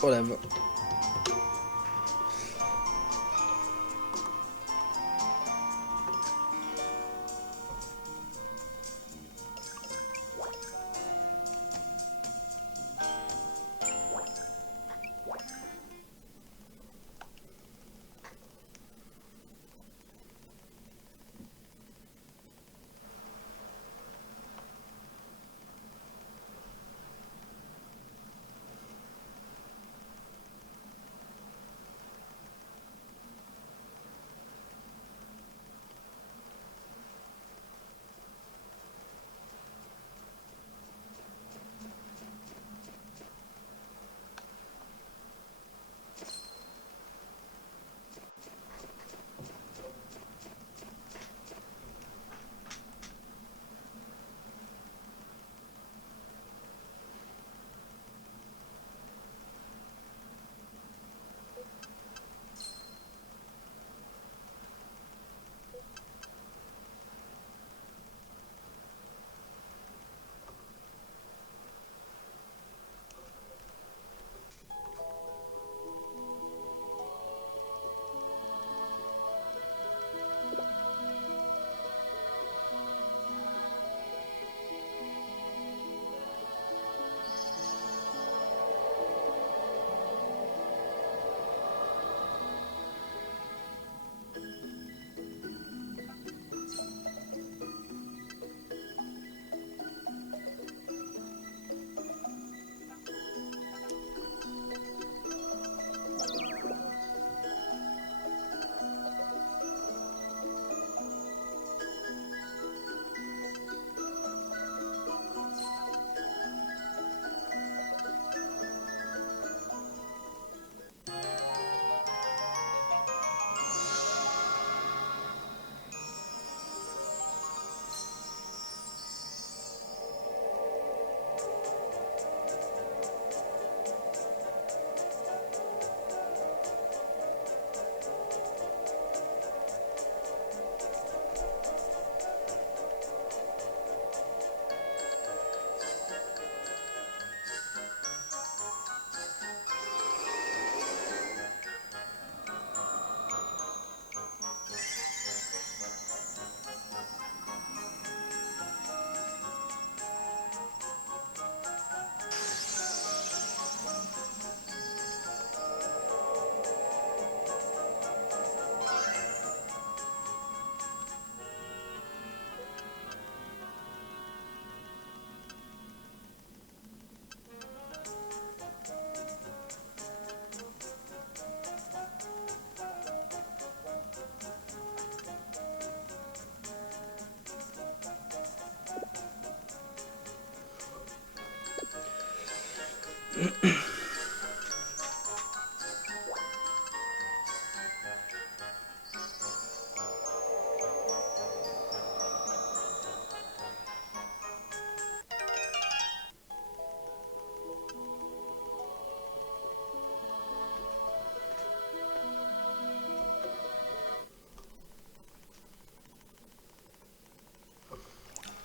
Whatever.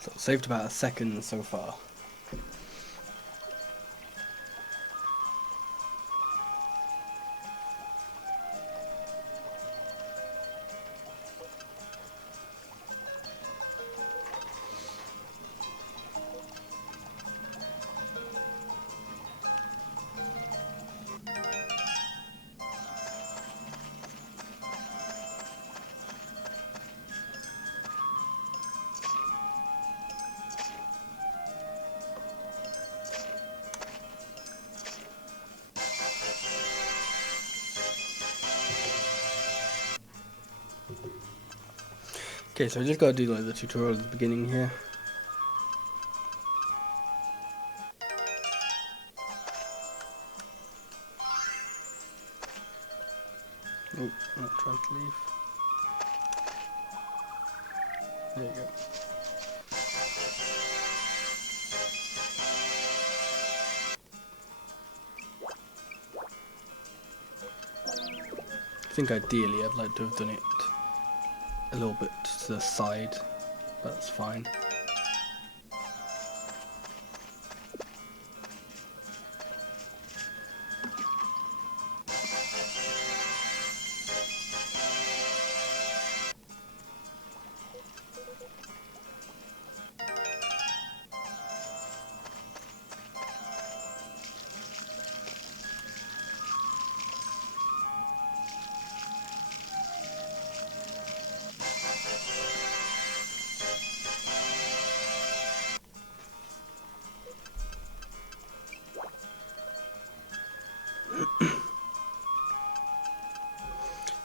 So saved about a second so far. Okay, so I just gotta do like the tutorial at the beginning here. Oh, not trying to leave. There you go. I think ideally I'd like to have done it a little bit to the side. That's fine.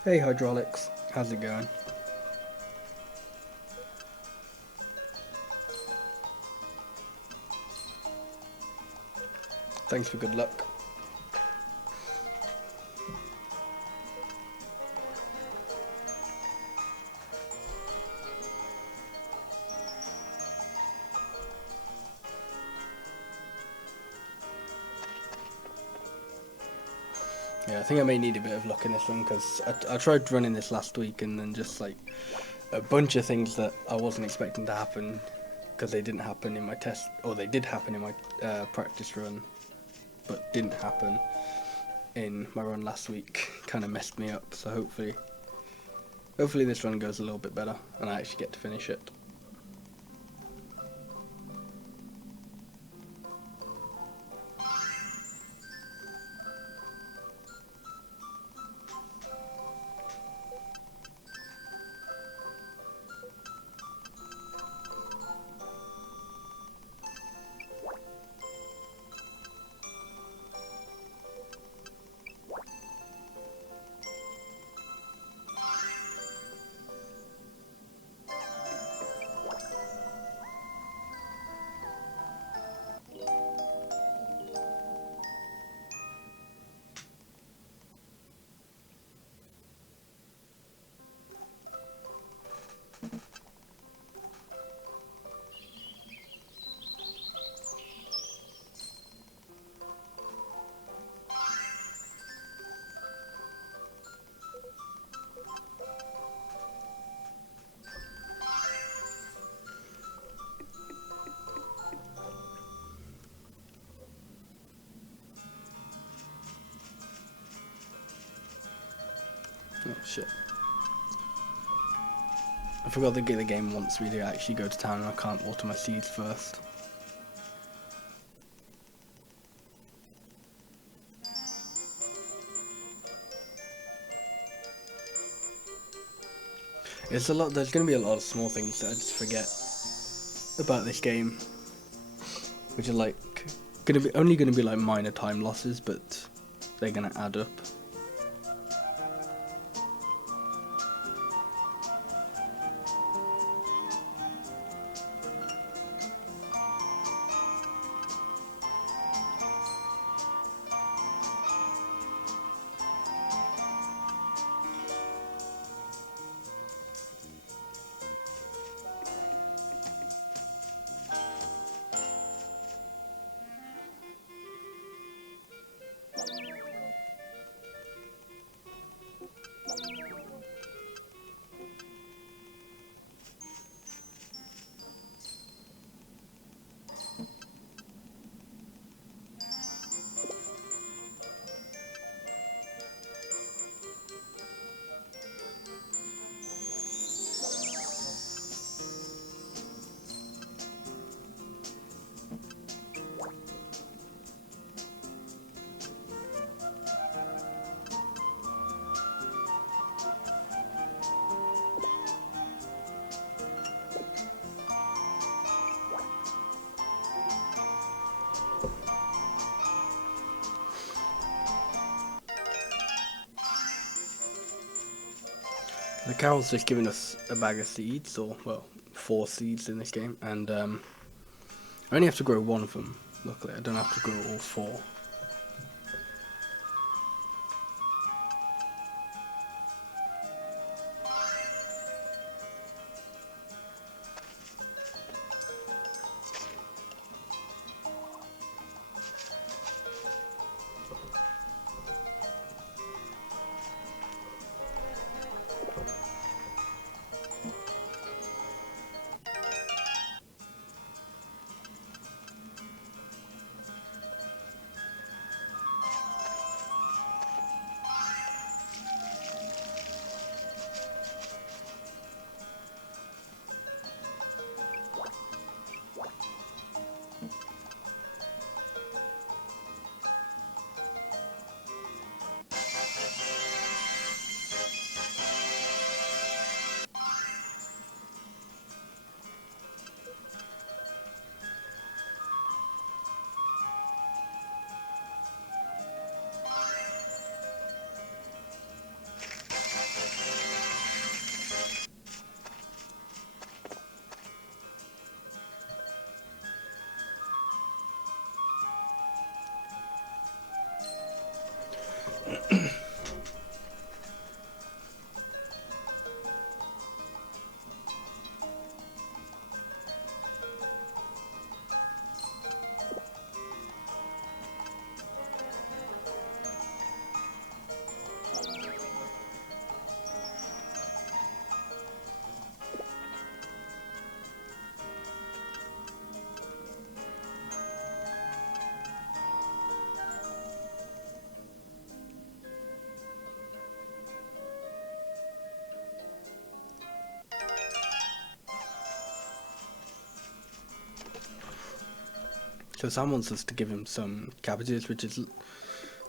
Hey Hydraulics, how's it going? Thanks for good luck. Yeah, I think I may need a bit of luck in this one because I tried running this last week and then just like a bunch of things that I wasn't expecting to happen because they didn't happen in my test, or they did happen in my practice run, but didn't happen in my run last week. Kind of messed me up. So hopefully this run goes a little bit better and I actually get to finish it. Oh shit. I forgot that the game wants me to actually go to town and I can't water my seeds first. There's going to be a lot of small things that I just forget about this game, which are like only going to be like minor time losses, but they're going to add up. The cow's just given us a bag of seeds, or well, 4 seeds in this game, and I only have to grow 1 of them. Luckily, I don't have to grow all 4. So Sam wants us to give him some cabbages, which is,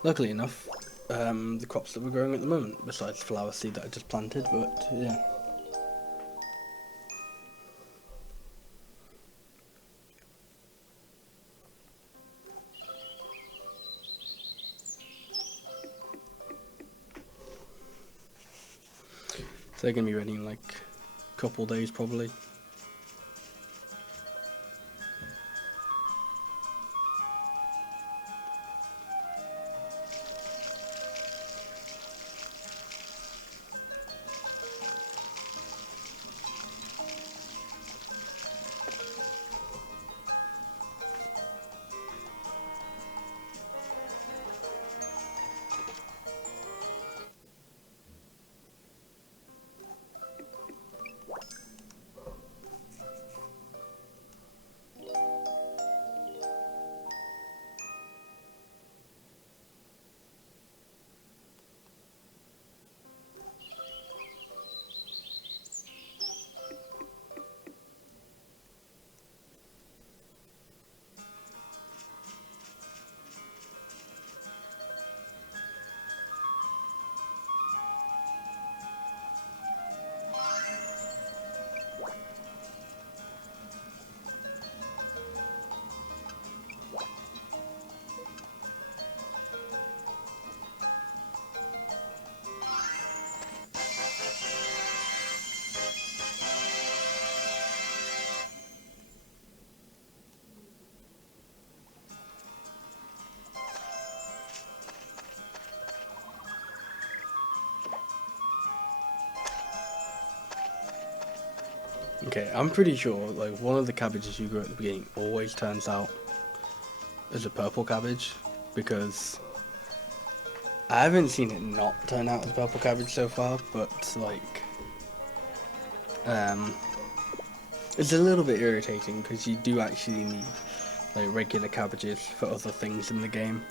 luckily enough, the crops that we're growing at the moment, besides flower seed that I just planted, but yeah. So they're going to be ready in like a couple days probably. Okay, I'm pretty sure like one of the cabbages you grow at the beginning always turns out as a purple cabbage, because I haven't seen it not turn out as purple cabbage so far, but like it's a little bit irritating because you do actually need like regular cabbages for other things in the game.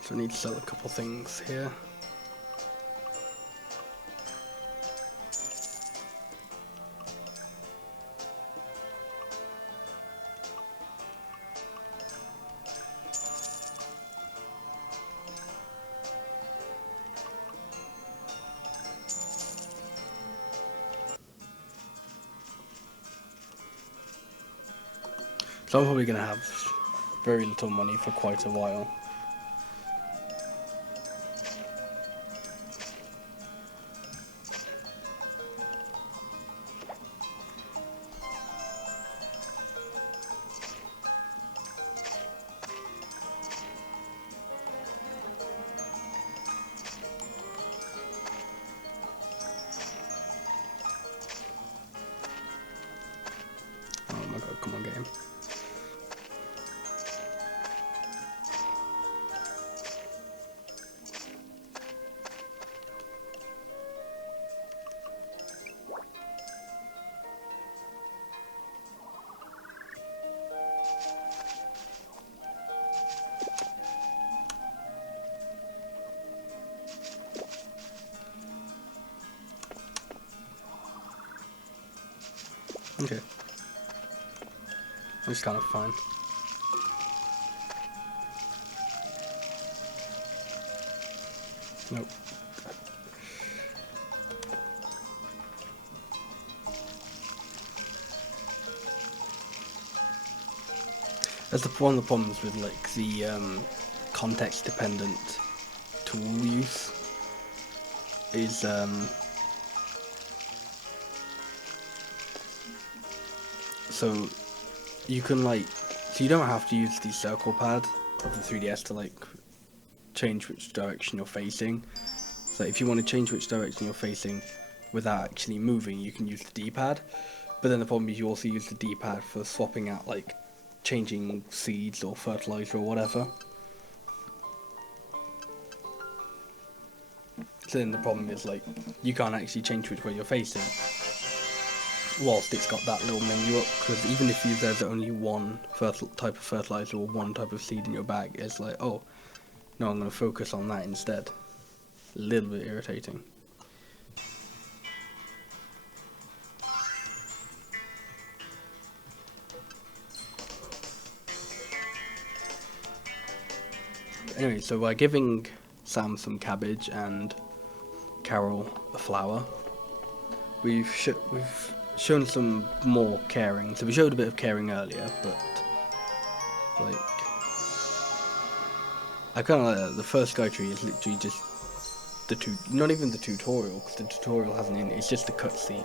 So I need to sell a couple things here. So I'm probably going to have very little money for quite a while. Oh my god, come on, game. Okay. That's kind of fine. Nope. That's one of the problems with like the context dependent tool use is so you can so you don't have to use the circle pad of the 3DS to like change which direction you're facing. So if you want to change which direction you're facing without actually moving, you can use the D-pad. But then the problem is you also use the D-pad for swapping out like changing seeds or fertilizer or whatever. So then the problem is like you can't actually change which way you're facing whilst it's got that little menu up, because even if there's only one type of fertilizer or one type of seed in your bag, it's like, oh no, I'm going to focus on that instead. A little bit irritating. Anyway, so by giving Sam some cabbage and Carol a flower, we've shown some more caring. So we showed a bit of caring earlier, but like I kind of like that. The first Sky Tree is literally just not even the tutorial, because the tutorial hasn't in it. It's just a cutscene.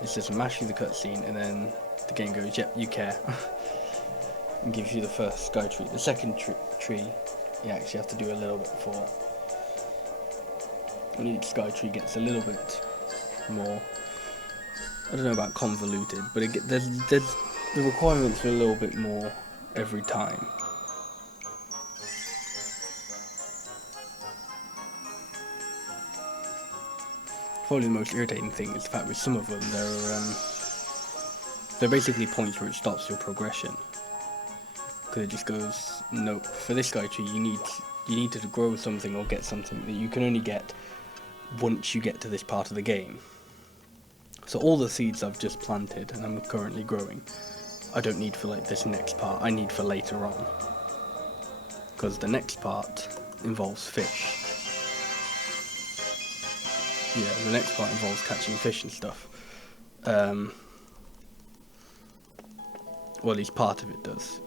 It's just mash through the cutscene, and then the game goes, "Yep, you care," and gives you the first Sky Tree. The second tree, you actually have to do a little bit for. And each Sky Tree gets a little bit more. I don't know about convoluted, but there's the requirements are a little bit more every time. Probably the most irritating thing is the fact with some of them they're basically points where it stops your progression, because it just goes, nope, for this Sky Tree you need to grow something or get something that you can only get once you get to this part of the game. So all the seeds I've just planted and I'm currently growing, I don't need for like this next part, I need for later on, because the next part involves fish. Yeah, the next part involves catching fish and stuff. Well, at least part of it does.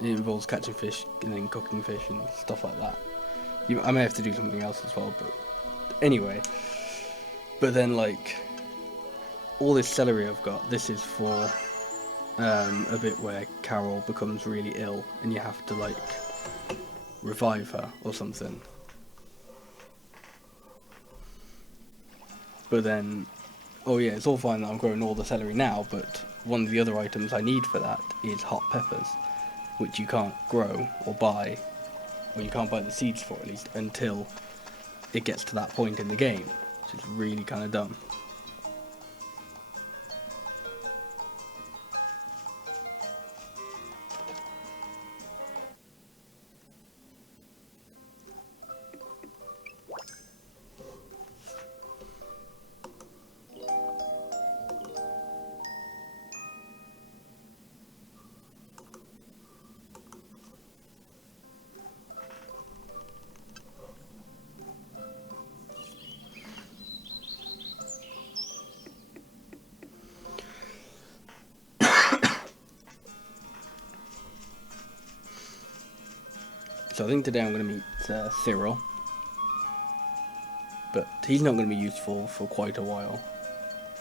It involves catching fish and then cooking fish and stuff like that. I may have to do something else as well, but anyway. But then, like, all this celery I've got, this is for a bit where Carol becomes really ill and you have to, like, revive her or something. But then, oh yeah, it's all fine that I'm growing all the celery now, but one of the other items I need for that is hot peppers, which you can't grow or buy, or you can't buy the seeds for at least, until it gets to that point in the game, which is really kind of dumb. So I think today I'm going to meet Cyril, but he's not going to be useful for quite a while.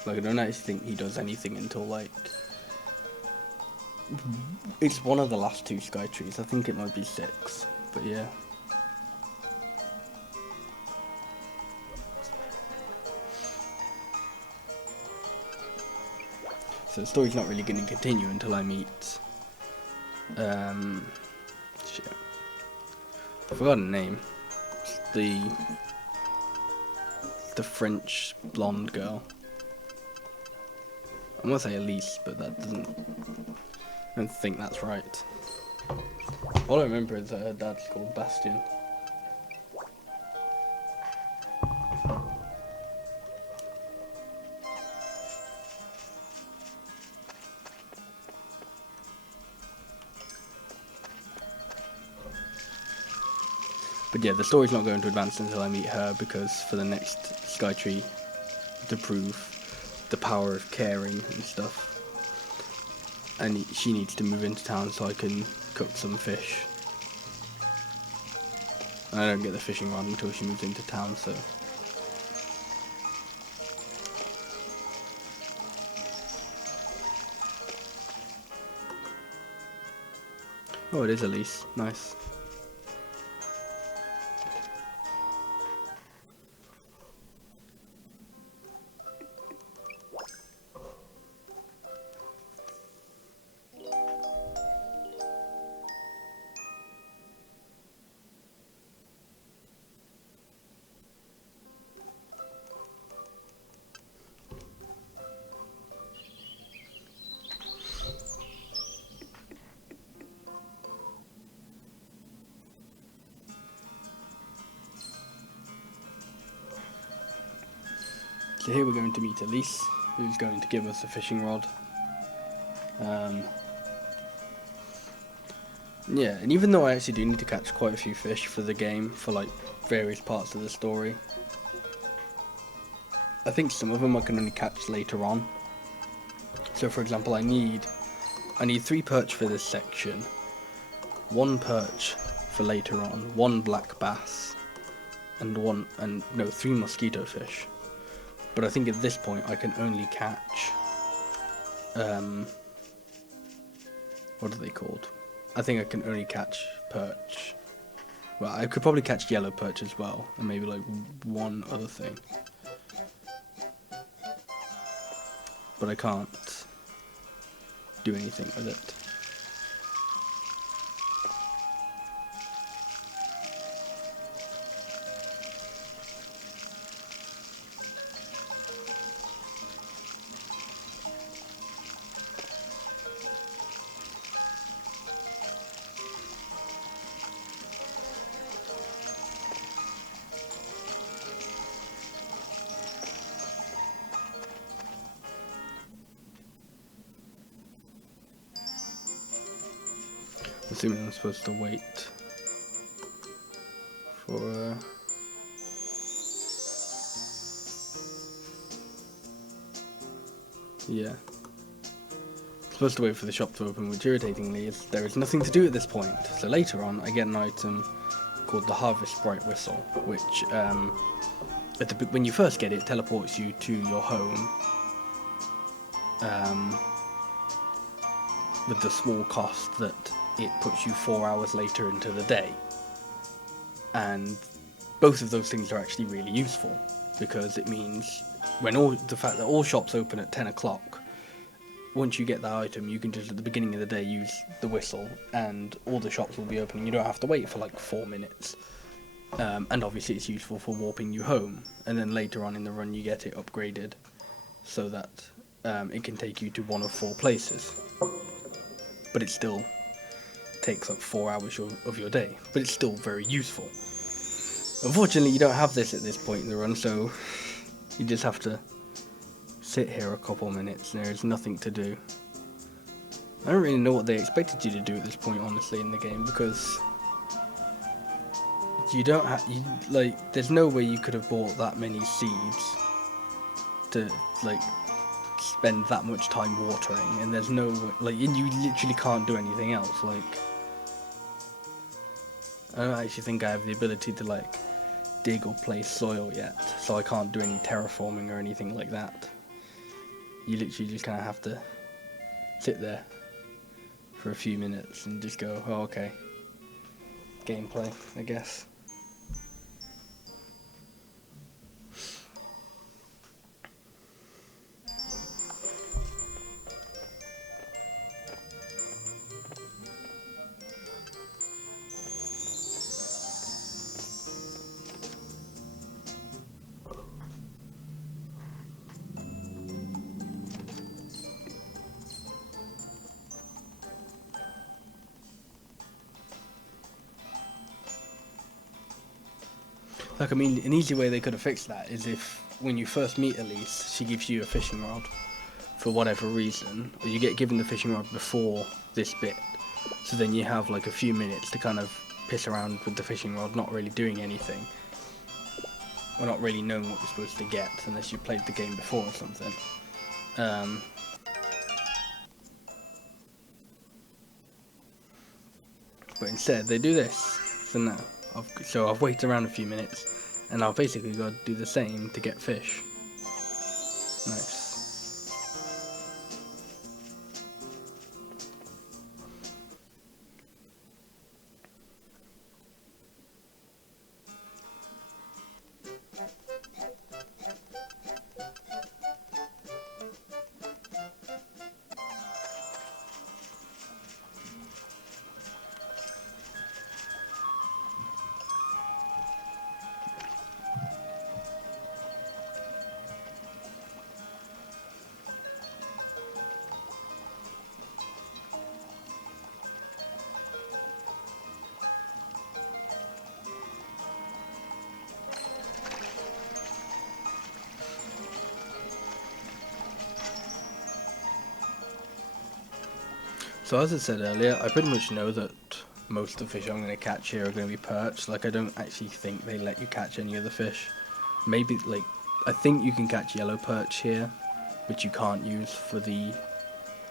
Like, I don't actually think he does anything until, like, it's one of the last 2 sky trees. I think it might be 6, but yeah. So the story's not really going to continue until I meet, shit. I forgot her name. It's the French blonde girl. I'm gonna say Elise, but that doesn't. I don't think that's right. All I remember is that her dad's called Bastian. But yeah, the story's not going to advance until I meet her, because for the next Sky Tree to prove the power of caring and stuff, and she needs to move into town so I can cook some fish. And I don't get the fishing rod until she moves into town, so. Oh, it is Elise. Nice. So here we're going to meet Elise, who's going to give us a fishing rod. Yeah, and even though I actually do need to catch quite a few fish for the game, for like various parts of the story, I think some of them I can only catch later on. So for example, I need 3 perch for this section, 1 perch for later on, 1 black bass, and 3 mosquito fish. But I think at this point I can only catch, what are they called? I think I can only catch perch. Well, I could probably catch yellow perch as well, and maybe like 1 other thing. But I can't do anything with it. Assuming I'm supposed to wait for yeah. Supposed to wait for the shop to open, which irritatingly is there is nothing to do at this point. So later on I get an item called the Harvest Bright Whistle, which when you first get it, teleports you to your home with the small cost that it puts you 4 hours later into the day. And both of those things are actually really useful, because it means the fact that all shops open at 10 o'clock, once you get that item, you can just at the beginning of the day use the whistle and all the shops will be open. You don't have to wait for like 4 minutes. And obviously it's useful for warping you home, and then later on in the run you get it upgraded so that it can take you to 1 of 4 places. But it still takes up 4 hours of your day, but it's still very useful. Unfortunately, you don't have this at this point in the run, so you just have to sit here a couple minutes. There's nothing to do. I don't really know what they expected you to do at this point, honestly, in the game, because you don't have, there's no way you could have bought that many seeds to, spend that much time watering, and there's no way, and you literally can't do anything else, I don't actually think I have the ability to like dig or place soil yet, so I can't do any terraforming or anything like that. You literally just kind of have to sit there for a few minutes and just go, oh, okay, gameplay, I guess. Like, I mean, an easy way they could have fixed that is if, when you first meet Elise, she gives you a fishing rod for whatever reason, or you get given the fishing rod before this bit, so then you have like a few minutes to kind of piss around with the fishing rod, not really doing anything, or not really knowing what you're supposed to get, unless you played the game before or something. But instead, they do this. So now, I've waited around a few minutes, and I've basically got to do the same to get fish. Nice. So as I said earlier, I pretty much know that most of the fish I'm going to catch here are going to be perch. Like, I don't actually think they let you catch any other fish. Maybe, like, I think you can catch yellow perch here, which you can't use for the,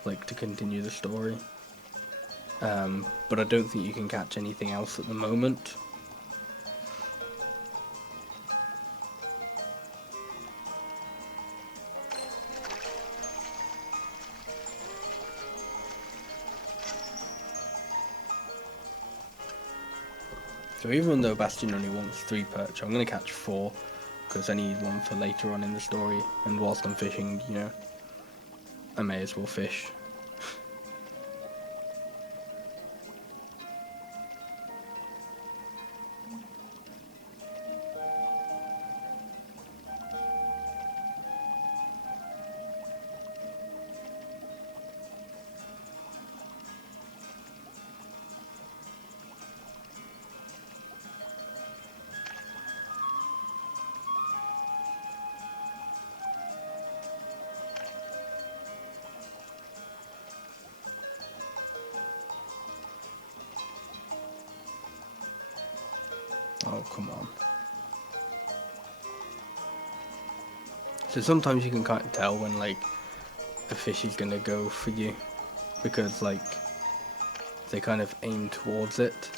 like, to continue the story. But I don't think you can catch anything else at the moment. So even though Bastion only wants 3 perch, I'm going to catch 4, because I need one for later on in the story, and whilst I'm fishing, you know, I may as well fish. Oh, come on. So sometimes you can kind of tell when, like, the fish is gonna go for you, because, like, they kind of aim towards it.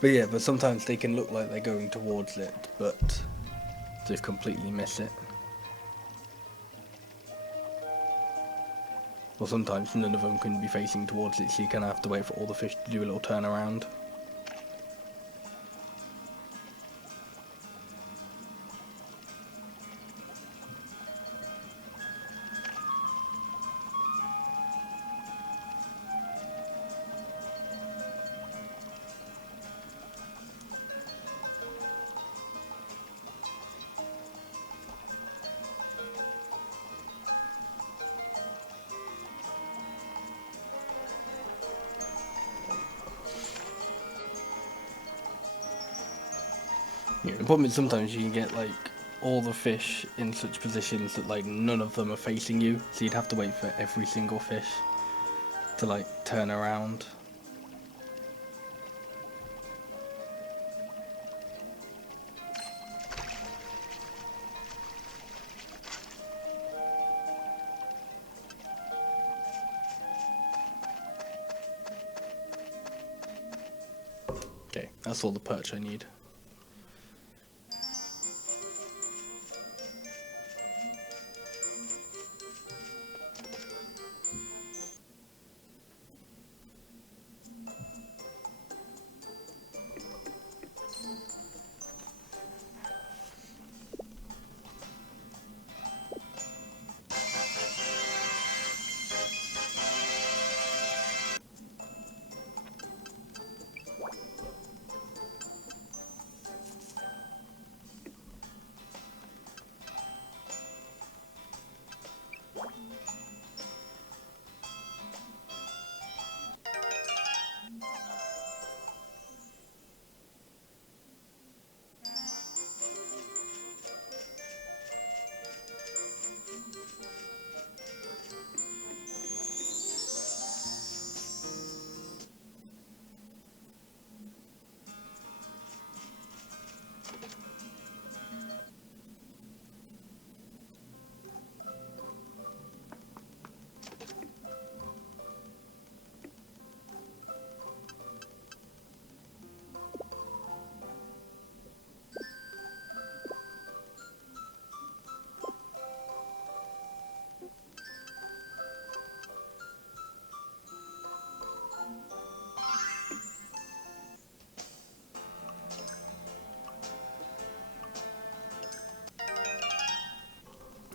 But yeah, but sometimes they can look like they're going towards it, but just completely miss it. Or sometimes none of them can be facing towards it, so you kind of have to wait for all the fish to do a little turnaround. Yeah, the problem is sometimes you can get, like, all the fish in such positions that, like, none of them are facing you, so you'd have to wait for every single fish to, like, turn around. That's all the perch I need.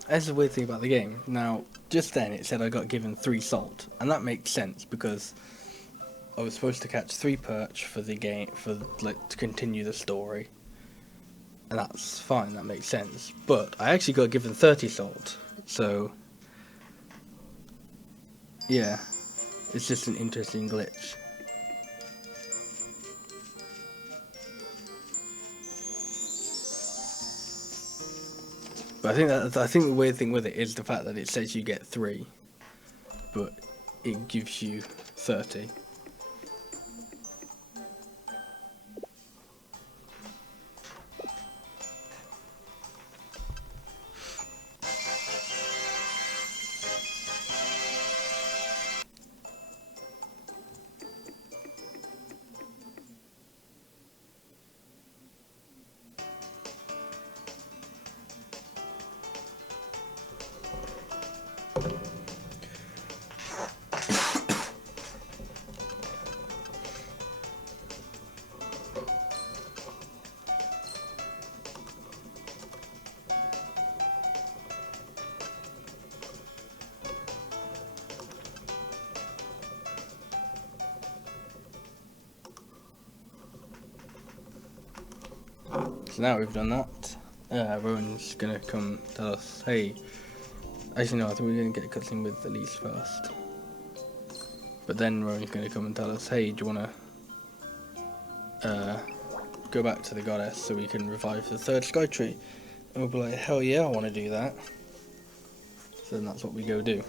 That's the weird thing about the game. Now, just then it said I got given 3 salt, and that makes sense because I was supposed to catch 3 perch for the game, for like to continue the story, and that's fine. That makes sense. But I actually got given 30 salt, so yeah, it's just an interesting glitch. But I think the weird thing with it is the fact that it says you get 3, but it gives you 30. So now we've done that, Rowan's gonna come tell us, hey, actually no, I think we're gonna get a cutscene with Elise first. But then Rowan's gonna come and tell us, hey, do you wanna go back to the goddess so we can revive the 3rd sky tree? And we'll be like, hell yeah, I wanna do that. So then that's what we go do.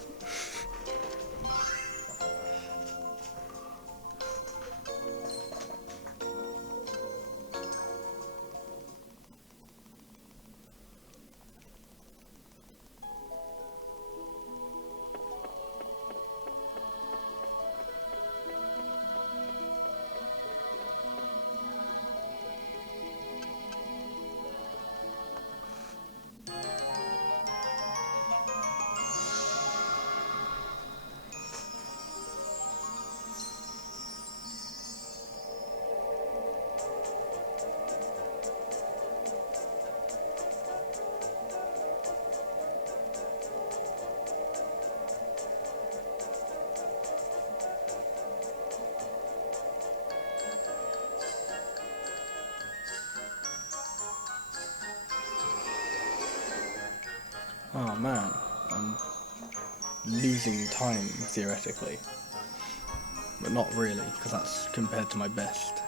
Oh man, I'm losing time theoretically, but not really, because that's compared to my best.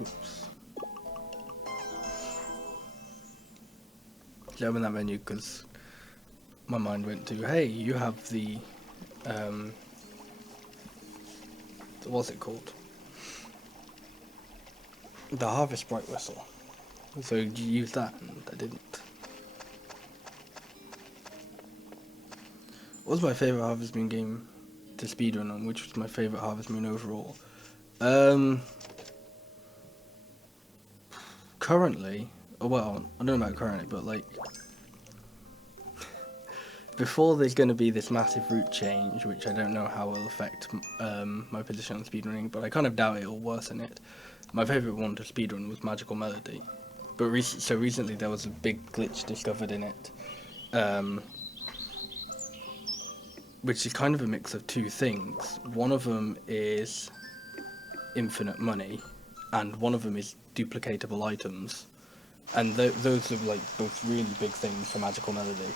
Oops. Yeah, open that menu because my mind went to, hey, you have the what's it called? The Harvest Bright Whistle. So you use that, and I didn't. What was my favourite Harvest Moon game to speedrun on? Which was my favourite Harvest Moon overall? Currently, well, I don't know about currently, but like before there's going to be this massive route change, which I don't know how will affect my position on speedrunning, but I kind of doubt it will worsen it. My favourite one to speedrun was Magical Melody, but recently there was a big glitch discovered in it, which is kind of a mix of two things. One of them is infinite money, and one of them is duplicatable items, and those are like both really big things for Magical Melody.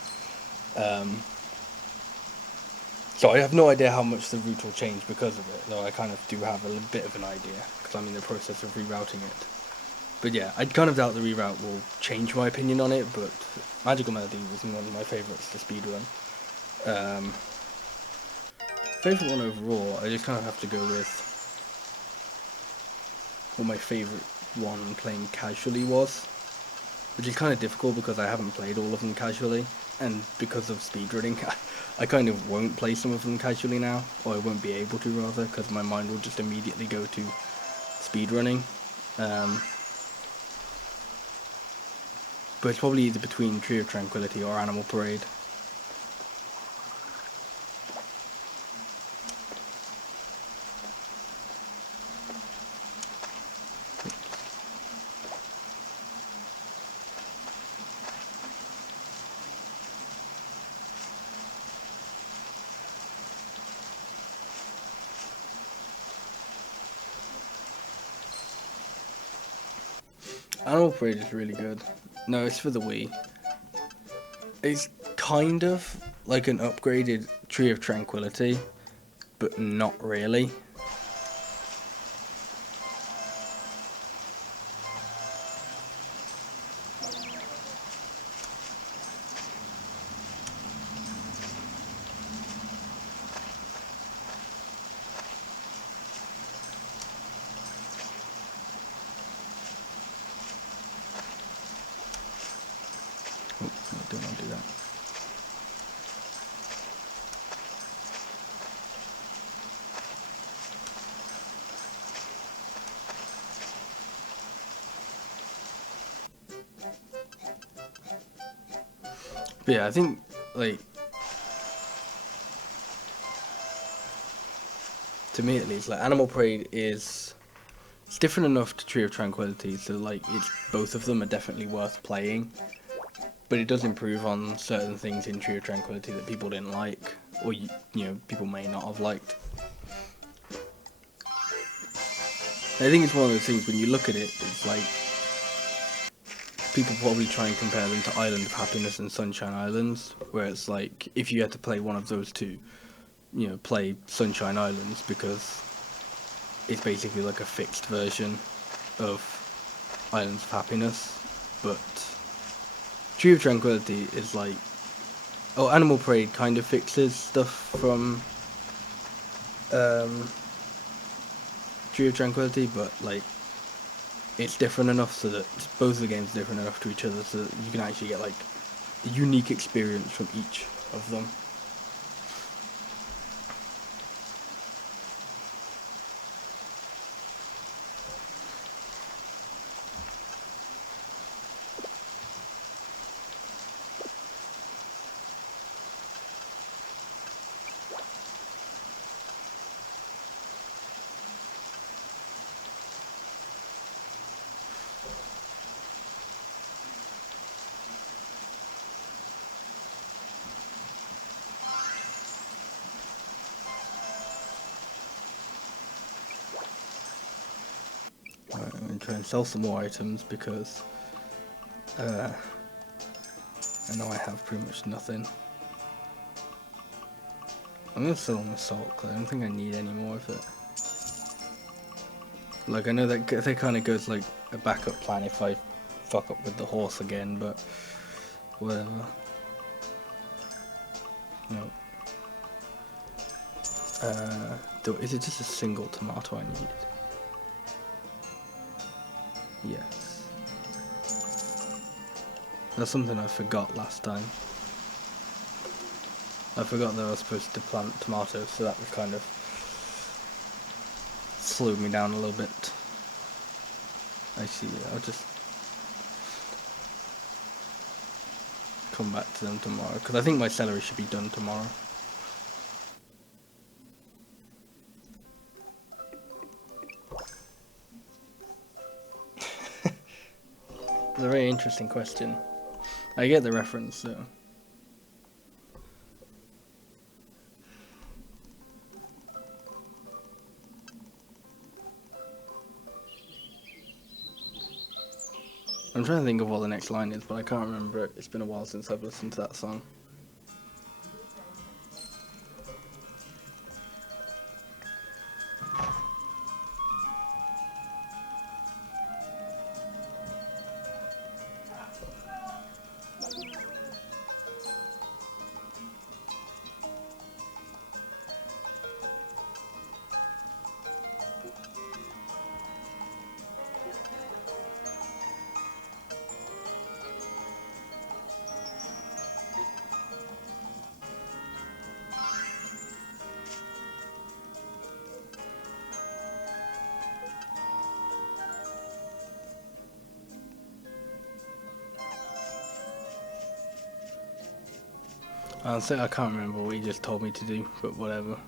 So I have no idea how much the route will change because of it, though I kind of do have a bit of an idea, because I'm in the process of rerouting it. But yeah, I kind of doubt the reroute will change my opinion on it, but Magical Melody was one of my favourites to speedrun. Favourite one overall, I just kind of have to go with what my favourite one playing casually was, which is kind of difficult because I haven't played all of them casually, and because of speedrunning, I kind of won't play some of them casually now, or I won't be able to rather, because my mind will just immediately go to speedrunning. But it's probably either between Tree of Tranquility or Animal Parade. Animal Parade is really good. No, it's for the Wii. It's kind of like an upgraded Tree of Tranquility, but not really. Oops, no, don't want to do that. But yeah, I think, like, to me at least, like, Animal Parade is... It's different enough to Tree of Tranquility, so, like, it's both of them are definitely worth playing. But it does improve on certain things in Tree of Tranquility that people didn't like, or, you know, people may not have liked. I think it's one of those things, when you look at it, it's like... People probably try and compare them to Island of Happiness and Sunshine Islands, where it's like, if you had to play one of those two, you know, play Sunshine Islands, because it's basically like a fixed version of Islands of Happiness. But Tree of Tranquility is like... Oh, Animal Parade kind of fixes stuff from Tree of Tranquility, but like it's different enough so that both of the games are different enough to each other so that you can actually get like a unique experience from each of them. Right, I'm going to try and sell some more items because I know I have pretty much nothing. I'm going to sell my salt because I don't think I need any more of it. Like, I know that kind of goes like a backup plan if I fuck up with the horse again, but whatever. No. Is it just a single tomato I need? Yes. That's something I forgot last time. I forgot that I was supposed to plant tomatoes, so that was kind of slowed me down a little bit. Actually, I'll just come back to them tomorrow, because I think my celery should be done tomorrow. It's a very interesting question. I get the reference, though. I'm trying to think of what the next line is, but I can't remember it. It's been a while since I've listened to that song. Honestly, I can't remember what he just told me to do, but whatever.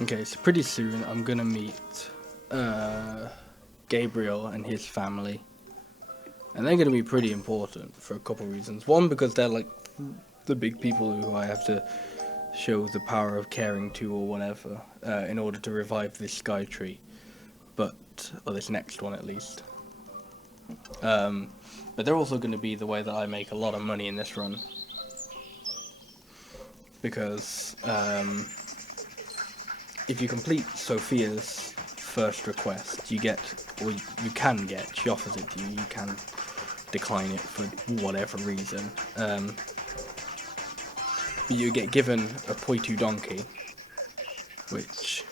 Okay, so pretty soon I'm gonna meet Gabriel and his family. And they're gonna be pretty important for a couple reasons. One, because they're like the big people who I have to show the power of caring to or whatever, in order to revive this sky tree. Or this next one at least. But they're also gonna be the way that I make a lot of money in this run. Because, if you complete Sophia's first request, you get, or you can get, she offers it to you, you can decline it for whatever reason. But you get given a Poitou donkey, which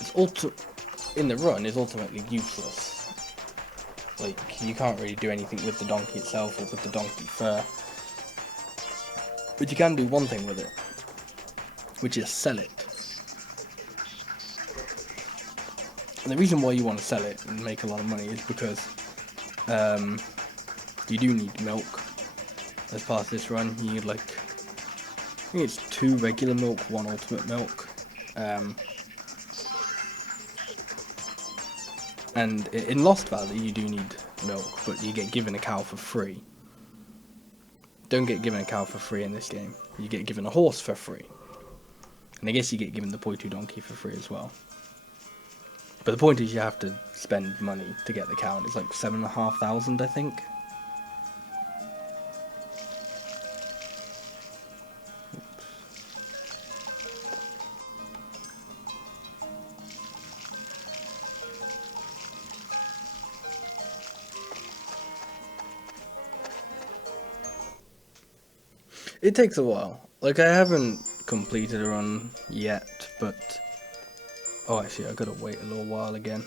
is in the run is ultimately useless. Like, you can't really do anything with the donkey itself or with the donkey fur. But you can do one thing with it, which is sell it. And the reason why you want to sell it and make a lot of money is because you do need milk as part of this run. You need, like, I think it's 2 regular milk, 1 ultimate milk. And in Lost Valley you do need milk, but you get given a cow for free. Don't get given a cow for free in this game. You get given a horse for free. And I guess you get given the Poitou donkey for free as well. But the point is you have to spend money to get the cow, and it's like 7,500, I think. It takes a while. Like, I haven't completed a run yet, but... Oh, actually, I gotta wait a little while again.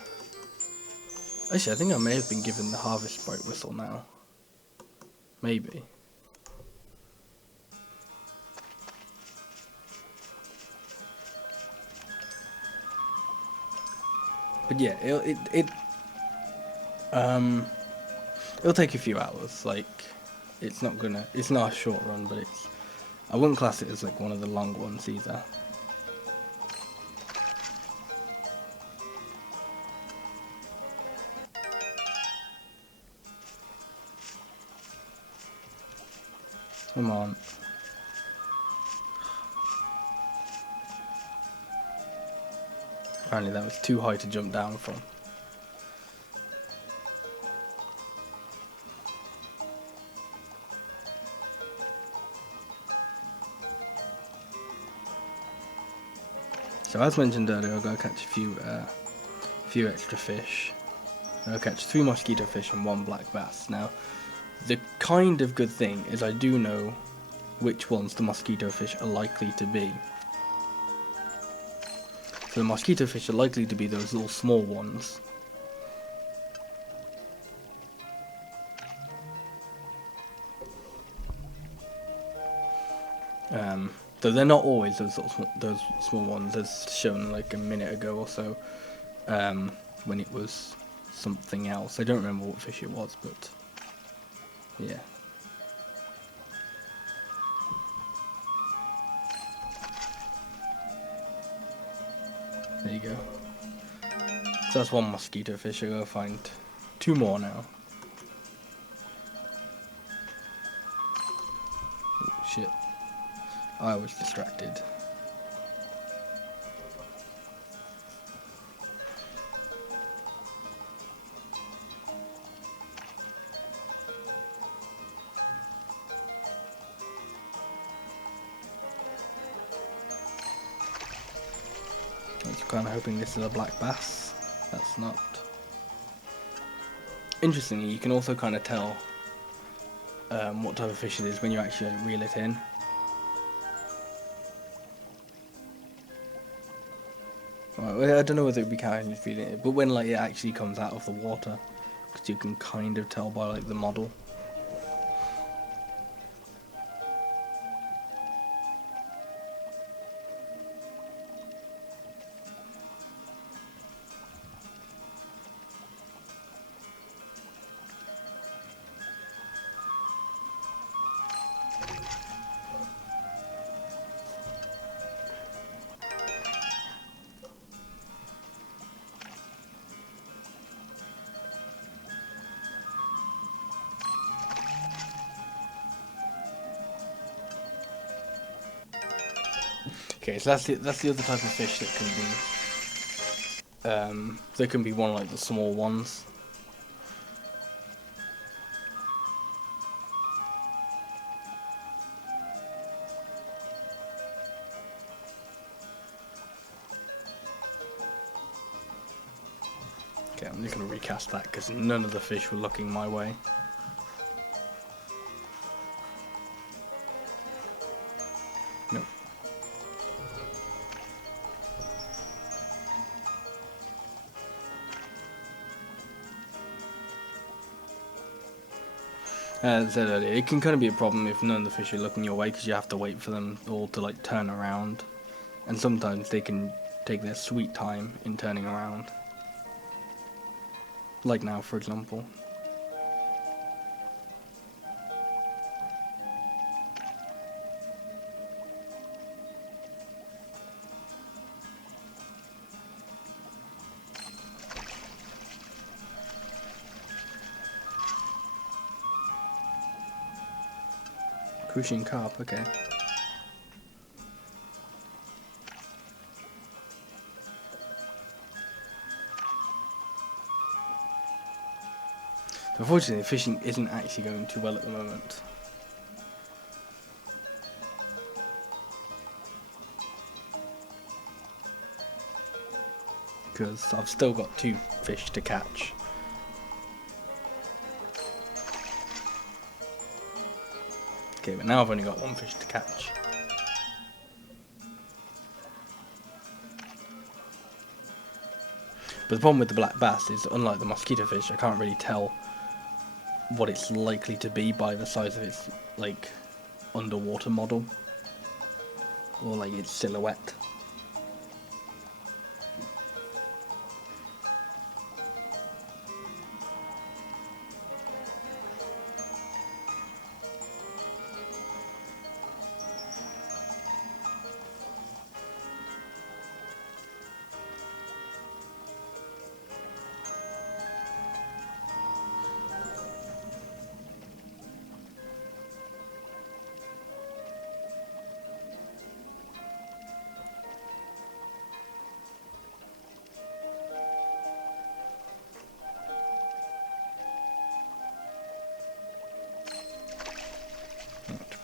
Actually, I think I may have been given the Harvest Sprite whistle now. Maybe. But yeah, Um, it'll take a few hours. Like, it's not a short run, but I wouldn't class it as like one of the long ones either. Come on. Apparently that was too high to jump down from. So as mentioned earlier, I've got to catch a few extra fish. I'll catch 3 mosquito fish and 1 black bass. Now, the kind of good thing is I do know which ones the mosquito fish are likely to be. So the mosquito fish are likely to be those little small ones. Though they're not always those small ones, as shown like a minute ago or so, when it was something else. I don't remember what fish it was, but yeah. There you go. So that's 1 mosquito fish. I gotta find 2 more now. Oh, shit. I was distracted. I was kind of hoping this is a black bass. That's not. Interestingly, you can also kind of tell what type of fish it is when you actually reel it in. Well, I don't know whether it'd be counting as feeding it, but when like it actually comes out of the water, because you can kind of tell by like the model. Okay, so that's the other type of fish that can be there can be one like the small ones. Okay, I'm just gonna recast that because none of the fish were looking my way. Nope. As I said earlier, it can kind of be a problem if none of the fish are looking your way because you have to wait for them all to like turn around, and sometimes they can take their sweet time in turning around. Like now, for example. Crucian carp, okay. Unfortunately, fishing isn't actually going too well at the moment. Because I've still got 2 fish to catch. Okay, but now I've only got 1 fish to catch. But the problem with the black bass is, unlike the mosquito fish, I can't really tell what it's likely to be by the size of its, like, underwater model. Or, like, its silhouette.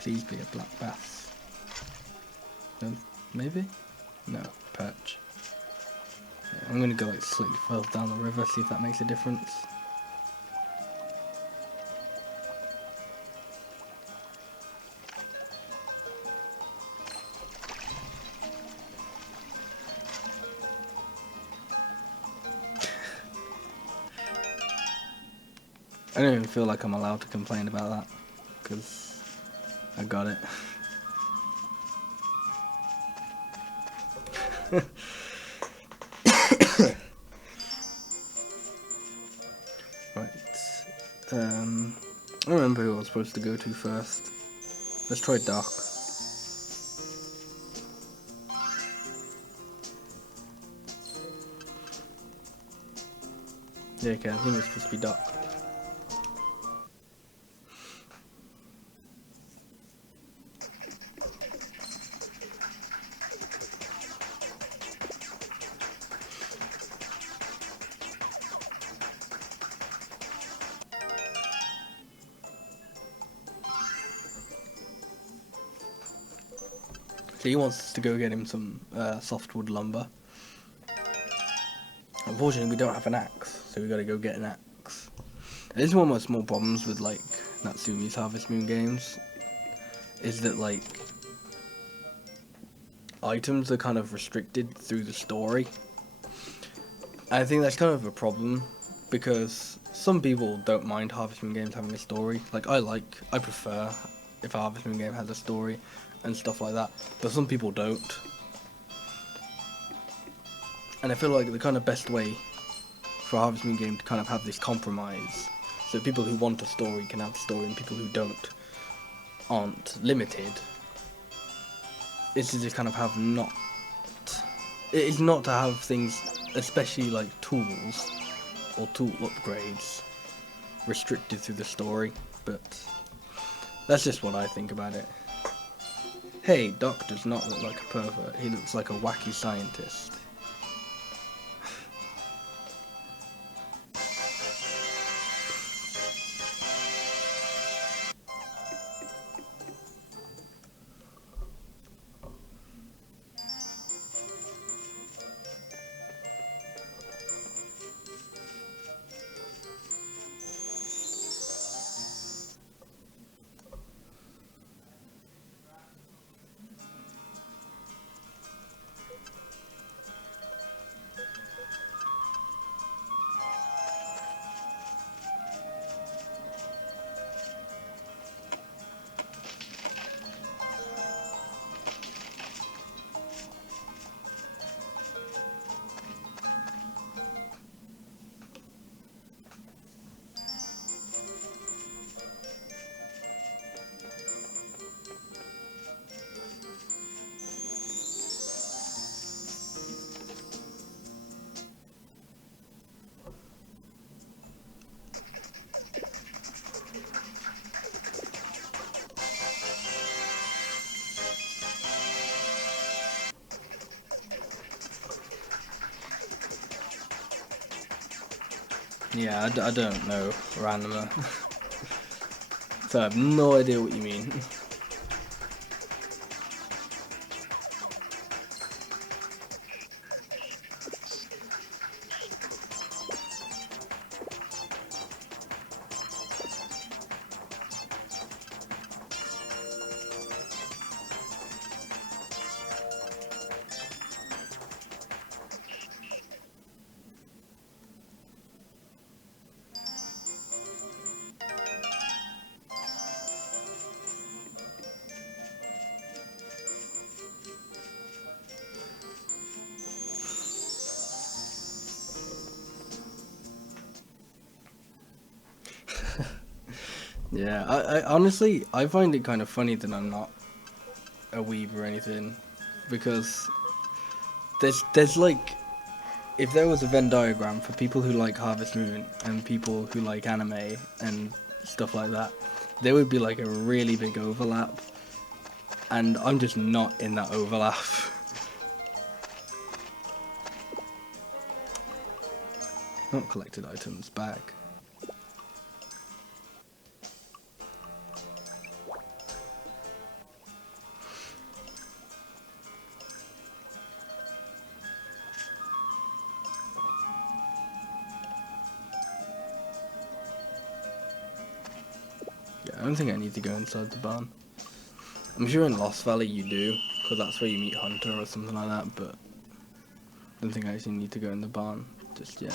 Please be a black bass. No, maybe? No, perch. Yeah, I'm gonna go like slightly further down the river, see if that makes a difference. I don't even feel like I'm allowed to complain about that, because I got it. Right. I don't remember who I was supposed to go to first. Let's try Doc. Yeah, okay, I think it's supposed to be Doc. So he wants us to go get him some softwood lumber. Unfortunately, we don't have an axe, so we gotta go get an axe. This is one of my small problems with like Natsumi's Harvest Moon games, is that like items are kind of restricted through the story. I think that's kind of a problem because some people don't mind Harvest Moon games having a story. Like I prefer if a Harvest Moon game has a story and stuff like that, but some people don't. And I feel like the kind of best way for a Harvest Moon game to kind of have this compromise, so people who want a story can have a story and people who don't aren't limited, is to just kind of have not... It is not to have things, especially like tools or tool upgrades, restricted through the story, but that's just what I think about it. Hey, Doc does not look like a pervert, he looks like a wacky scientist. Yeah, I don't know, Randomer. So I have no idea what you mean. Yeah, I honestly, I find it kind of funny that I'm not a weeb or anything, because there's like, if there was a Venn diagram for people who like Harvest Moon and people who like anime and stuff like that, there would be like a really big overlap, and I'm just not in that overlap. Not collected items, bag. I don't think I need to go inside the barn. I'm sure in Lost Valley you do, because that's where you meet Hunter or something like that, but I don't think I actually need to go in the barn just yet.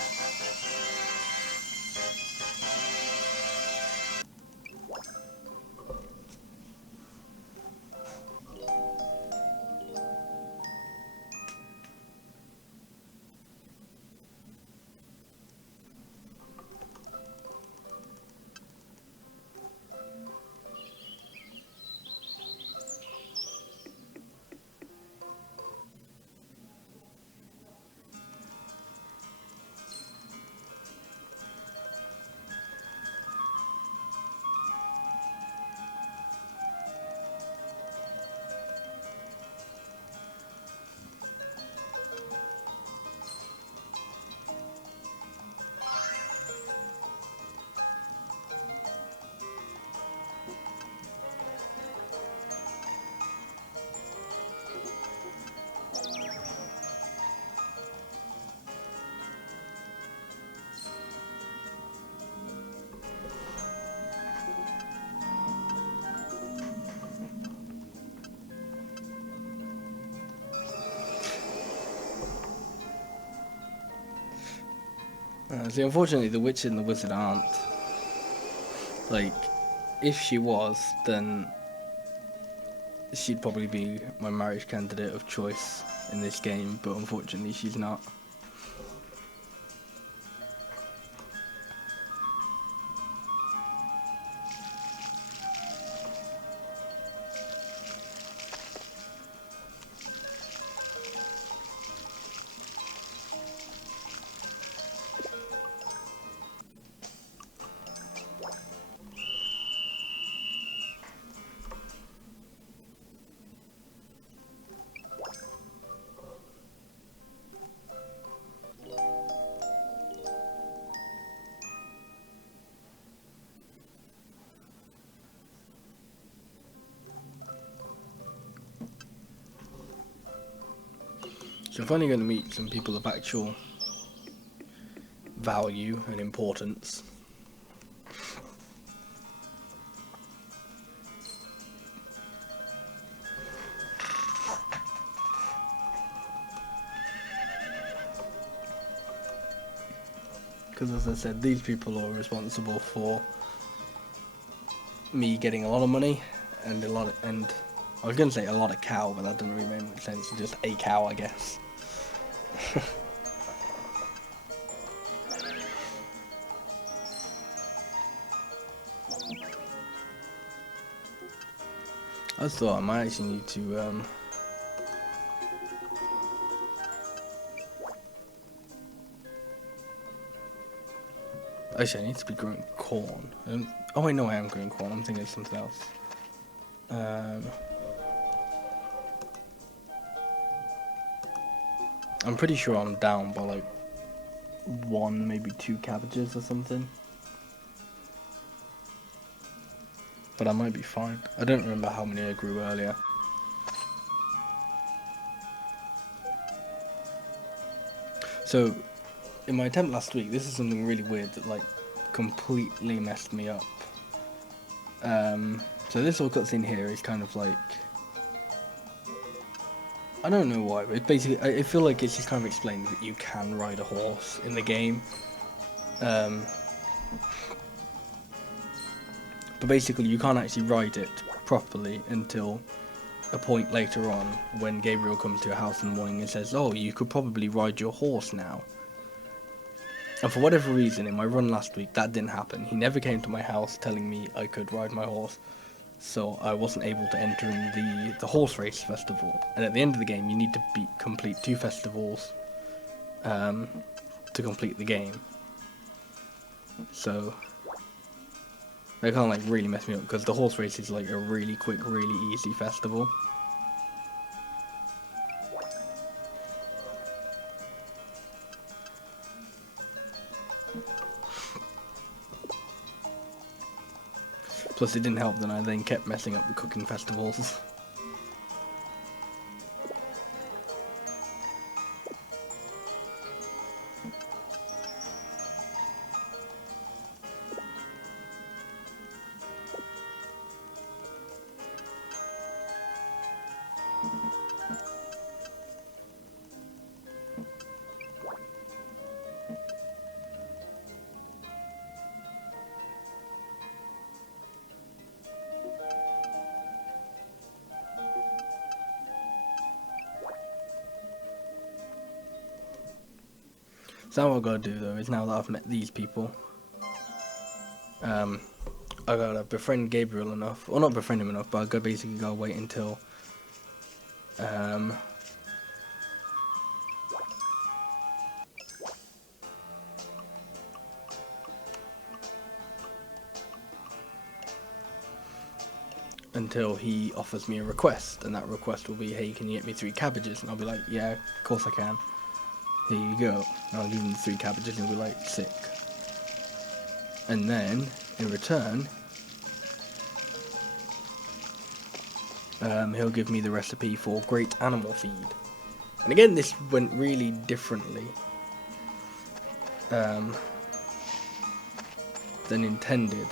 See, unfortunately, the witch and the wizard aren't. Like, if she was, then she'd probably be my marriage candidate of choice in this game, but unfortunately she's not. So I'm finally going to meet some people of actual value and importance. Because as I said, these people are responsible for me getting a lot of money and I was going to say a lot of cow, but that doesn't really make much sense. Just a cow, I guess. I just thought I might actually need to actually, I need to be growing corn. Oh wait, no, I am growing corn. I'm thinking of something else. I'm pretty sure I'm down by like 1, maybe 2 cabbages or something. But I might be fine. I don't remember how many I grew earlier. So, in my attempt last week, this is something really weird that like completely messed me up. So this little cutscene here is kind of like, I don't know why, but it's basically, I feel like it's just kind of explaining that you can ride a horse in the game. But basically you can't actually ride it properly until a point later on when Gabriel comes to your house in the morning and says, oh, you could probably ride your horse now. And for whatever reason, in my run last week, that didn't happen. He never came to my house telling me I could ride my horse, so I wasn't able to enter in the horse race festival. And at the end of the game, you need to complete 2 festivals to complete the game. So they kind of like really messed me up, because the horse race is like a really quick, really easy festival. Plus it didn't help that I then kept messing up the cooking festivals. So what I gotta do though is, now that I've met these people, I gotta befriend Gabriel enough, or not befriend him enough, but I gotta basically gotta wait until he offers me a request, and that request will be, hey, can you get me 3 cabbages? And I'll be like, yeah, of course I can. Here you go. And I'll give him 3 cabbages and he'll be like, sick. And then, in return, he'll give me the recipe for great animal feed. And again, this went really differently than intended,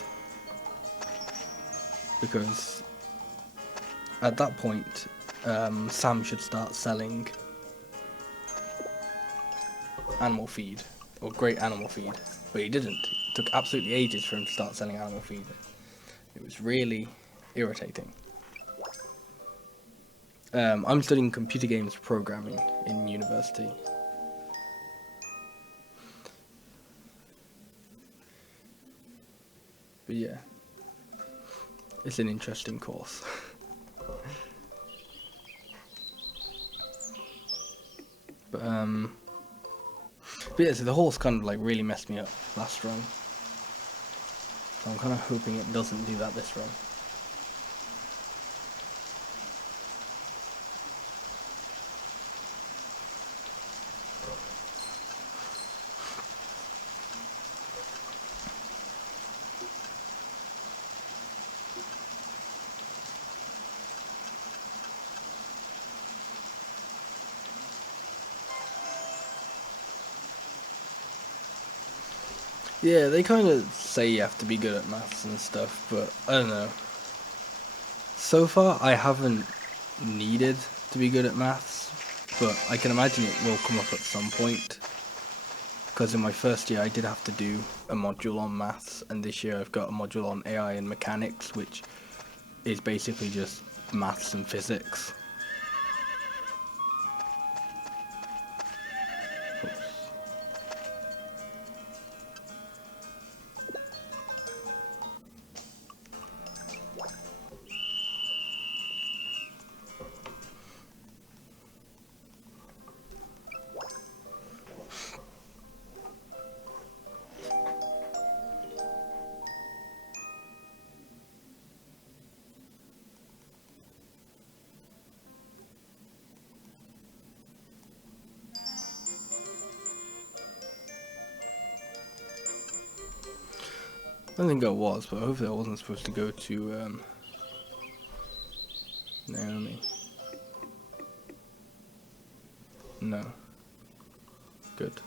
because at that point, Sam should start selling animal feed, or great animal feed, but he didn't. It took absolutely ages for him to start selling animal feed. It was really irritating. I'm studying computer games programming in university. But yeah, it's an interesting course. But yeah, so the horse kind of like really messed me up last run. So I'm kind of hoping it doesn't do that this run. Yeah, they kind of say you have to be good at maths and stuff, but I don't know. So far, I haven't needed to be good at maths, but I can imagine it will come up at some point. Because in my first year, I did have to do a module on maths, and this year I've got a module on AI and mechanics, which is basically just maths and physics. I don't think I was, but hopefully I wasn't supposed to go to Naomi. No. Good.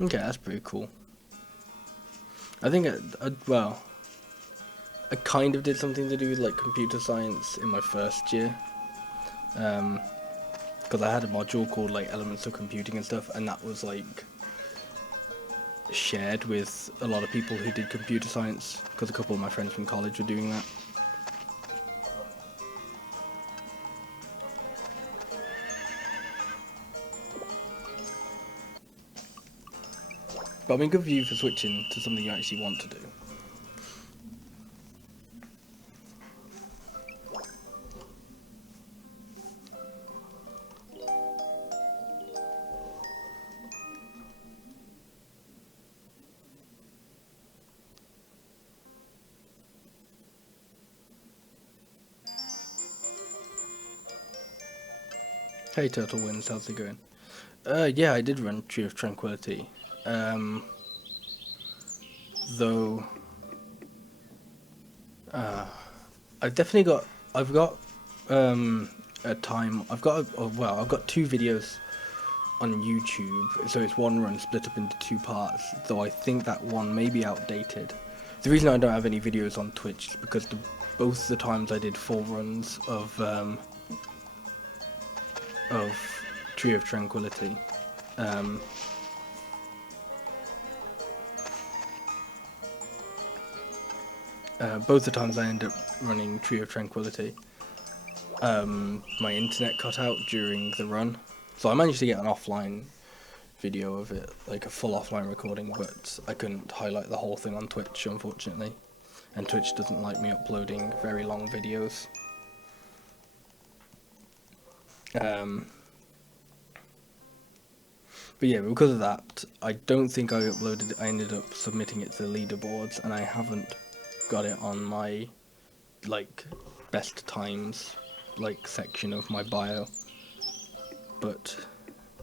Okay, that's pretty cool. I think well, I kind of did something to do with like computer science in my first year, because I had a module called like elements of computing and stuff, and that was like shared with a lot of people who did computer science, because a couple of my friends from college were doing that. But I mean, good for you for switching to something you actually want to do. Hey Turtle Wins, how's it going? Yeah, I did run Tree of Tranquility. Though, I've definitely got, I've got, a time, I've got two videos on YouTube, so it's one run split up into two parts, though I think that one may be outdated. The reason I don't have any videos on Twitch is because both the times I did full runs of Tree of Tranquility, um, both the times I ended up running Tree of Tranquility, my internet cut out during the run. So I managed to get an offline video of it, like a full offline recording, but I couldn't highlight the whole thing on Twitch, unfortunately. And Twitch doesn't like me uploading very long videos. But yeah, because of that, I don't think I ended up submitting it to the leaderboards, and I haven't got it on my, like, best times, like, section of my bio. But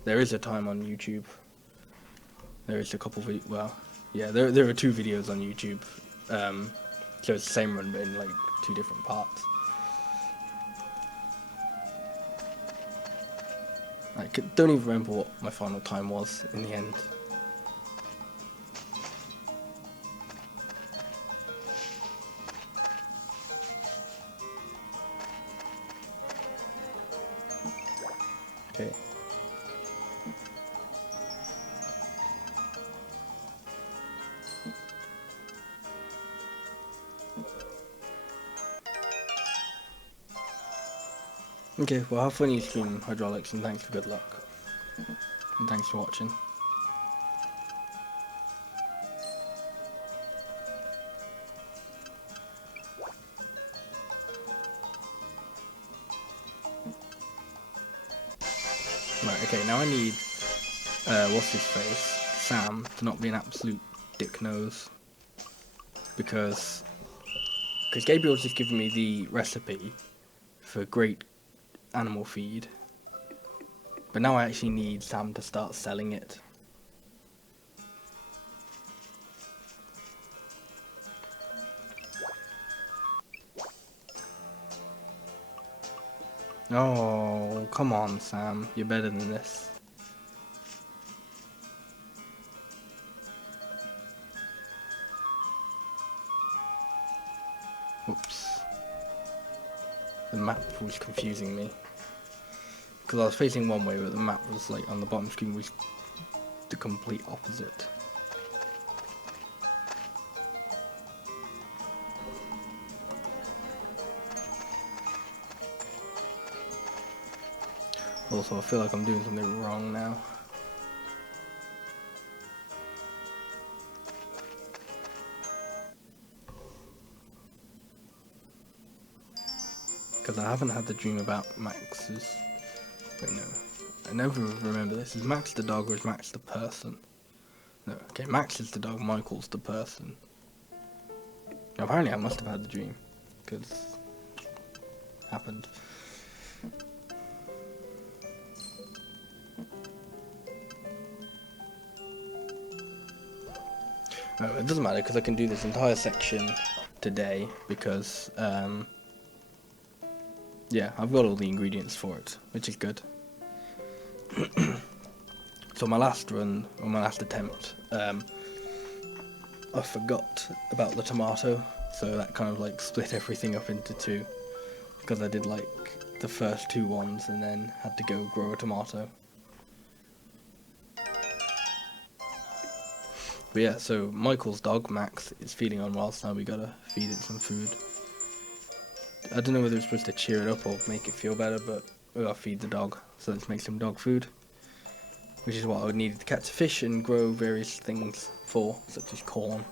there is a time on YouTube. There is a couple well, yeah, there are two videos on YouTube. So it's the same run, but in, like, two different parts. I don't even remember what my final time was in the end. Okay. Okay, well, have fun, you stream hydraulics, and thanks for good luck. And thanks for watching. Right, okay, now I need, what's his face? Sam, to not be an absolute dick nose. Because Gabriel's just given me the recipe for great animal feed. But now I actually need Sam to start selling it. Oh, come on, Sam. You're better than this. Oops. The map was confusing me. Because I was facing one way, but the map was, like, on the bottom screen was the complete opposite. Also, I feel like I'm doing something wrong now. Because I haven't had the dream about Max's... Wait, no. I never remember this. Is Max the dog or is Max the person? No, okay, Max is the dog, Michael's the person. Now, apparently I must have had the dream. Because... happened. Oh, it doesn't matter because I can do this entire section today because, yeah, I've got all the ingredients for it, which is good. So my last run, or my last attempt, I forgot about the tomato, so that kind of like split everything up into two, because I did like the first two ones and then had to go grow a tomato. But yeah, so Michael's dog, Max, is feeling unwell, so now we gotta feed it some food. I don't know whether it's supposed to cheer it up or make it feel better, but we gotta feed the dog, so let's make some dog food. Which is what I would need to catch fish and grow various things for, such as corn.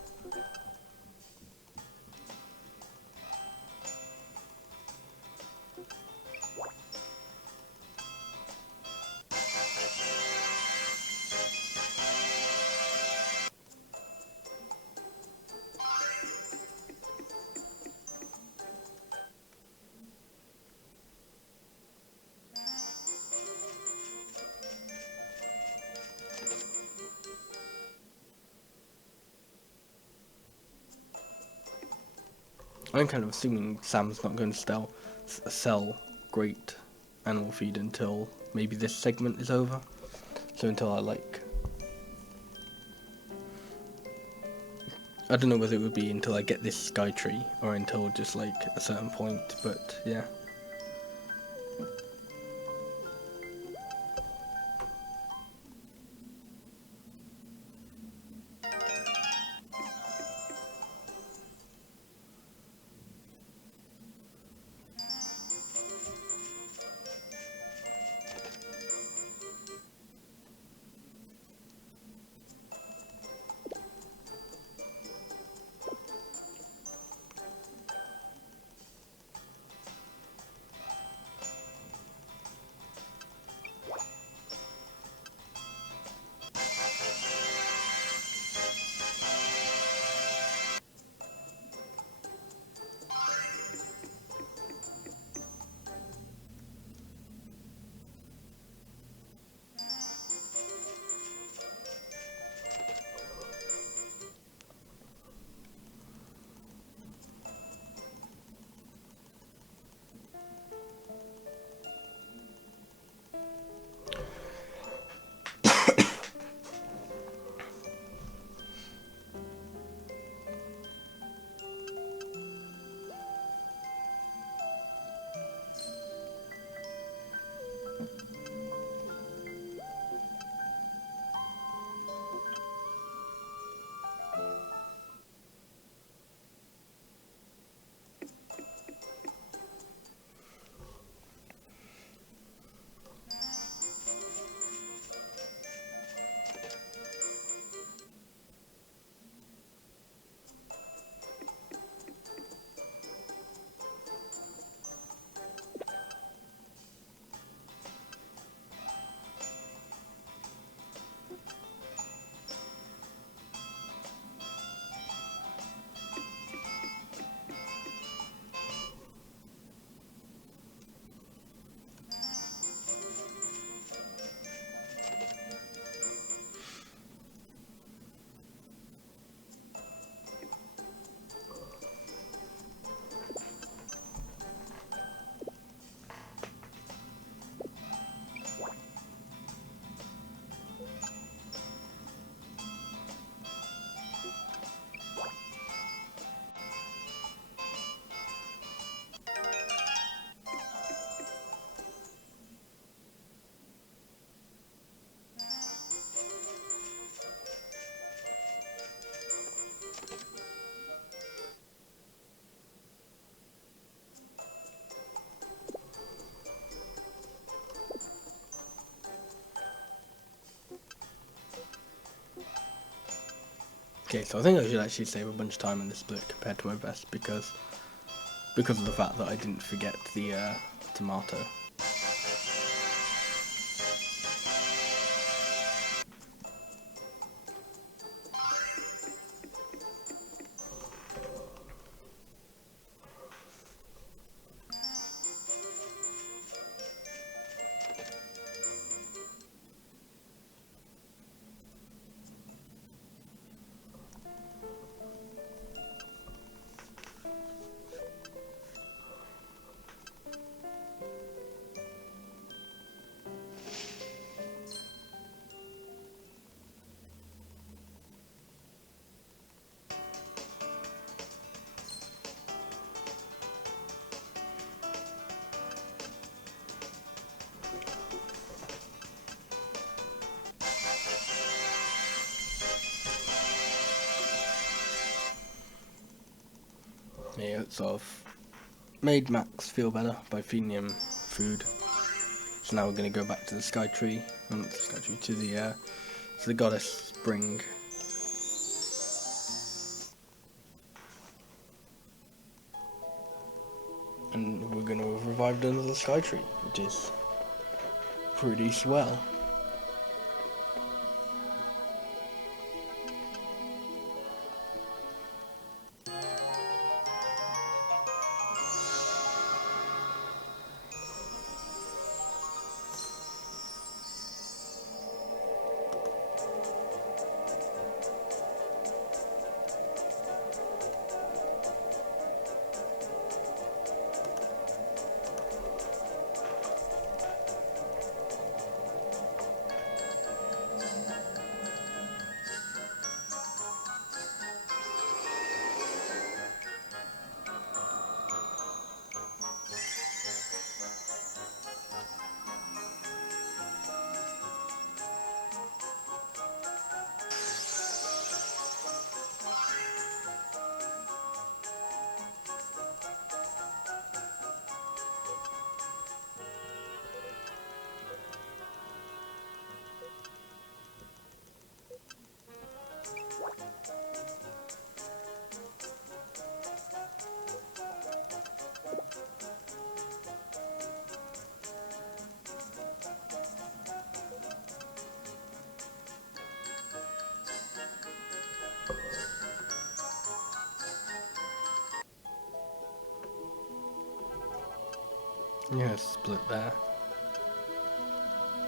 I'm kind of assuming Sam's not going to sell great animal feed until maybe this segment is over. So until I don't know whether it would be until I get this sky tree or until just like a certain point, but yeah. Okay, so I think I should actually save a bunch of time in this split compared to my best because of the fact that I didn't forget the tomato. Yeah, it sort of made Max feel better by feeding him food. So now we're going to go back to the sky tree, not the sky tree, to the goddess spring. And we're going to have revived another sky tree, which is pretty swell. Yeah, split there.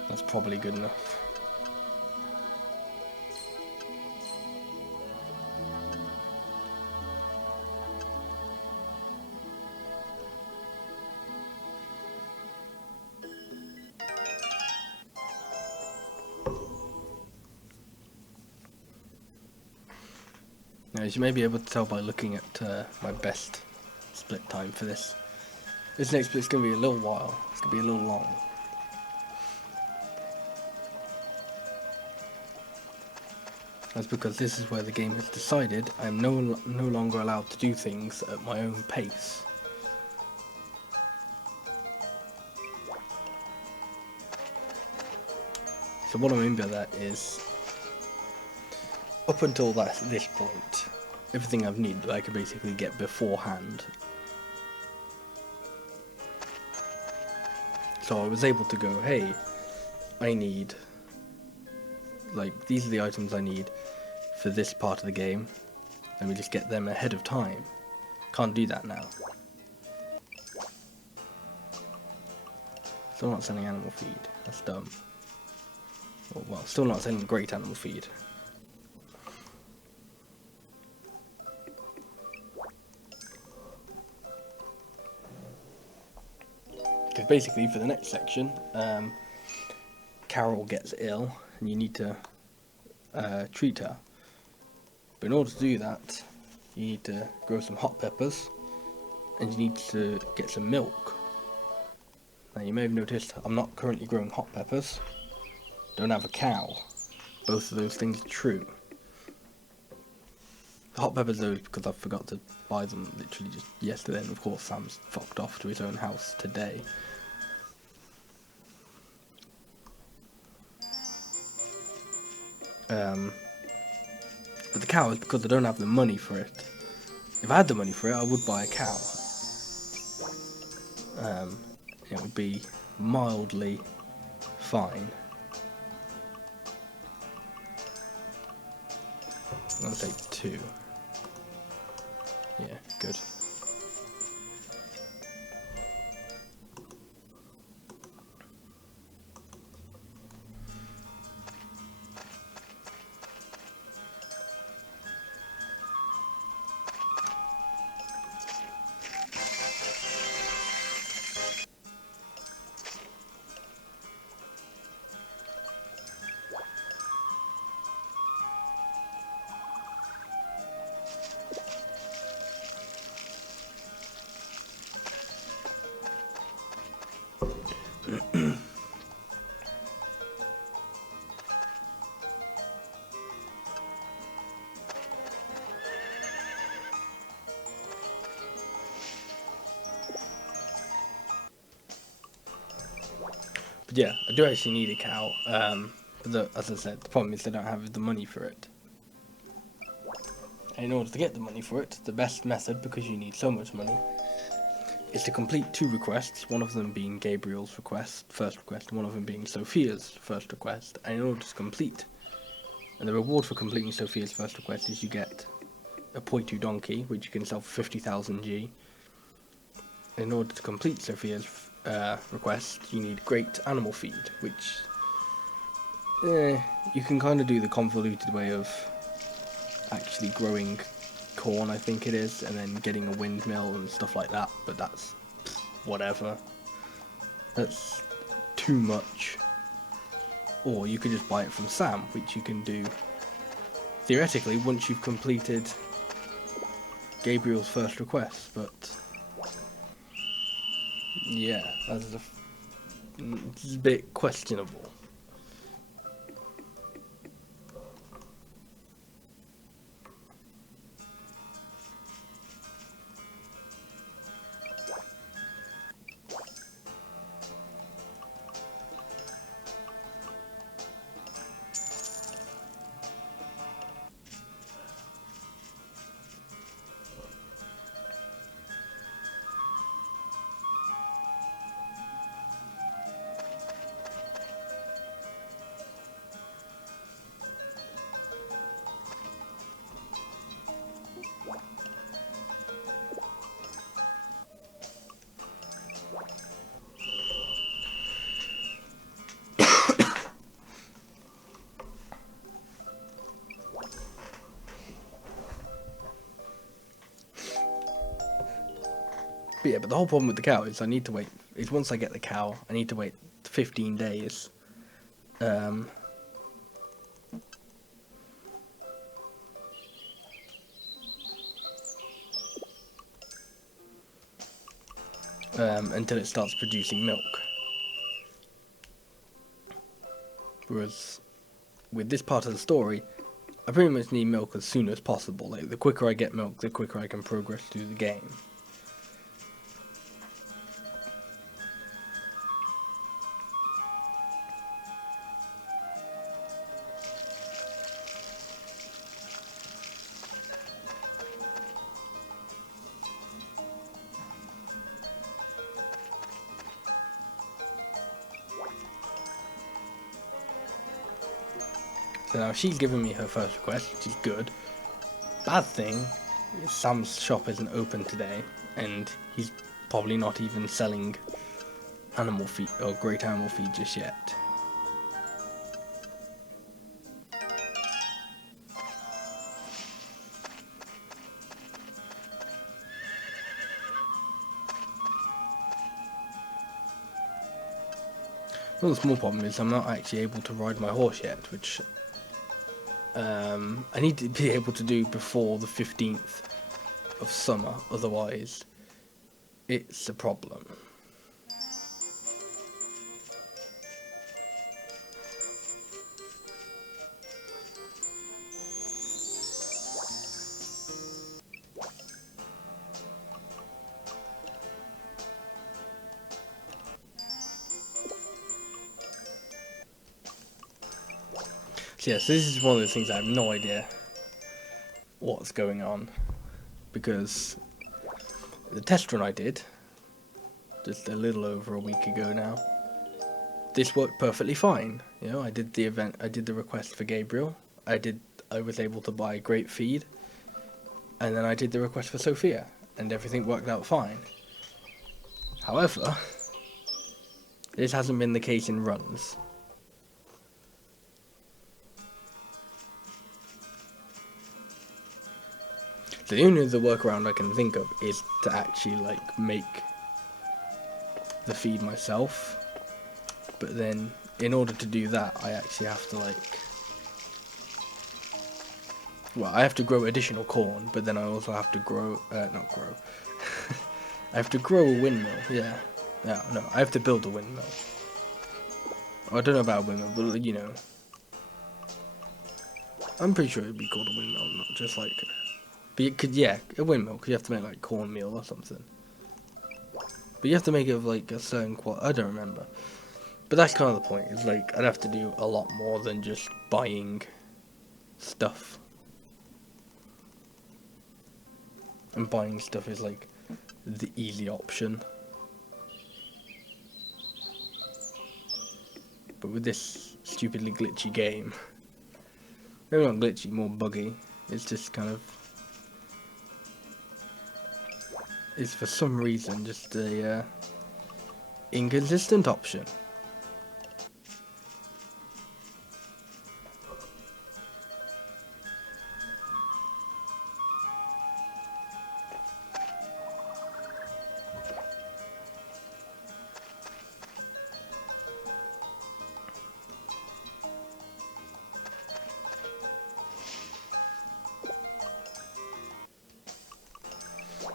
That's probably good enough. Now, as you may be able to tell by looking at my best split time for this next split's going to be a little while. It's going to be a little long. That's because this is where the game has decided I am no longer allowed to do things at my own pace. So what I mean by that is, up until this point, everything I've needed I could basically get beforehand. So I was able to go, hey, I need, like, these are the items I need for this part of the game. Let me just get them ahead of time. Can't do that now. Still not selling animal feed. That's dumb. Well, still not selling great animal feed. Because basically for the next section, Carol gets ill and you need to treat her. But in order to do that, you need to grow some hot peppers and you need to get some milk. Now you may have noticed I'm not currently growing hot peppers, don't have a cow. Both of those things are true. The hot peppers though is because I forgot to buy them literally just yesterday, and of course Sam's fucked off to his own house today. But the cow is because I don't have the money for it. If I had the money for it, I would buy a cow. It would be mildly fine. I'm gonna say 2. Yeah, good. But yeah, I do actually need a cow. But as I said, the problem is I don't have the money for it. And in order to get the money for it, the best method, because you need so much money, is to complete 2 requests, one of them being Gabriel's first request, and one of them being Sophia's first request. And in order to complete, and the reward for completing Sophia's first request is you get a Poitou donkey, which you can sell for 50,000 G. In order to complete Sophia's request, you need great animal feed, which you can kind of do the convoluted way of actually growing corn, I think it is, and then getting a windmill and stuff like that, but that's whatever. That's too much. Or you could just buy it from Sam, which you can do theoretically once you've completed Gabriel's first request, but yeah, that's a bit questionable. But yeah, but the whole problem with the cow is I need to wait. Is once I get the cow, I need to wait 15 days. Um, until it starts producing milk. Whereas with this part of the story, I pretty much need milk as soon as possible. Like, the quicker I get milk, the quicker I can progress through the game. So now she's given me her first request, which is good. Bad thing is Sam's shop isn't open today, and he's probably not even selling animal feed or great animal feed just yet. Well, the small problem is I'm not actually able to ride my horse yet, which I need to be able to do before the 15th of summer, otherwise it's a problem. So yes, this is one of those things I have no idea what's going on, because the test run I did just a little over a week ago now, this worked perfectly fine. You know, I did the event, I did the request for Gabriel, I was able to buy great feed, and then I did the request for Sophia, and everything worked out fine. However, this hasn't been the case in runs. So the only other workaround I can think of is to actually like make the feed myself, but then in order to do that I actually have to I have to grow additional corn, but then I also have to grow, not grow, I have to grow a windmill, yeah. No, I have to build a windmill. I don't know about a windmill, but you know, I'm pretty sure it'd be called a windmill, not just like, but it could, yeah, a windmill, because you have to make like cornmeal or something. But you have to make it of like a certain quality, I don't remember. But that's kind of the point, is like, I'd have to do a lot more than just buying stuff. And buying stuff is like the easy option. But with this stupidly glitchy game, maybe not glitchy, more buggy, it's just kind of, it's for some reason just a inconsistent option.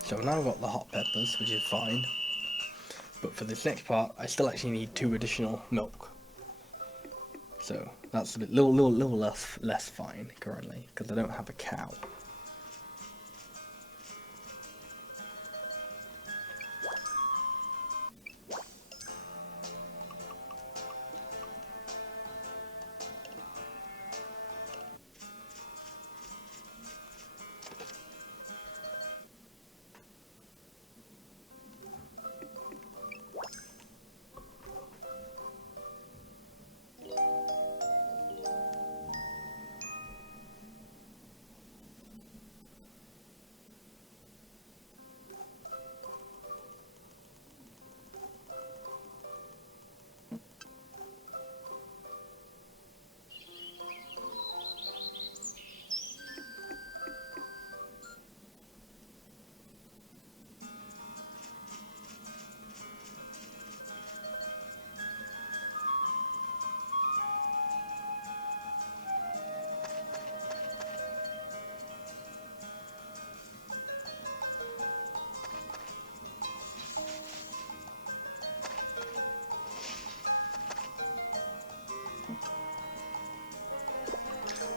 So I've now got the hot peppers, which is fine. But for this next part, I still actually need 2 additional milk. So that's a bit, little less fine currently, because I don't have a cow.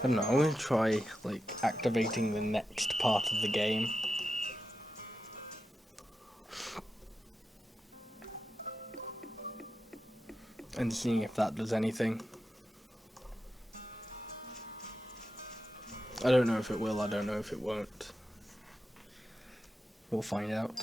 I don't know, I'm going to try, like, activating the next part of the game. And seeing if that does anything. I don't know if it will, I don't know if it won't. We'll find out.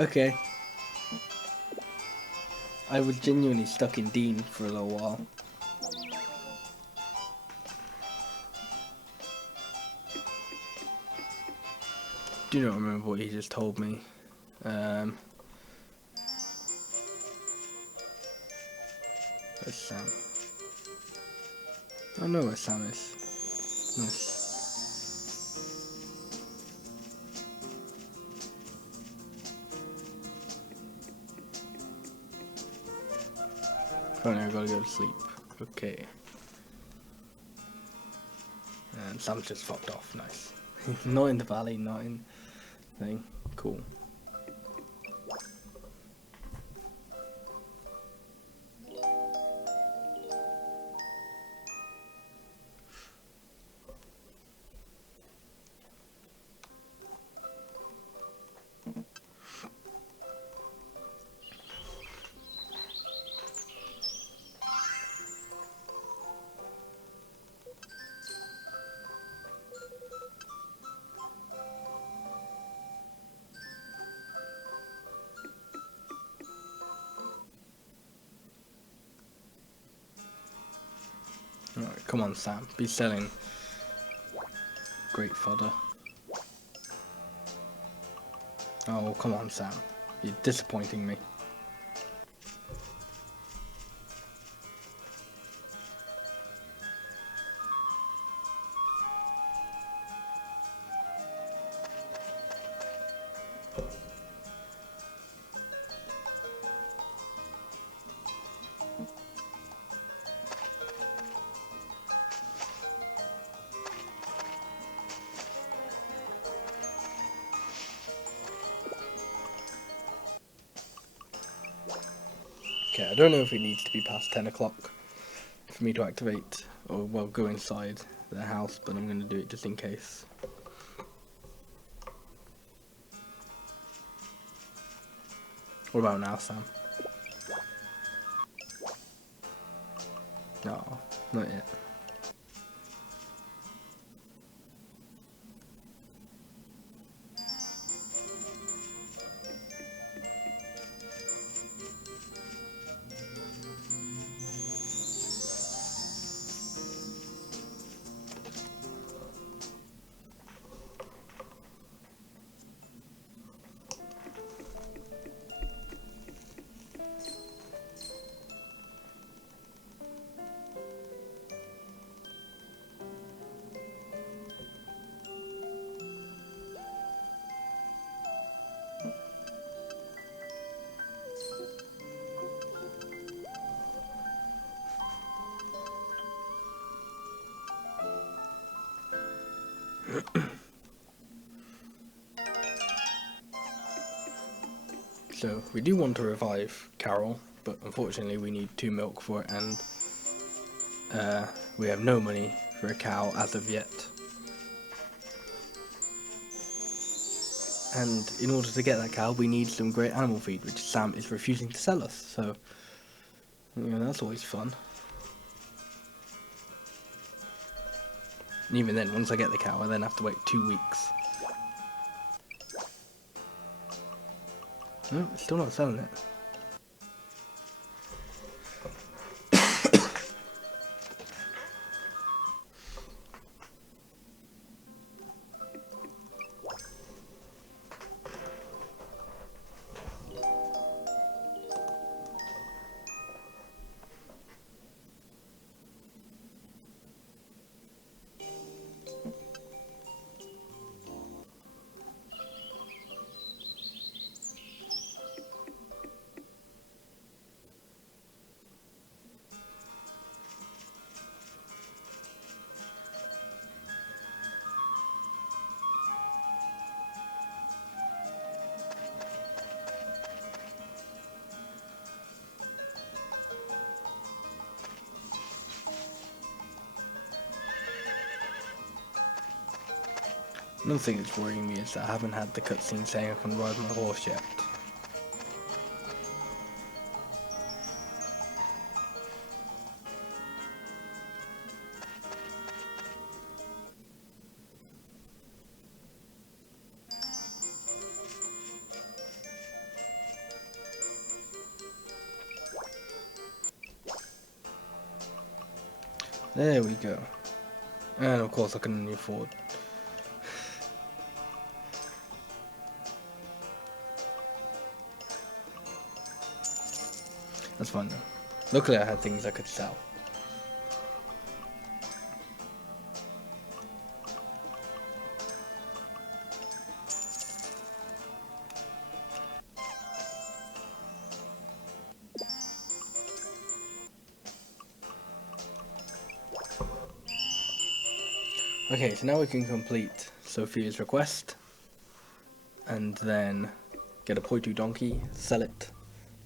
Okay. I was genuinely stuck in Dean for a little while. Do not remember what he just told me. Where's Sam? I know where Sam is. Nice. Finally, I gotta go to sleep. Okay. And Sam's just fucked off. Nice. Not in the valley, not in thing. Cool. Alright, come on, Sam. Be selling great fodder. Oh, come on, Sam. You're disappointing me. Okay, I don't know if it needs to be past 10 o'clock for me to activate, or, well, go inside the house, but I'm going to do it just in case. What about now, Sam? No, not yet. So, we do want to revive Carol, but unfortunately we need 2 milk for it, and we have no money for a cow as of yet. And in order to get that cow, we need some great animal feed, which Sam is refusing to sell us, so, you know, that's always fun. And even then, once I get the cow, I then have to wait 2 weeks. No, it's still not selling it. Another thing that's worrying me is that I haven't had the cutscene saying I can ride my horse yet. There we go. And of course I can only afford. That's fine though. Luckily I had things I could sell. Okay, so now we can complete Sophia's request, and then get a Poitou donkey, sell it,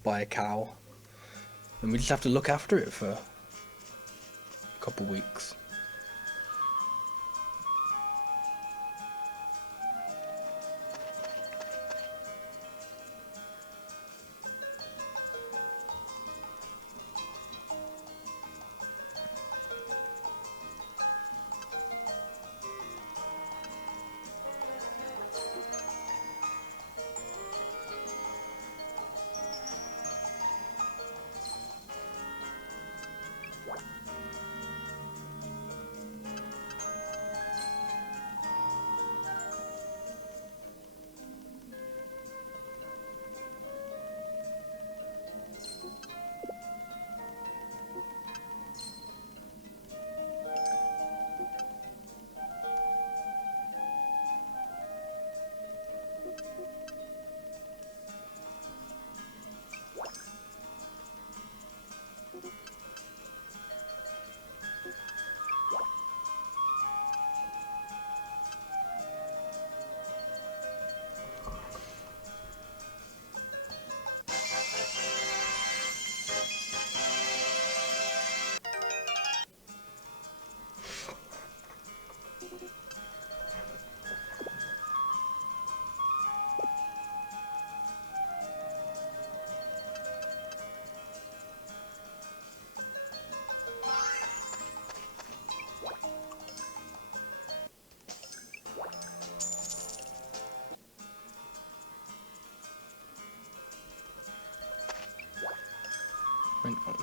buy a cow, and we just have to look after it for a couple weeks.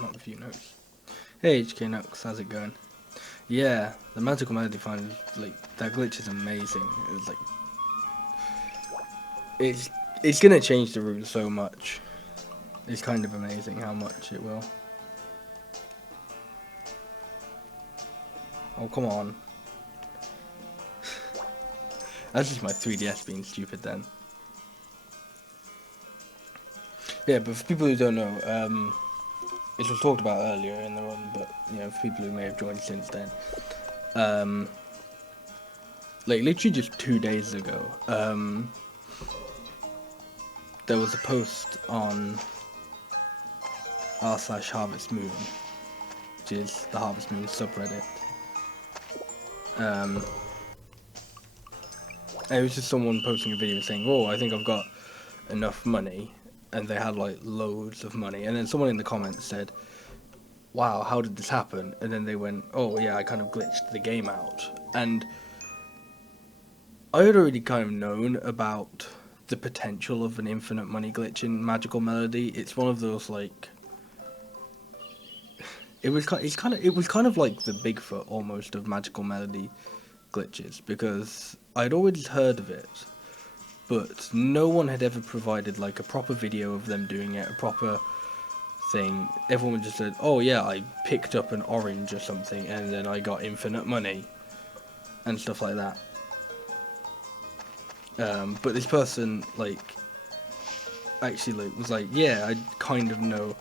Not a few notes. Hey HK Nox, how's it going? Yeah, the magical melody finder, like, that glitch is amazing. It's like, it's gonna change the route so much. It's kind of amazing how much it will. Oh, come on. That's just my 3DS being stupid then. Yeah, but for people who don't know, it was talked about earlier in the run, but, you know, for people who may have joined since then, like, literally just 2 days ago, there was a post on r/HarvestMoon, which is the Harvest Moon subreddit. And it was just someone posting a video saying, oh, I think I've got enough money, and they had like loads of money, and then someone in the comments said, wow, how did this happen? And then they went, oh yeah, I kind of glitched the game out. And I had already kind of known about the potential of an infinite money glitch in Magical Melody. It's one of those, like, it was kind of like the Bigfoot almost of Magical Melody glitches, because I'd always heard of it, but no one had ever provided like a proper video of them doing it, a proper thing. Everyone just said, oh yeah, I picked up an orange or something and then I got infinite money and stuff like that. But this person, like, actually, like, was like, yeah, I kind of know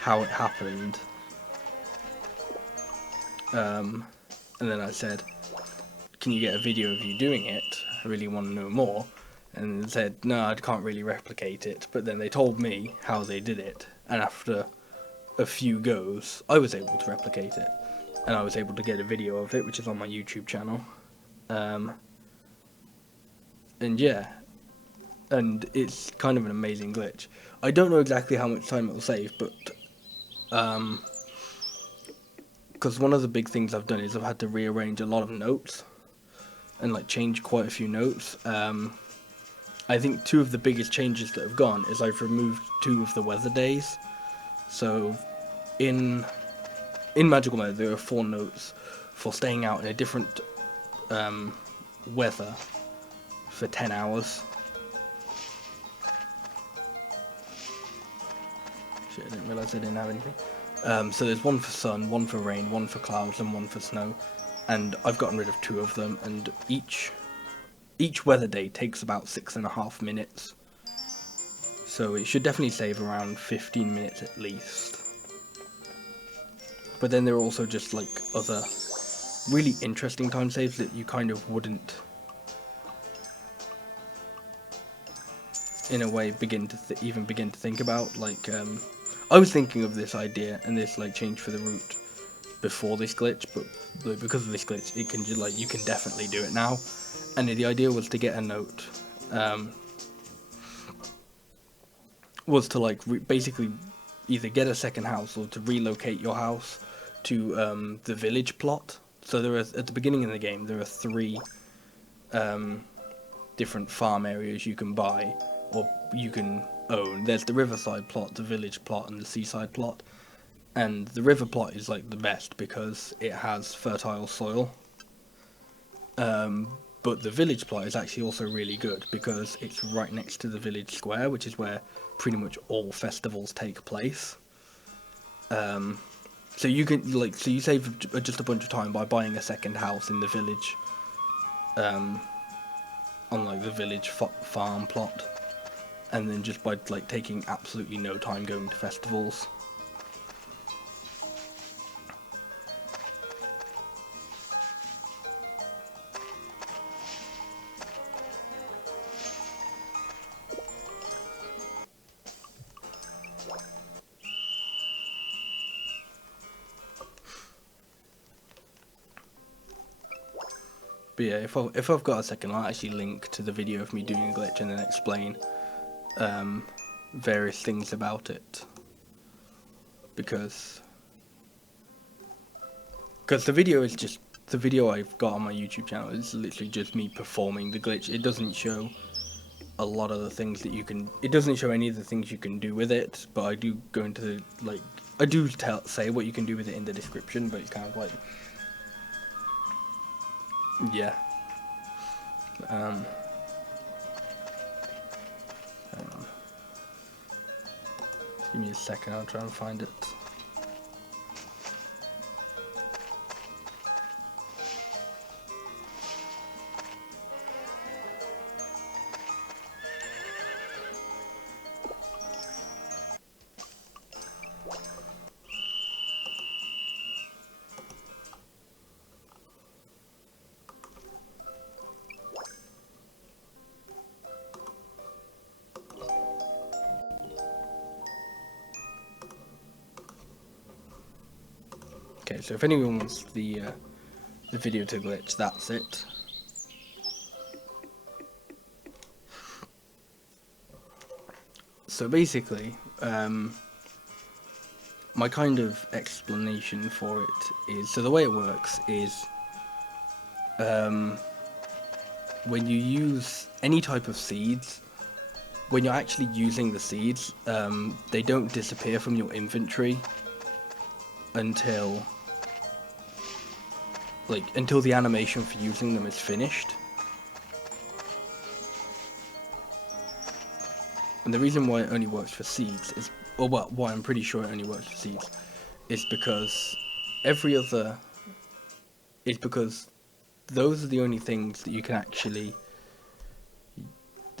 how it happened. And then I said, can you get a video of you doing it? I really want to know more. And they said, no, I can't really replicate it. But then they told me how they did it. And after a few goes, I was able to replicate it. And I was able to get a video of it, which is on my YouTube channel. And yeah, and it's kind of an amazing glitch. I don't know exactly how much time it will save, but because one of the big things I've done is I've had to rearrange a lot of notes and like change quite a few notes. I think two of the biggest changes that have gone is I've removed two of the weather days. So in magical mode there are 4 notes for staying out in a different weather for 10 hours. Shit, I didn't realise I didn't have anything. So there's one for sun, one for rain, one for clouds, and one for snow. And I've gotten rid of 2 of them, and each weather day takes about 6.5 minutes. So it should definitely save around 15 minutes at least. But then there are also just like other really interesting time saves that you kind of wouldn't, in a way, even begin to think about. Like, I was thinking of this idea and this like change for the route before this glitch, but because of this glitch, it can just, like, you can definitely do it now. And the idea was to get a note, was to like basically either get a second house or to relocate your house to the village plot. So there are, at the beginning of the game, there are 3 different farm areas you can buy or you can own. There's the riverside plot, the village plot, and the seaside plot. And the river plot is like the best because it has fertile soil. But the village plot is actually also really good because it's right next to the village square, which is where pretty much all festivals take place. So you can so you save just a bunch of time by buying a second house in the village, on like the village farm plot, and then just by like taking absolutely no time going to festivals. But yeah, if I've got a second, I'll actually link to the video of me doing a glitch and then explain various things about it. Because the video is just, the video I've got on my YouTube channel is literally just me performing the glitch. It doesn't show a lot of the things that you can, it doesn't show any of the things you can do with it, but I do go into, like, I do say what you can do with it in the description, but it's kind of like, yeah. Hang on. Give me a second, I'll try and find it. Okay, so if anyone wants the video to glitch, that's it. So basically, my kind of explanation for it is, so the way it works is, when you use any type of seeds, when you're actually using the seeds, they don't disappear from your inventory until the animation for using them is finished. And the reason why it only works for seeds is, or well, why I'm pretty sure it only works for seeds, is because because those are the only things that you can actually,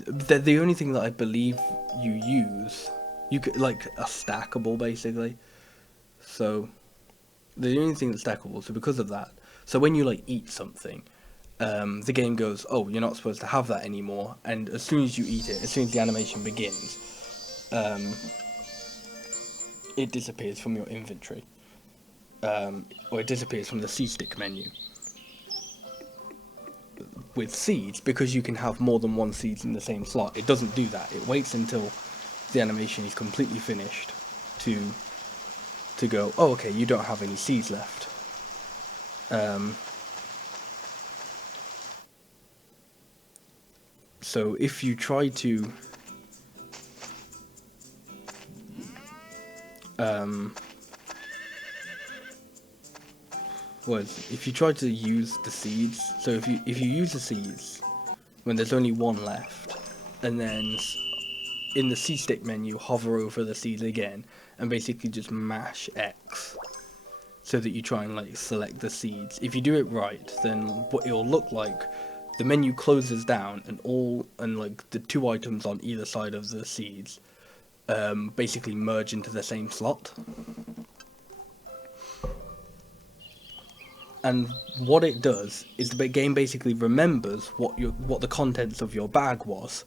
they're the only thing that I believe you use. You could, like, a stackable basically. So they're the only thing that's stackable. So because of that, so when you like eat something, the game goes, oh, you're not supposed to have that anymore, and as soon as you eat it, as soon as the animation begins, it disappears from your inventory, or it disappears from the C-stick menu. with seeds, because you can have more than one seeds in the same slot, it doesn't do that. It waits until the animation is completely finished to go, oh, okay, you don't have any seeds left. So if you try to if you try to use the seeds, so if you use the seeds when there's only one left, and then in the C-stick menu hover over the seeds again and basically just mash X so that you try and like select the seeds. If you do it right, then what it'll look like, the menu closes down and like the two items on either side of the seeds basically merge into the same slot. And what it does is the game basically remembers what the contents of your bag was,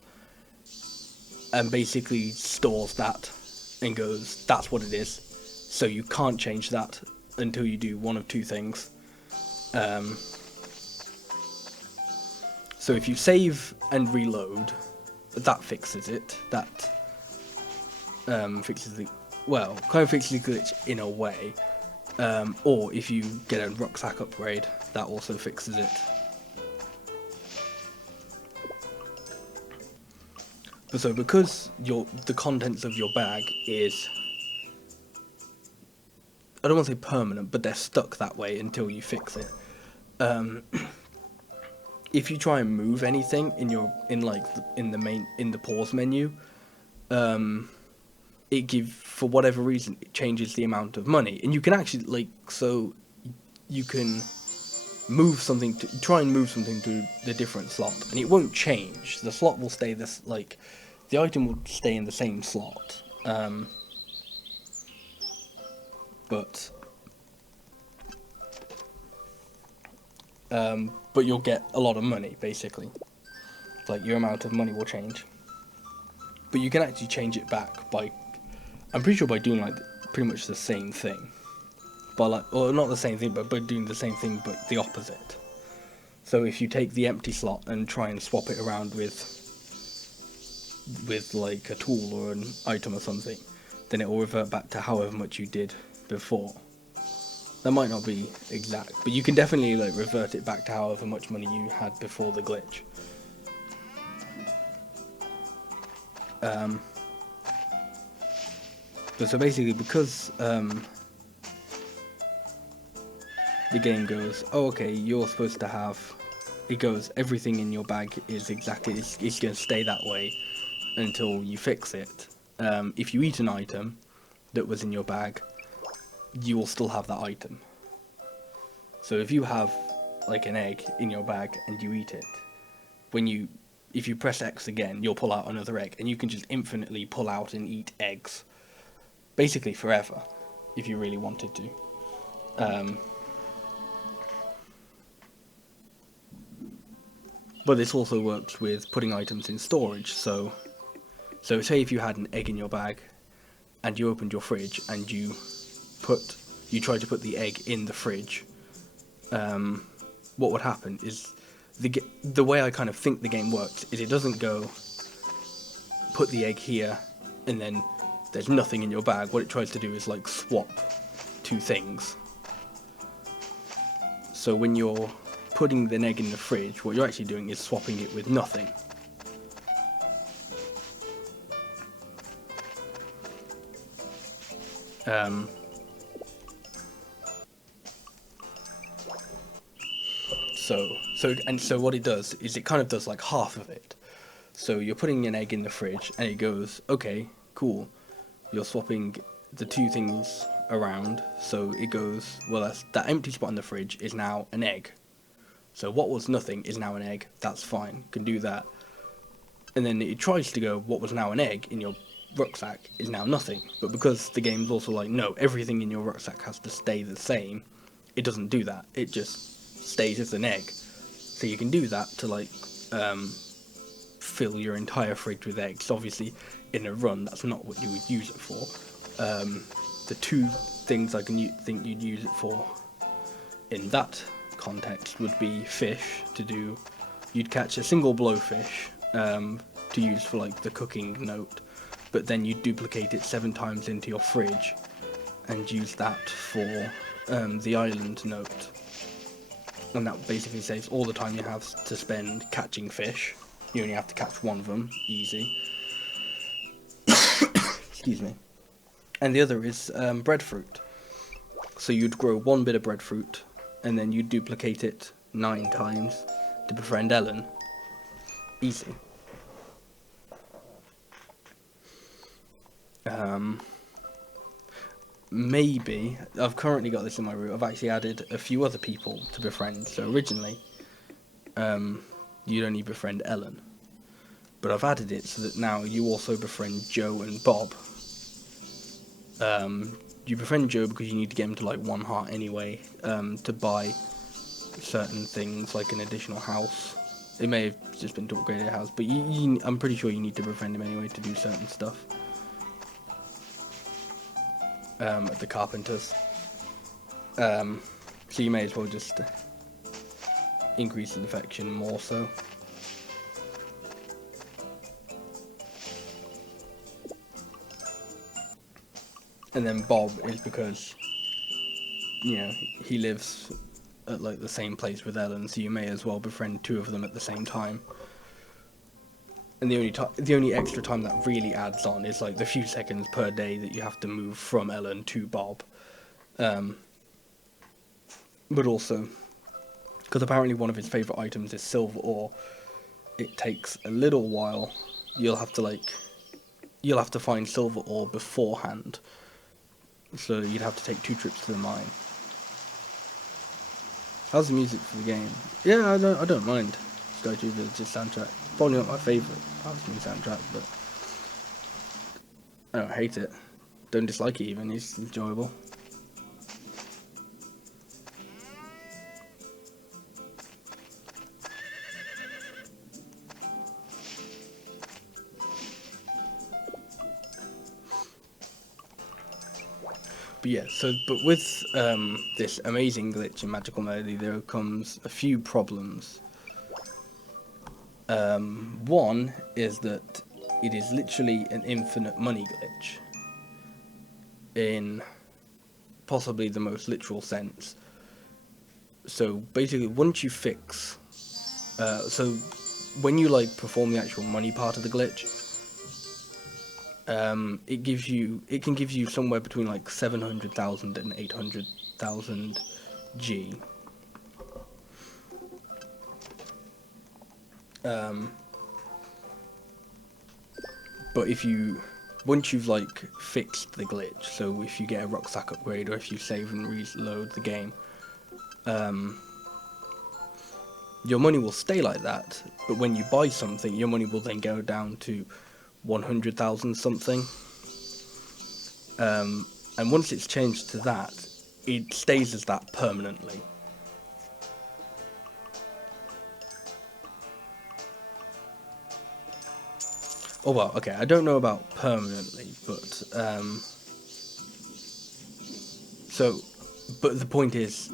and basically stores that and goes, that's what it is. So you can't change that until you do one of two things. So if you save and reload, that fixes it. That fixes the glitch in a way. Or if you get a rucksack upgrade, that also fixes it. So because the contents of your bag is, I don't want to say permanent, but they're stuck that way until you fix it. If you try and move anything in the pause menu, for whatever reason, it changes the amount of money, and you can actually you can try and move something to the different slot, and it won't change. The slot will stay the item will stay in the same slot, but you'll get a lot of money, basically. Like, your amount of money will change. But you can actually change it back I'm pretty sure by doing, pretty much the same thing. Or not the same thing, but by doing the same thing, but the opposite. So if you take the empty slot and try and swap it around with like a tool or an item or something, then it will revert back to however much you did before. That might not be exact, but you can definitely revert it back to however much money you had before the glitch. But so basically, because the game goes, oh, okay, you're supposed to have, it goes, everything in your bag is exactly, it's going to stay that way until you fix it. If you eat an item that was in your bag, you will still have that item. So if you have an egg in your bag and you eat it, if you press X again, you'll pull out another egg, and you can just infinitely pull out and eat eggs, basically forever, if you really wanted to. But this also works with putting items in storage. So say if you had an egg in your bag and you opened your fridge and you tried to put the egg in the fridge, what would happen is the way I kind of think the game works is it doesn't go put the egg here and then there's nothing in your bag. What it tries to do is swap two things. So when you're putting the egg in the fridge, what you're actually doing is swapping it with nothing. So what it does is it kind of does half of it. So you're putting an egg in the fridge and it goes, okay, cool. You're swapping the two things around, so it goes, well, that empty spot in the fridge is now an egg. So what was nothing is now an egg. That's fine, can do that. And then it tries to go, what was now an egg in your rucksack is now nothing. But because the game's also no, everything in your rucksack has to stay the same, it doesn't do that. It just stays as an egg. So you can do that to fill your entire fridge with eggs. Obviously, in a run, that's not what you would use it for. The two things I can think you'd use it for in that context would be fish, to do you'd catch a single blowfish to use for like the cooking note, but then you'd duplicate it 7 times into your fridge and use that for the island note. And that basically saves all the time you have to spend catching fish. You only have to catch one of them, easy. Excuse me. And the other is breadfruit. So you'd grow one bit of breadfruit, and then you'd duplicate it 9 times to befriend Ellen. Easy. Maybe, I've currently got this in my route, I've actually added a few other people to befriend. So originally, you'd only befriend Ellen. But I've added it so that now you also befriend Joe and Bob. You befriend Joe because you need to get him to like 1 heart anyway, to buy certain things like an additional house. It may have just been to upgrade a house, but I'm pretty sure you need to befriend him anyway to do certain stuff. At the carpenters. So you may as well just increase his affection more so. And then Bob is because, you know, he lives at like the same place with Ellen, so you may as well befriend 2 of them at the same time. And the only extra time that really adds on is like the few seconds per day that you have to move from Ellen to Bob. But also, because apparently one of his favourite items is silver ore, it takes a little while. You'll have to find silver ore beforehand. So you'd have to take 2 trips to the mine. How's the music for the game? Yeah, I don't mind. Sky Village's soundtrack. Probably not my favourite Houseman soundtrack, but I don't hate it. Don't dislike it even, it's enjoyable. But yeah, but with this amazing glitch in Magical Melody, there comes a few problems. One is that it is literally an infinite money glitch, in possibly the most literal sense. So basically, once you fix, so when you like perform the actual money part of the glitch, it can give you somewhere between like 700,000 and 800,000 G. But once you've like fixed the glitch, so if you get a rucksack upgrade or if you save and reload the game, your money will stay like that, but when you buy something, your money will then go down to 100,000 something. And once it's changed to that, it stays as that permanently. Oh well, okay, I don't know about permanently, but but the point is,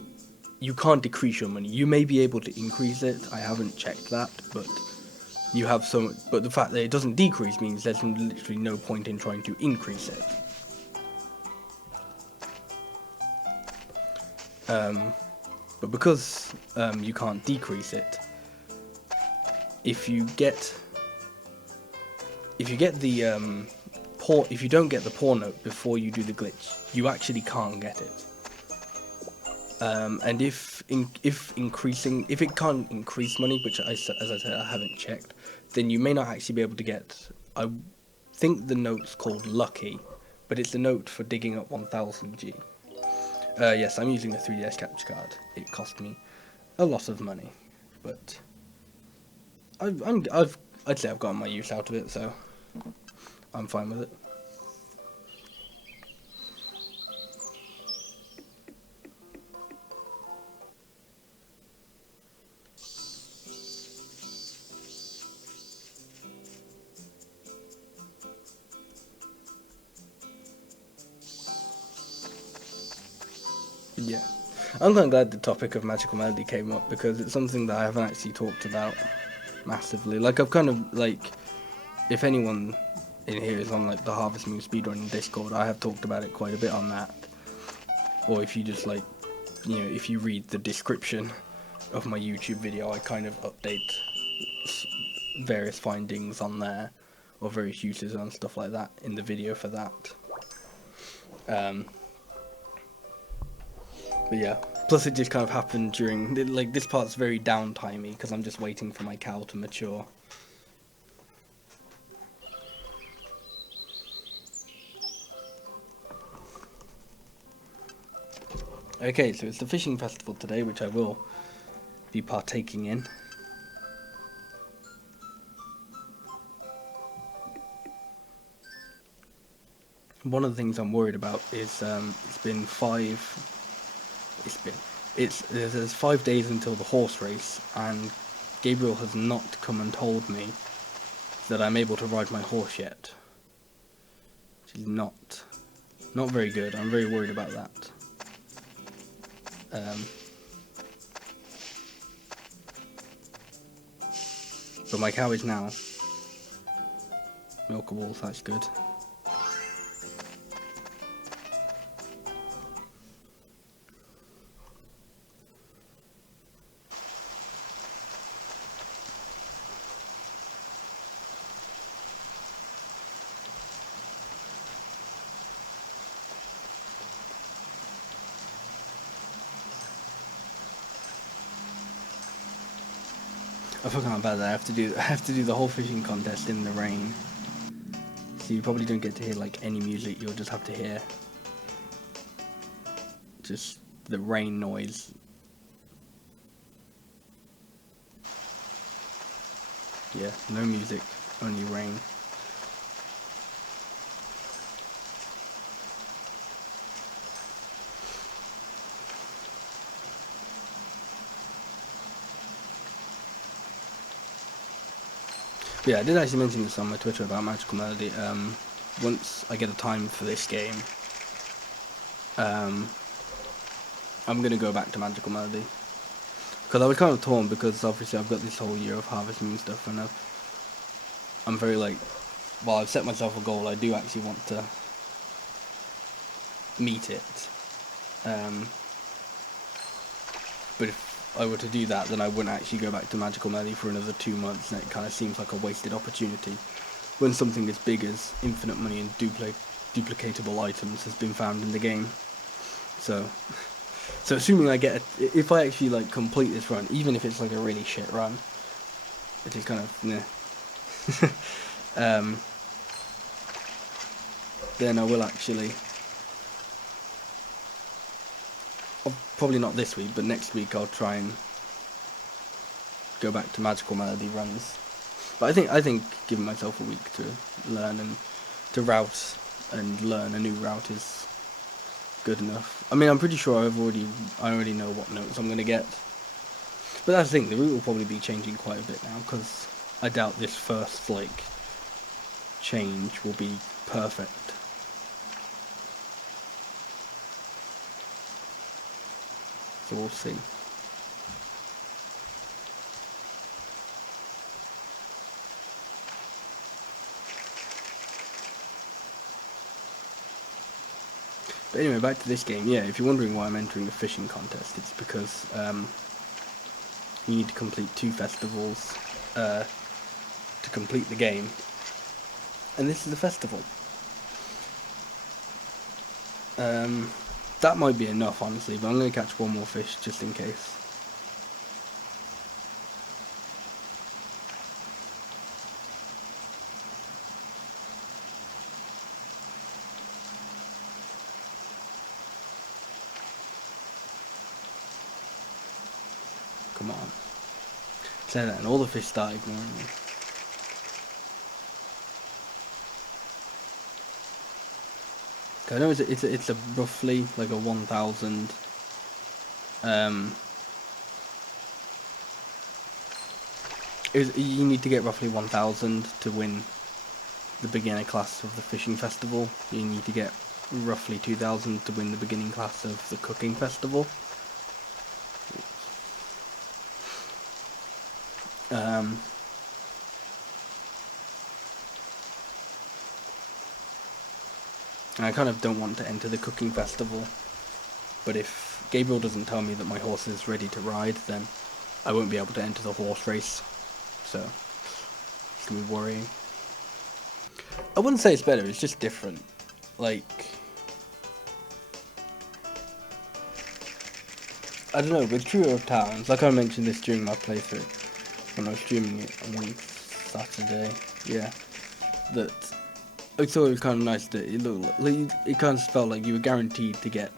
you can't decrease your money. You may be able to increase it. I haven't checked that, but you have some. But the fact that it doesn't decrease means there's literally no point in trying to increase it. But because you can't decrease it, if you don't get the poor note before you do the glitch, you actually can't get it. And if it can't increase money, which as I said I haven't checked, then you may not actually be able to get. I think the note's called Lucky, but it's a note for digging up 1,000 G. Yes, I'm using a 3DS capture card. It cost me a lot of money, but I'd say I've gotten my use out of it, so I'm fine with it. Yeah, I'm quite glad the topic of Magical Melody came up because it's something that I haven't actually talked about massively. Like, I've kind of, like, if anyone in here is on, like, the Harvest Moon speedrunning Discord, I have talked about it quite a bit on that. Or if you just, like, you know, if you read the description of my YouTube video, I kind of update various findings on there, or various uses and stuff like that in the video for that. But yeah, plus it just kind of happened during, like, this part's very downtimey because I'm just waiting for my cow to mature. Okay, so it's the fishing festival today, which I will be partaking in. One of the things I'm worried about is there's 5 days until the horse race, and Gabriel has not come and told me that I'm able to ride my horse yet. Which is not very good. I'm very worried about that. But my cow is now milkable, so that's good. I forgot about that. I have to do the whole fishing contest in the rain. So you probably don't get to hear like any music. You'll just have to hear just the rain noise. Yeah, no music, only rain. Yeah, I did actually mention this on my Twitter about Magical Melody. Once I get a time for this game, I'm gonna go back to Magical Melody. Because I was kind of torn, because obviously I've got this whole year of Harvest Moon stuff, and I'm very like, well, I've set myself a goal. I do actually want to meet it. But if I were to do that, then I wouldn't actually go back to Magical Melody for another 2 months, and it kind of seems like a wasted opportunity when something as big as infinite money and duplicatable items has been found in the game. So assuming I get if I actually like complete this run, even if it's like a really shit run, which is kind of then I will actually, probably not this week, but next week I'll try and go back to Magical Melody runs. But I think giving myself a week to learn and to route and learn a new route is good enough. I mean, I'm pretty sure I already know what notes I'm gonna get. But that's the thing, the route will probably be changing quite a bit now, because I doubt this first like change will be perfect. So we'll see. But anyway, back to this game. Yeah, if you're wondering why I'm entering the fishing contest, it's because you need to complete 2 festivals to complete the game. And this is a festival. That might be enough, honestly, but I'm going to catch 1 more fish just in case. Come on. Say that and all the fish start ignoring me. I know it's a roughly like a 1,000 you need to get roughly 1,000 to win the beginner class of the fishing festival. You need to get roughly 2,000 to win the beginning class of the cooking festival. And I kind of don't want to enter the cooking festival, but if Gabriel doesn't tell me that my horse is ready to ride, then I won't be able to enter the horse race. So it's gonna be worrying. I wouldn't say it's better, it's just different. Like, I don't know, with Trio of Towns, like I mentioned this during my playthrough, when I was streaming it on Saturday, yeah, that I thought it was kind of nice that it looked like, it kind of felt like you were guaranteed to get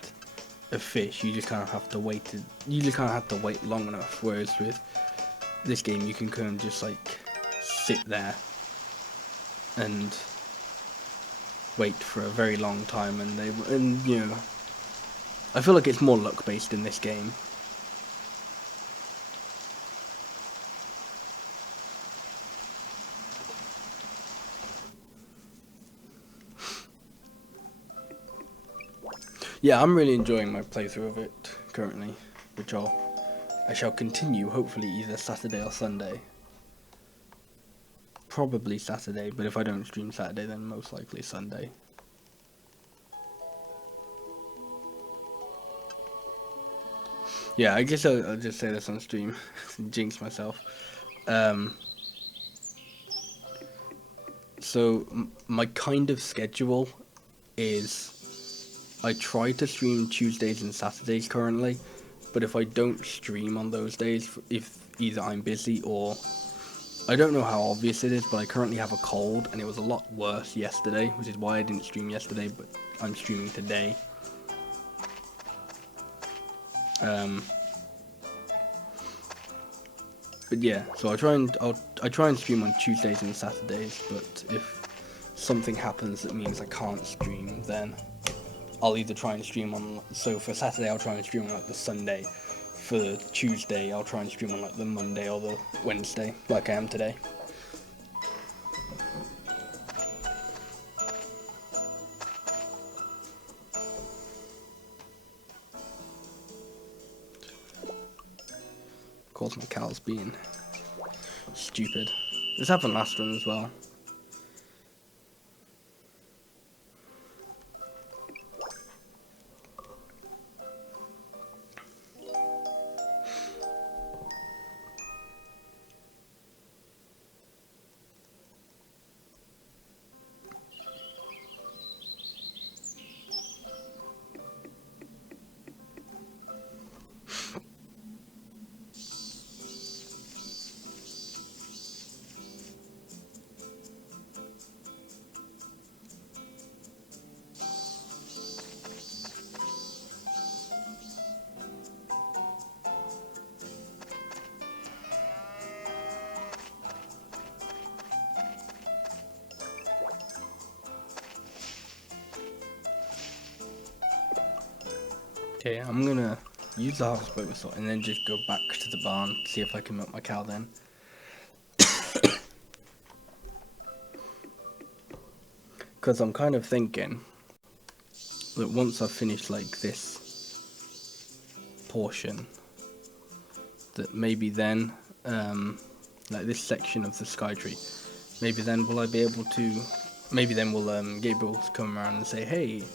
a fish, you just kind of have to wait, you just kind of have to wait long enough, whereas with this game you can kind of just like sit there and wait for a very long time, and you know, I feel like it's more luck based in this game. Yeah, I'm really enjoying my playthrough of it currently, which I shall continue hopefully either Saturday or Sunday. Probably Saturday, but if I don't stream Saturday then most likely Sunday. Yeah, I guess I'll just say this on stream, jinx myself. So my kind of schedule is I try to stream Tuesdays and Saturdays currently, but if I don't stream on those days, if either I'm busy or I don't know how obvious it is, but I currently have a cold and it was a lot worse yesterday, which is why I didn't stream yesterday, but I'm streaming today. But yeah, so I try and stream on Tuesdays and Saturdays, but if something happens that means I can't stream, then I'll either try and stream on, so for Saturday I'll try and stream on like the Sunday, for Tuesday I'll try and stream on like the Monday or the Wednesday, like I am today. Of course my cow's being stupid. This happened last run as well. Okay, I'm gonna use the harvest boat whistle and then just go back to the barn, see if I can milk my cow then. Because I'm kind of thinking that once I've finished like this portion, that maybe then, like this section of the sky tree, maybe then will I be able to, maybe then will Gabriel come around and say, hey,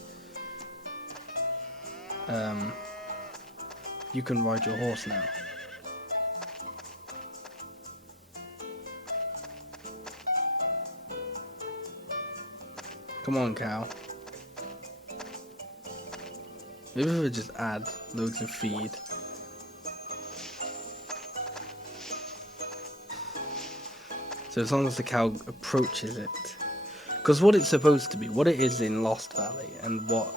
you can ride your horse now. Come on, cow. Maybe if we just add loads of feed. So as long as the cow approaches it. Because what it's supposed to be, what it is in Lost Valley, and what,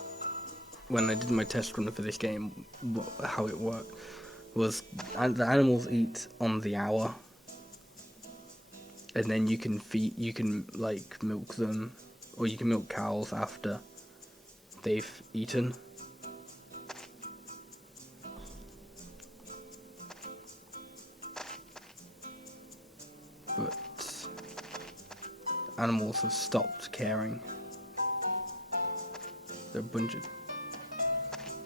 when I did my test run for this game, how it worked, was the animals eat on the hour. And then you can like milk them, or you can milk cows after they've eaten. But animals have stopped caring. They're a bunch of...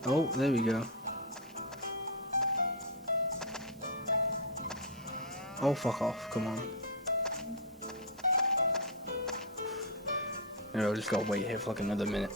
Oh, there we go. Oh, fuck off, come on. Maybe I'll just gotta wait here for like another minute.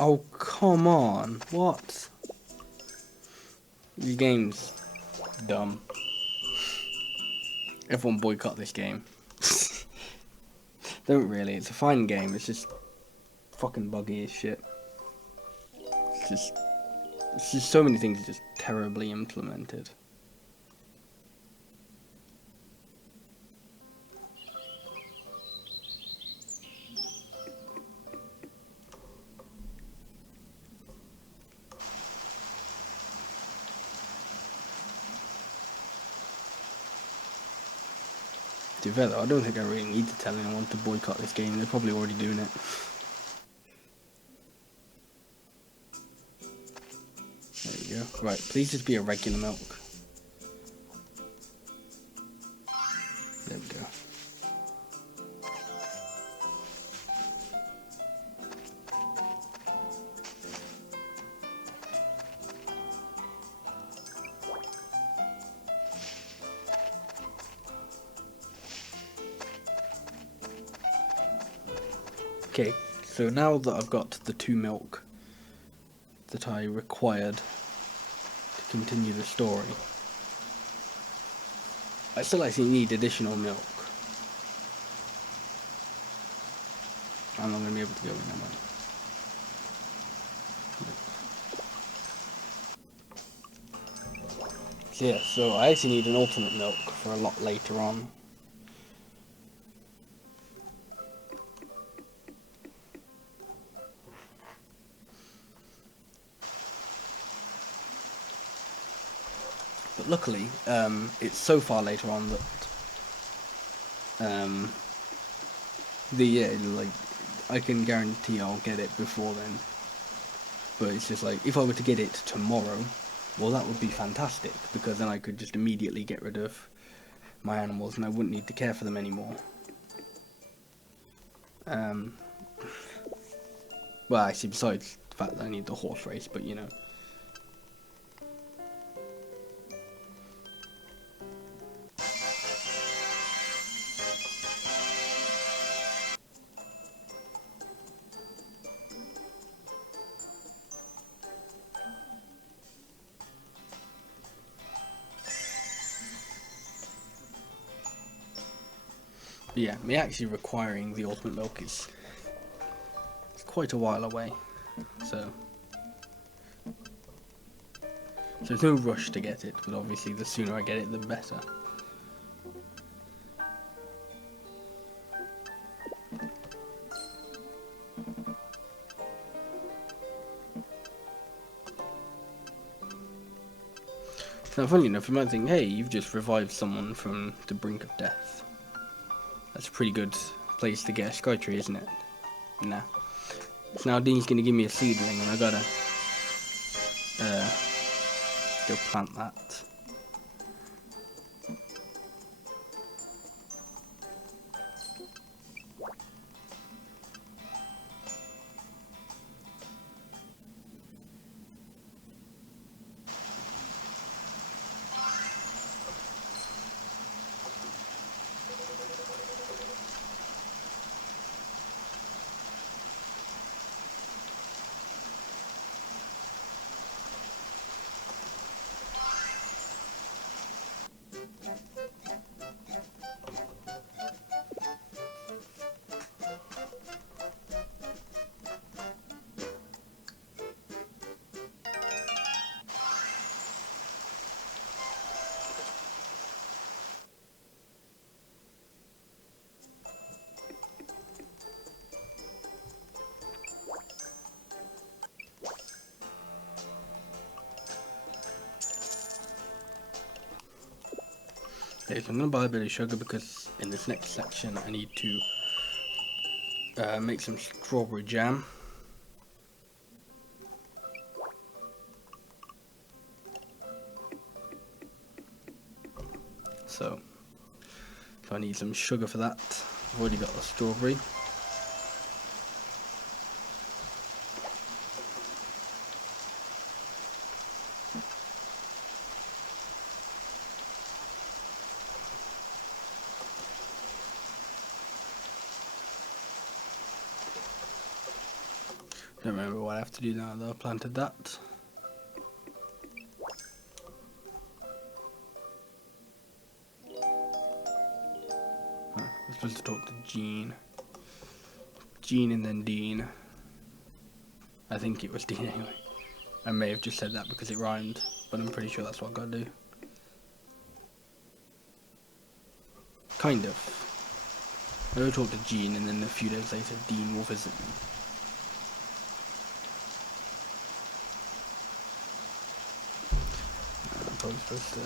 Oh, come on. What? This game's dumb. Everyone boycott this game. Don't really. It's a fine game. It's just fucking buggy as shit. It's just so many things are just terribly implemented. To be fair though, I don't think I really need to tell anyone to boycott this game. They're probably already doing it. There you go. Right, please just be a regular milk. There we go. Okay, so now that I've got the 2 milk that I required to continue the story, I still actually need additional milk. I'm not going to be able to go in, am I? So yeah, so I actually need an alternate milk for a lot later on. But luckily, it's so far later on that like I can guarantee I'll get it before then. But it's just like, if I were to get it tomorrow, well, that would be fantastic, because then I could just immediately get rid of my animals and I wouldn't need to care for them anymore. Well, actually, besides the fact that I need the horse race, but you know. But yeah, me actually requiring the ultimate milk is quite a while away, so there's no rush to get it, but obviously the sooner I get it, the better. Now, funny enough, you might think, hey, you've just revived someone from the brink of death. That's a pretty good place to get a sky tree, isn't it? Nah. So now Dean's gonna give me a seedling, and I gotta go plant that. Okay, so I'm going to buy a bit of sugar because in this next section I need to make some strawberry jam. So I need some sugar for that. I've already got the strawberry. Don't remember what I have to do now though. I planted that. I'm supposed to talk to Jean. Jean and then Dean. I think it was Dean anyway. I may have just said that because it rhymed, but I'm pretty sure that's what I gotta do. Kind of. I will talk to Jean and then a few days later Dean will visit me. I'm probably supposed to...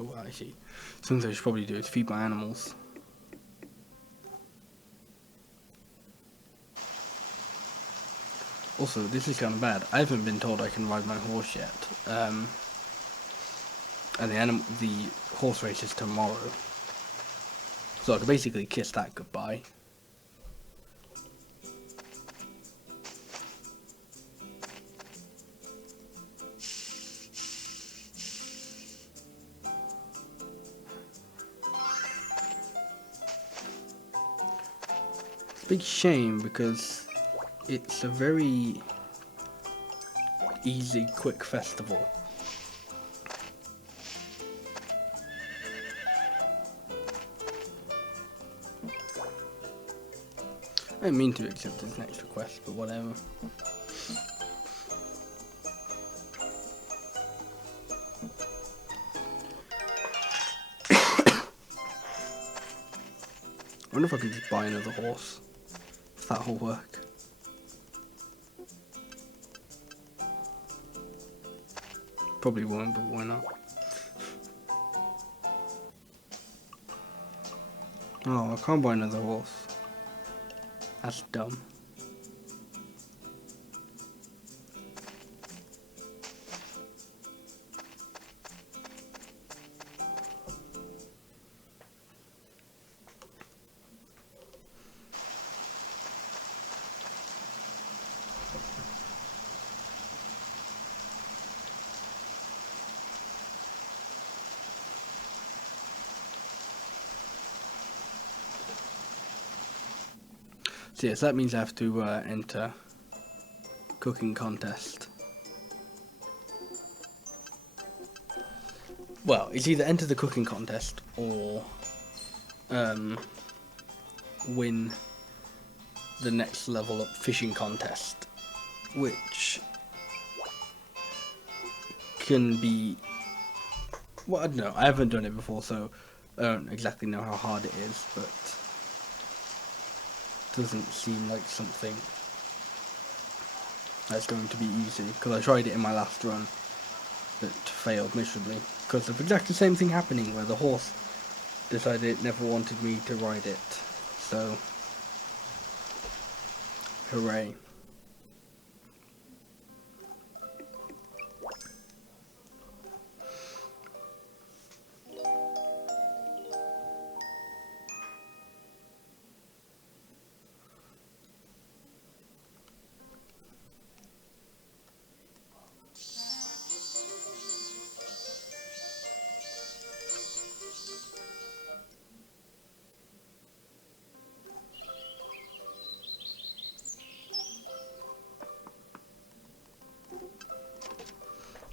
Oh, I see. Something I should probably do is feed my animals. Also, this is kind of bad. I haven't been told I can ride my horse yet. And the horse race is tomorrow. So I could basically kiss that goodbye. It's a big shame because it's a very easy, quick festival. I didn't mean to accept his next request, but whatever. I wonder if I could just buy another horse. If that'll work. Probably won't, but why not? Oh, I can't buy another horse. That's dumb. So yes, that means I have to enter cooking contest. Well, it's either enter the cooking contest or win the next level up fishing contest, which can be, well, I don't know, I haven't done it before, so I don't exactly know how hard it is, but doesn't seem like something that's going to be easy, because I tried it in my last run that failed miserably because of exactly the same thing happening where the horse decided it never wanted me to ride it. So hooray.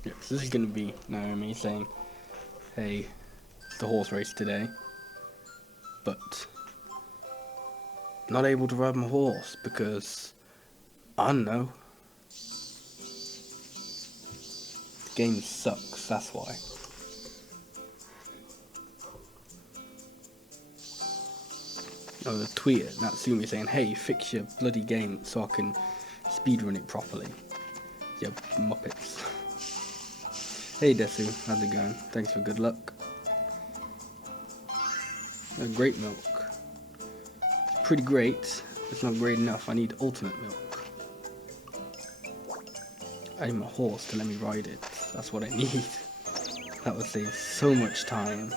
Yeah, so this is going to be Naomi saying, hey, it's the horse race today, but not able to ride my horse because, I don't know, the game sucks, that's why. Oh, the tweet at Natsumi saying, hey, fix your bloody game so I can speedrun it properly. You muppets. Hey Desu, how's it going? Thanks for good luck. Great milk. It's pretty great. It's not great enough. I need ultimate milk. I need my horse to let me ride it. That's what I need. That would save so much time.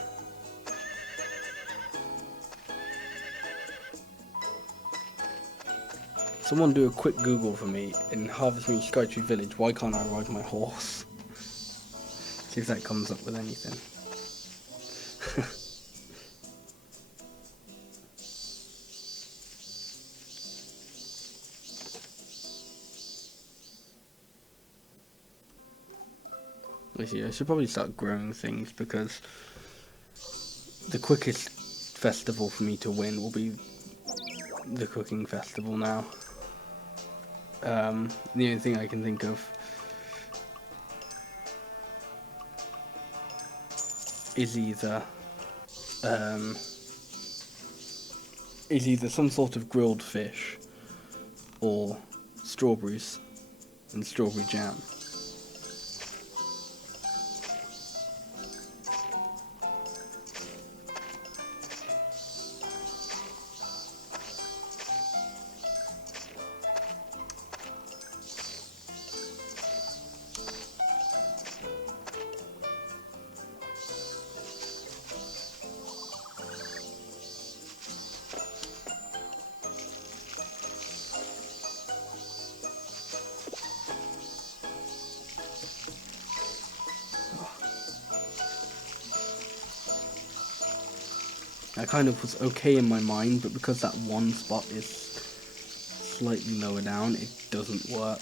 Someone do a quick Google for me in Harvest Moon Skytree Village. Why can't I ride my horse? See if that comes up with anything. Actually, I should probably start growing things, because the quickest festival for me to win will be the cooking festival now. The only thing I can think of is um, either some sort of grilled fish or strawberries and strawberry jam. I kind of was okay in my mind, but because that one spot is slightly lower down, it doesn't work.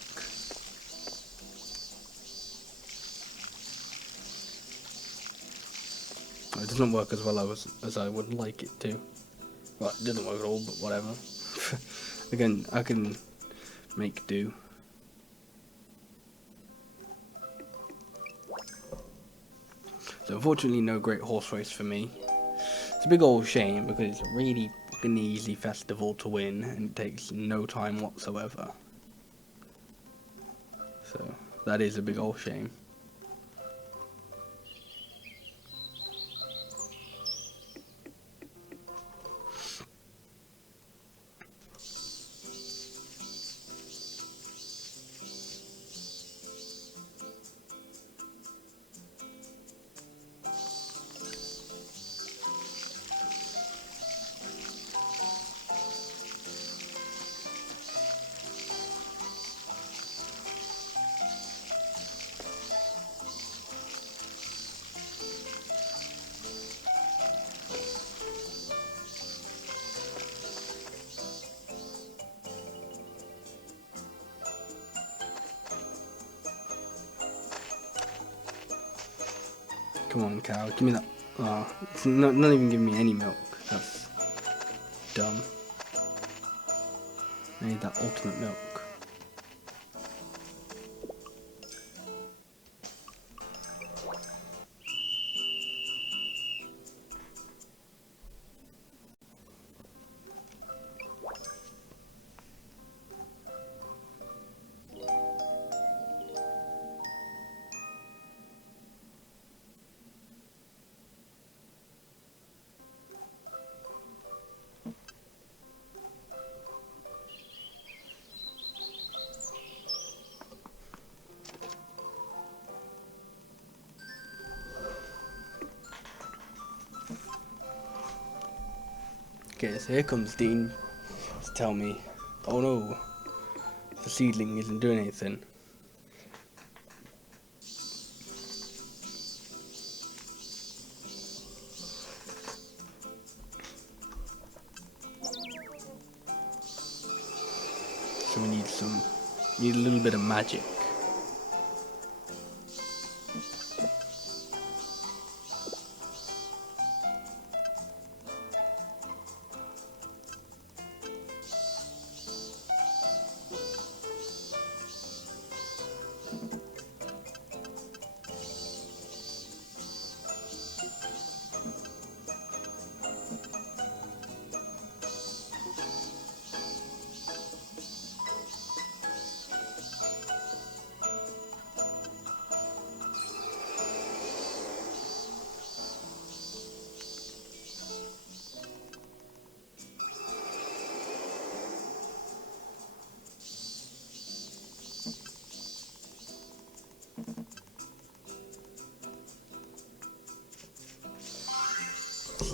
It doesn't work as well as I would like it to. Well, it doesn't work at all, but whatever. Again, I can make do. So unfortunately, no great horse race for me. It's a big old shame, because it's a really fucking easy festival to win, and it takes no time whatsoever. So that is a big old shame. Come on, cow, give me that. Oh, it's not even giving me any milk. That's dumb. I need that ultimate milk. Okay, so here comes Dean to tell me, oh no, the seedling isn't doing anything. So we need a little bit of magic.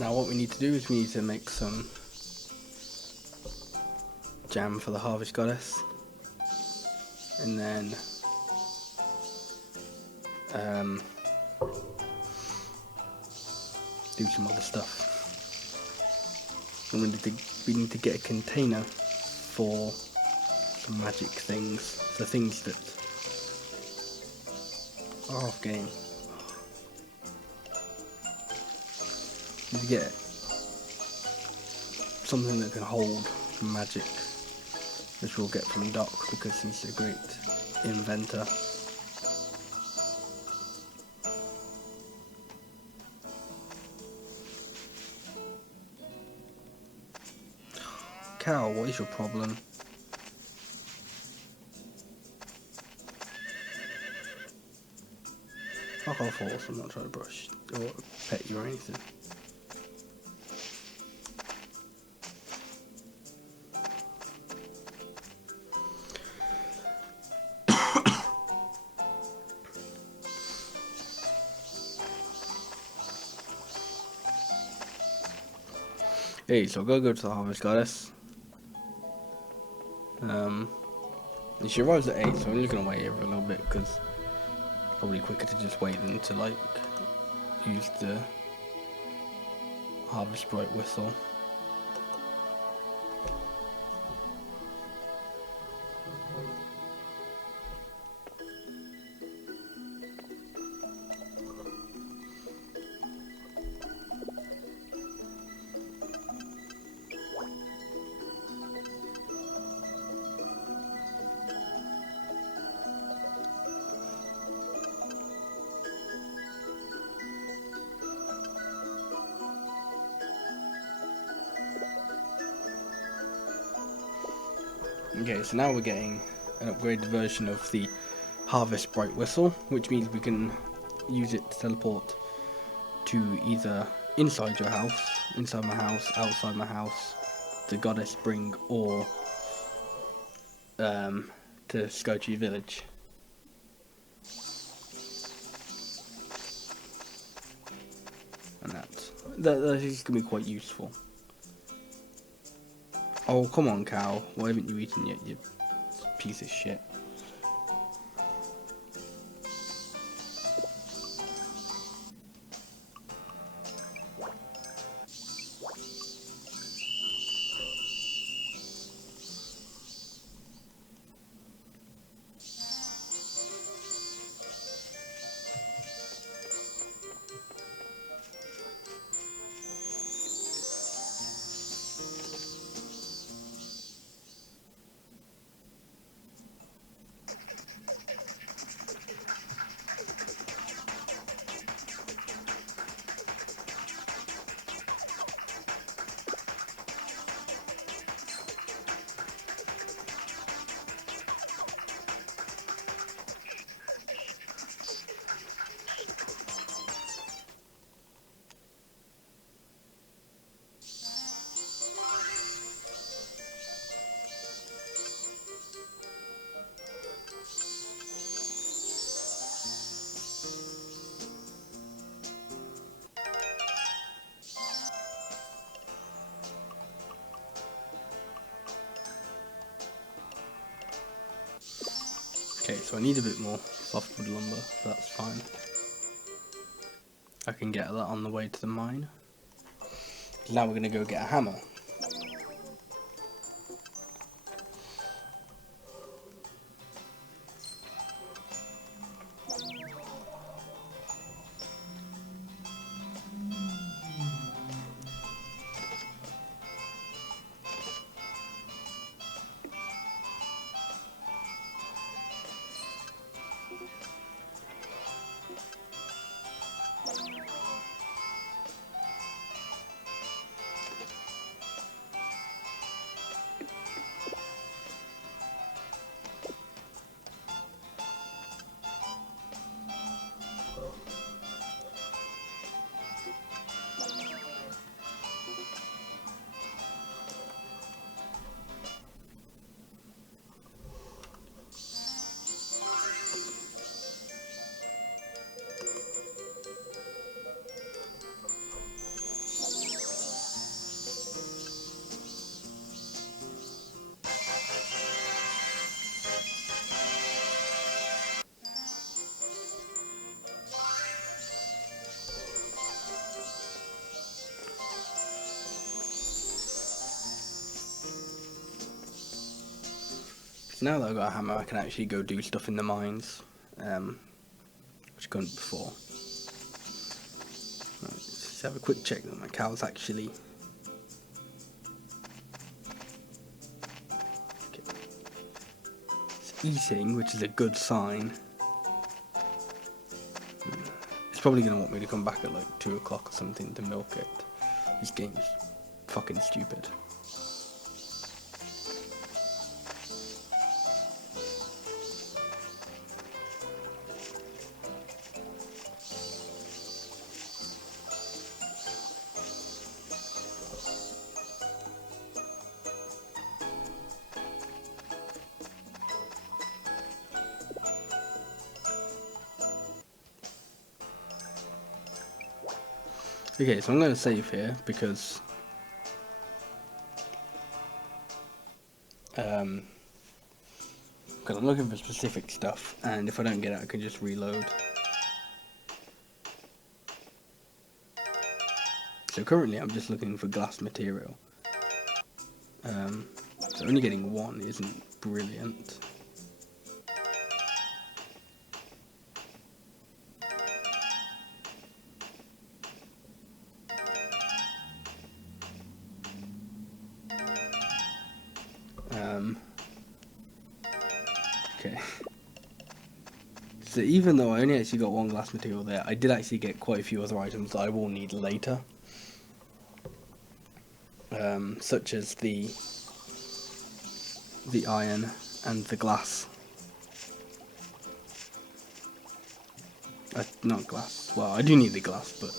Now what we need to do is we need to make some jam for the harvest goddess, and then do some other stuff. And we need to get a container for some magic things, the things that are off game. need to get something that can hold magic, which we'll get from Doc because he's a great inventor. Cow, what is your problem? Fuck off, horse. I'm not trying to brush or pet you or anything. Hey, so I gotta go to the Harvest Goddess. And she arrives at 8, so I'm just gonna wait here for a little bit because it's probably quicker to just wait than to like use the Harvest Bright Whistle. Okay, so now we're getting an upgraded version of the Harvest Bright Whistle, which means we can use it to teleport to either inside your house, inside my house, outside my house, the Goddess Spring, or to Skochi Village. And that is going to be quite useful. Oh, come on, cow. Why haven't you eaten yet, you piece of shit? Okay, so I need a bit more softwood lumber, but that's fine. I can get that on the way to the mine. Now we're going to go get a hammer. So now that I've got a hammer, I can actually go do stuff in the mines, which I couldn't before. Right, have a quick check that my cow's actually... Okay. It's eating, which is a good sign. It's probably going to want me to come back at like 2 o'clock or something to milk it. This game's fucking stupid. Okay, so I'm going to save here because I'm looking for specific stuff, and if I don't get it I can just reload. So currently I'm just looking for glass material. So only getting 1 isn't brilliant. Okay. So even though I only actually got 1 glass material there, I did actually get quite a few other items that I will need later. Such as the iron and the glass. Not glass. Well, I do need the glass, but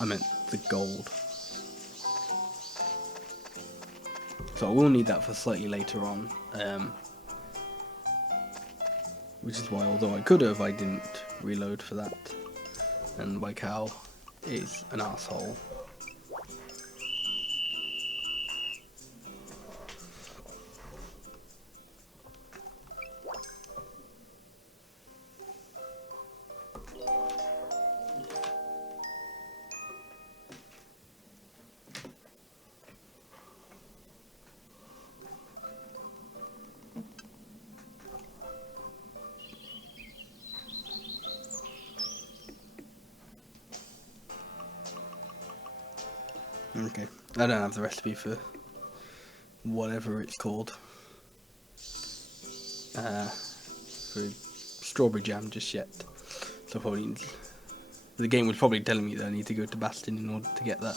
I meant the gold. So I will need that for slightly later on. Which is why, although I could have, I didn't reload for that. And my cow is an asshole. Okay, I don't have the recipe for whatever it's called. For strawberry jam just yet. So probably the game was probably telling me that I need to go to Bastion in order to get that.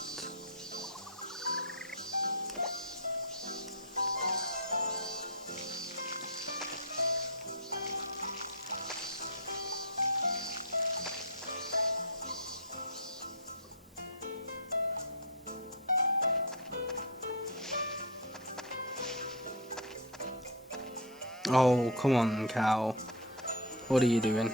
Oh, come on, cow. What are you doing? I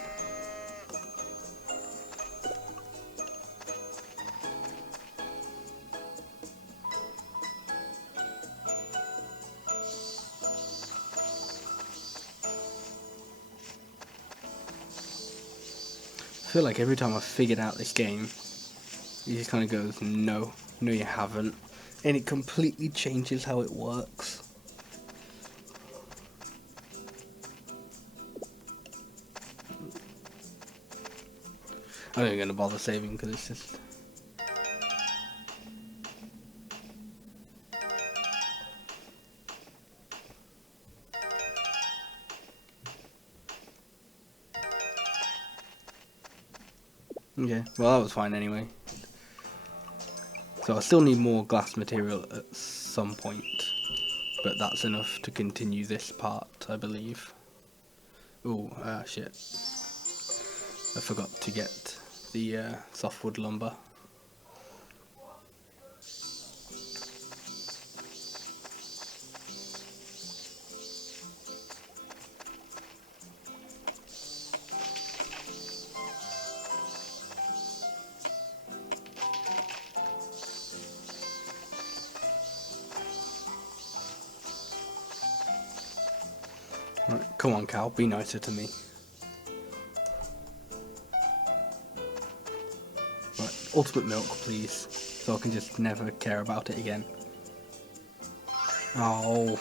feel like every time I've figured out this game, it just kind of goes, no, no you haven't. And it completely changes how it works. I'm not even going to bother saving because it's just... Okay, well that was fine anyway. So I still need more glass material at some point, but that's enough to continue this part, I believe. Oh, shit. I forgot to get the softwood lumber. Right, come on, cow, be nicer to me. Right, ultimate milk, please, so I can just never care about it again. Oh.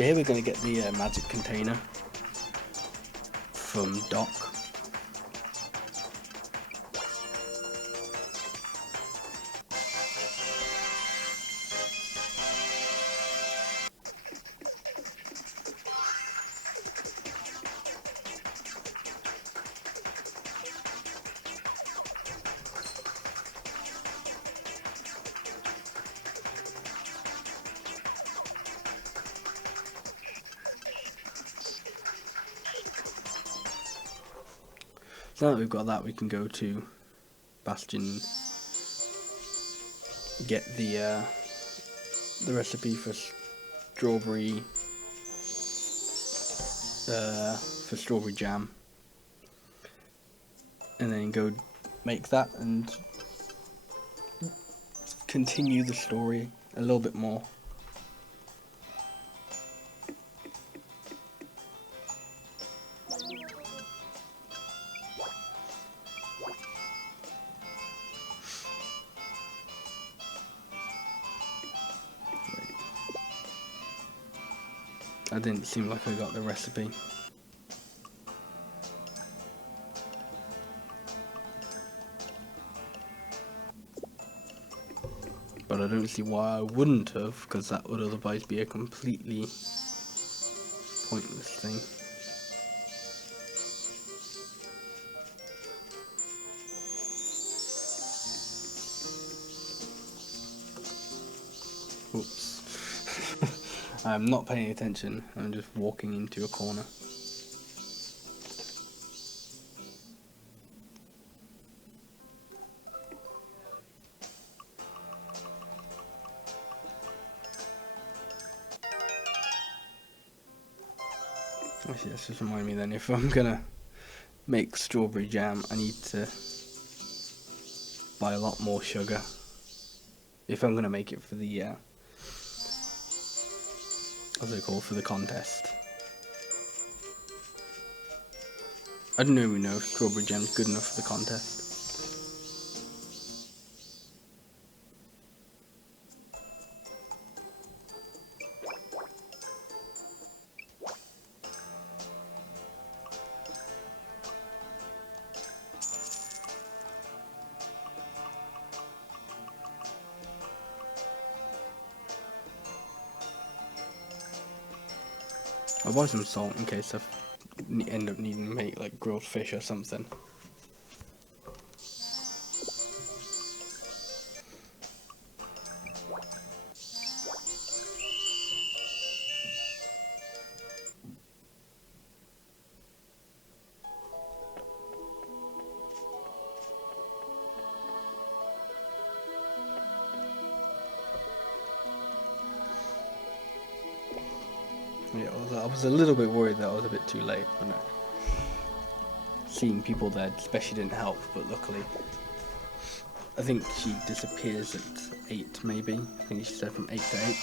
So here we're going to get the magic container from Doc. So now that we've got that, we can go to Bastion, get the recipe for strawberry jam, and then go make that and continue the story a little bit more. That didn't seem like I got the recipe. But I don't see why I wouldn't have, because that would otherwise be a completely pointless thing. Oops. I'm not paying attention, I'm just walking into a corner. Actually, that's just remind me then, if I'm gonna make strawberry jam, I need to buy a lot more sugar. If I'm gonna make it for the, what's it called, for the contest. I don't even know if strawberry jam's good enough for the contest. I'll buy some salt in case I end up needing to make like grilled fish or something. Yeah, I was a little bit worried that I was a bit too late, but no. Seeing people there especially didn't help, but luckily. I think she disappears at 8 maybe. I think she said from 8 to 8.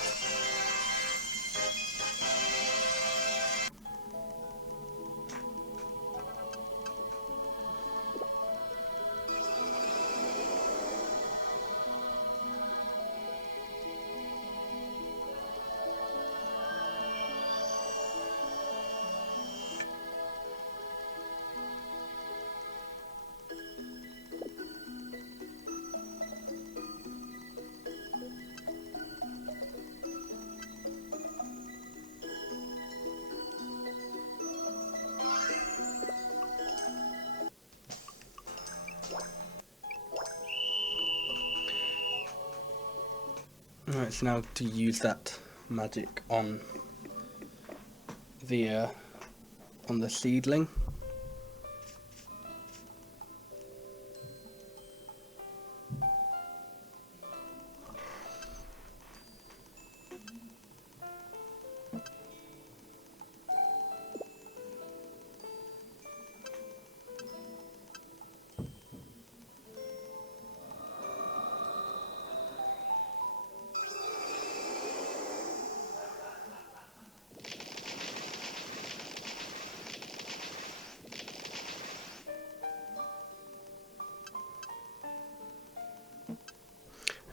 Alright, so now to use that magic on the seedling.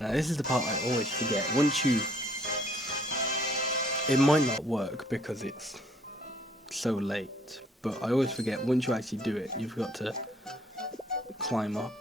Now this is the part I always forget. Once you it might not work because it's so late, but I always forget once you actually do it, you've got to climb up.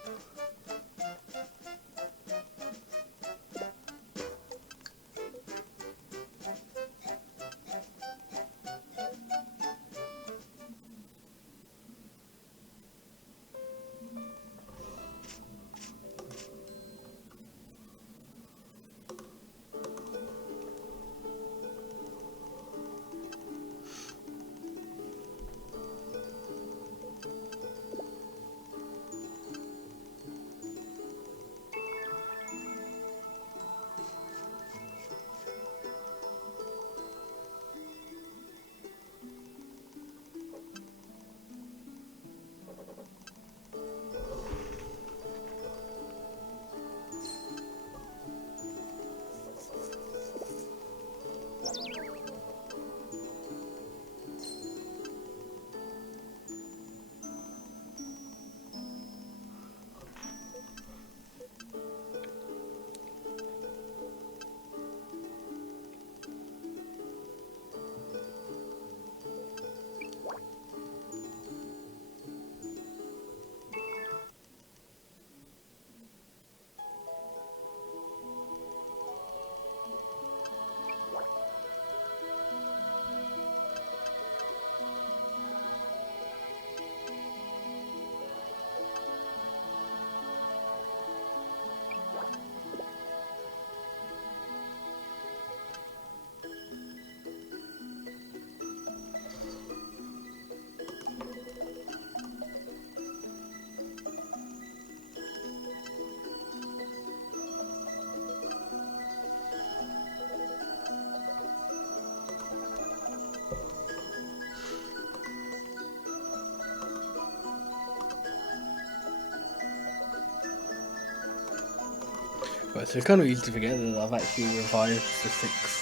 Right, so it's kind of easy to forget that I've actually revived the 6th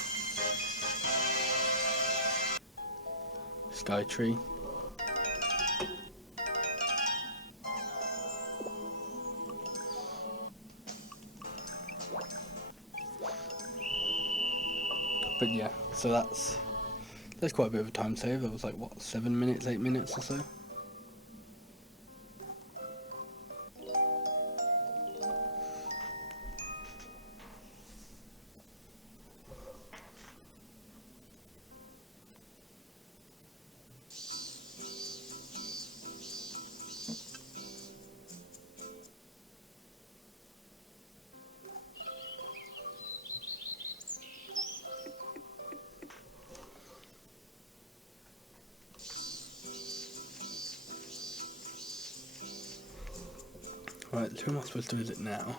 Sky Tree. But yeah, so that's quite a bit of a time save. That was like what, 7 minutes, 8 minutes or so. Right, who am I supposed to visit now?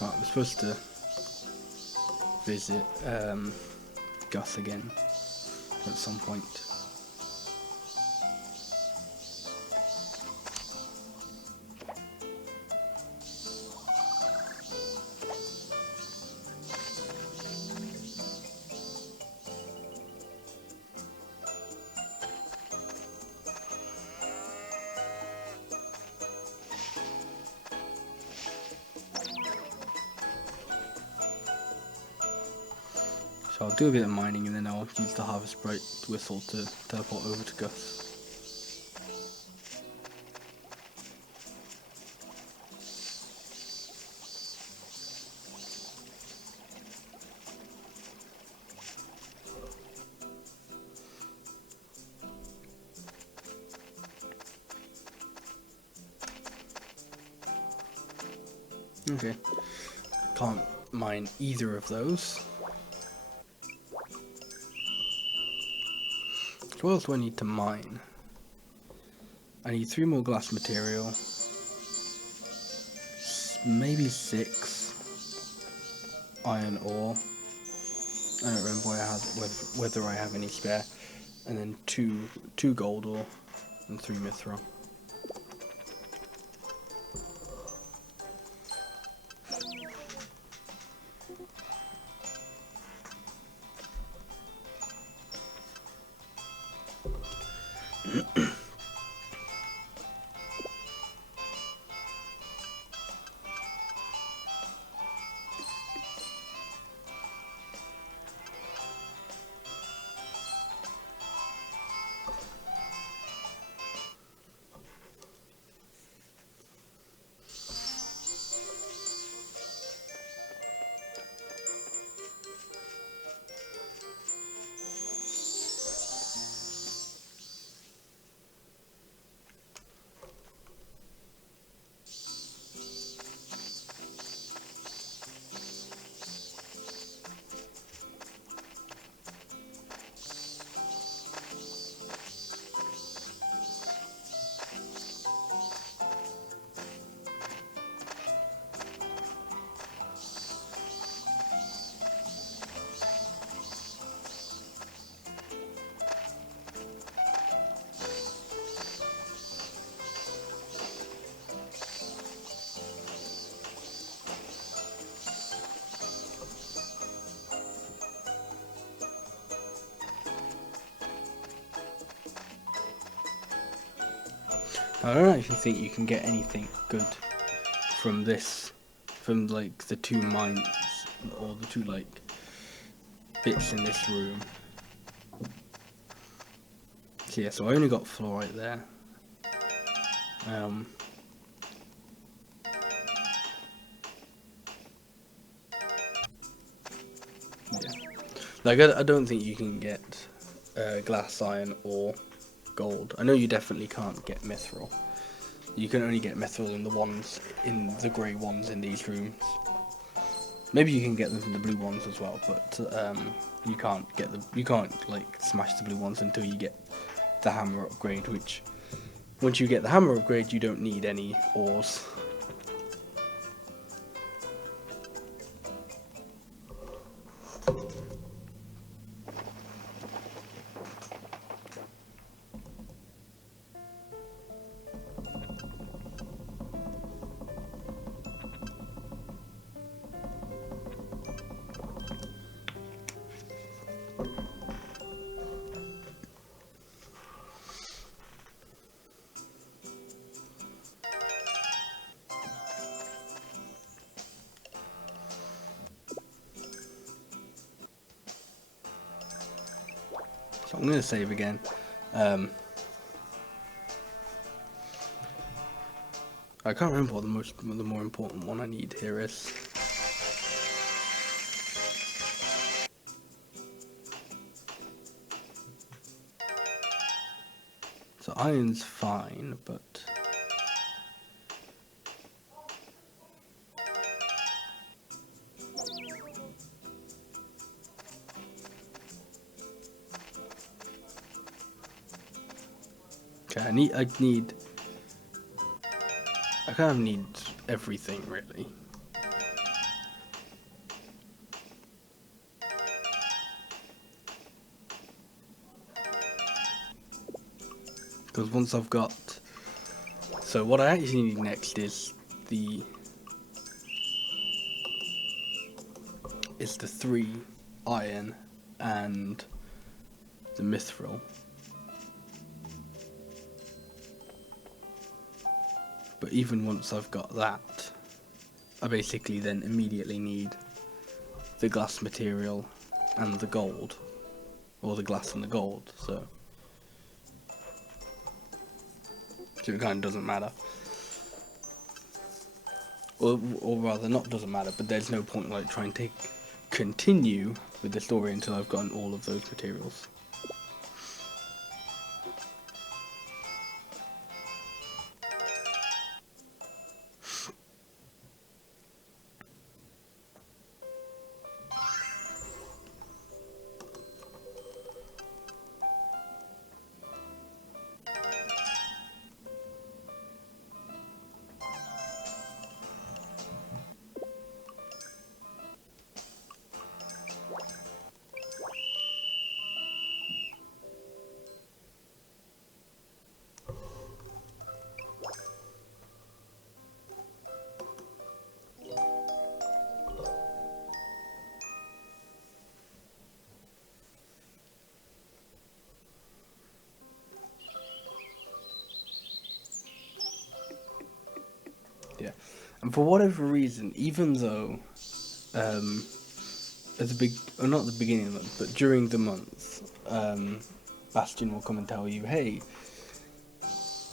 Right, I'm supposed to visit Gus again at some point. So I'll do a bit of mining and then I'll use the harvest bright whistle to teleport over to Gus. Okay, can't mine either of those. So what else do I need to mine? I need 3 more glass material, maybe 6 iron ore. I don't remember whether I have any spare, and then two gold ore and 3 mithril. I don't actually think you can get anything good from this, from like the two mines or the two like bits in this room. So yeah, so I only got fluorite there. Yeah, like I don't think you can get glass, iron, or gold. I know you definitely can't get mithril. You can only get mithril in the grey ones in these rooms. Maybe you can get them from the blue ones as well, but you can't like smash the blue ones until you get the hammer upgrade. Which once you get the hammer upgrade, you don't need any ores. So I'm gonna save again. I can't remember what the more important one I need here is. So iron's fine, but okay, I kind of need everything really. Because once I've got, so what I actually need next is the 3 iron and the mithril. But even once I've got that, I basically then immediately need the glass material and the gold, or the glass and the gold, so it kind of doesn't matter. Or rather, not doesn't matter, but there's no point like trying to continue with the story until I've gotten all of those materials. Yeah, and for whatever reason, even though at not the beginning of the month, but during the month, Bastion will come and tell you, hey,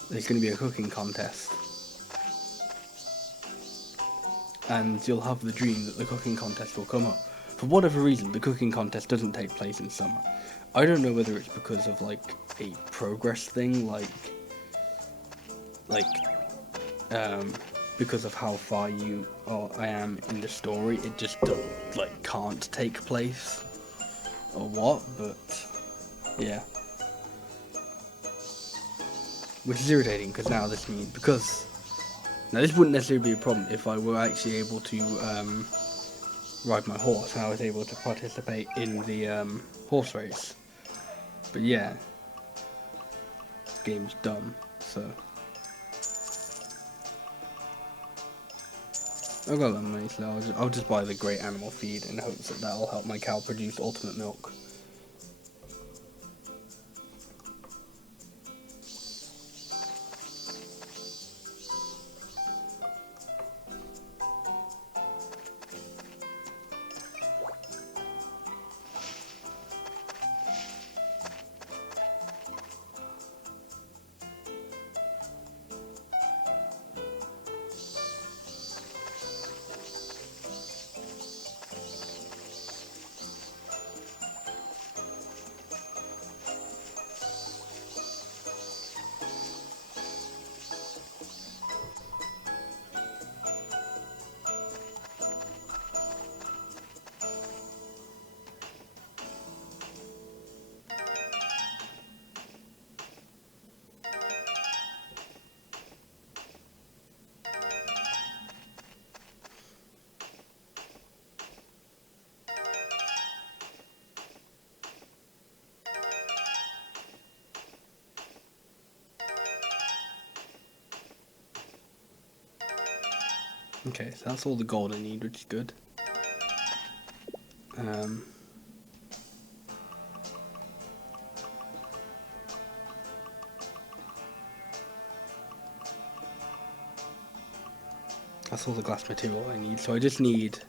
there's going to be a cooking contest, and you'll have the dream that the cooking contest will come up. For whatever reason, the cooking contest doesn't take place in summer. I don't know whether it's because of like a progress thing, like because of how far I am in the story, it just can't take place, or what? But yeah, which is irritating because now this means now this wouldn't necessarily be a problem if I were actually able to ride my horse and I was able to participate in the horse race. But yeah, this game's dumb, so. I've got that money, so I'll just buy the great animal feed in hopes that that'll help my cow produce ultimate milk. Okay, so that's all the gold I need, which is good. That's all the glass material I need, so I just need,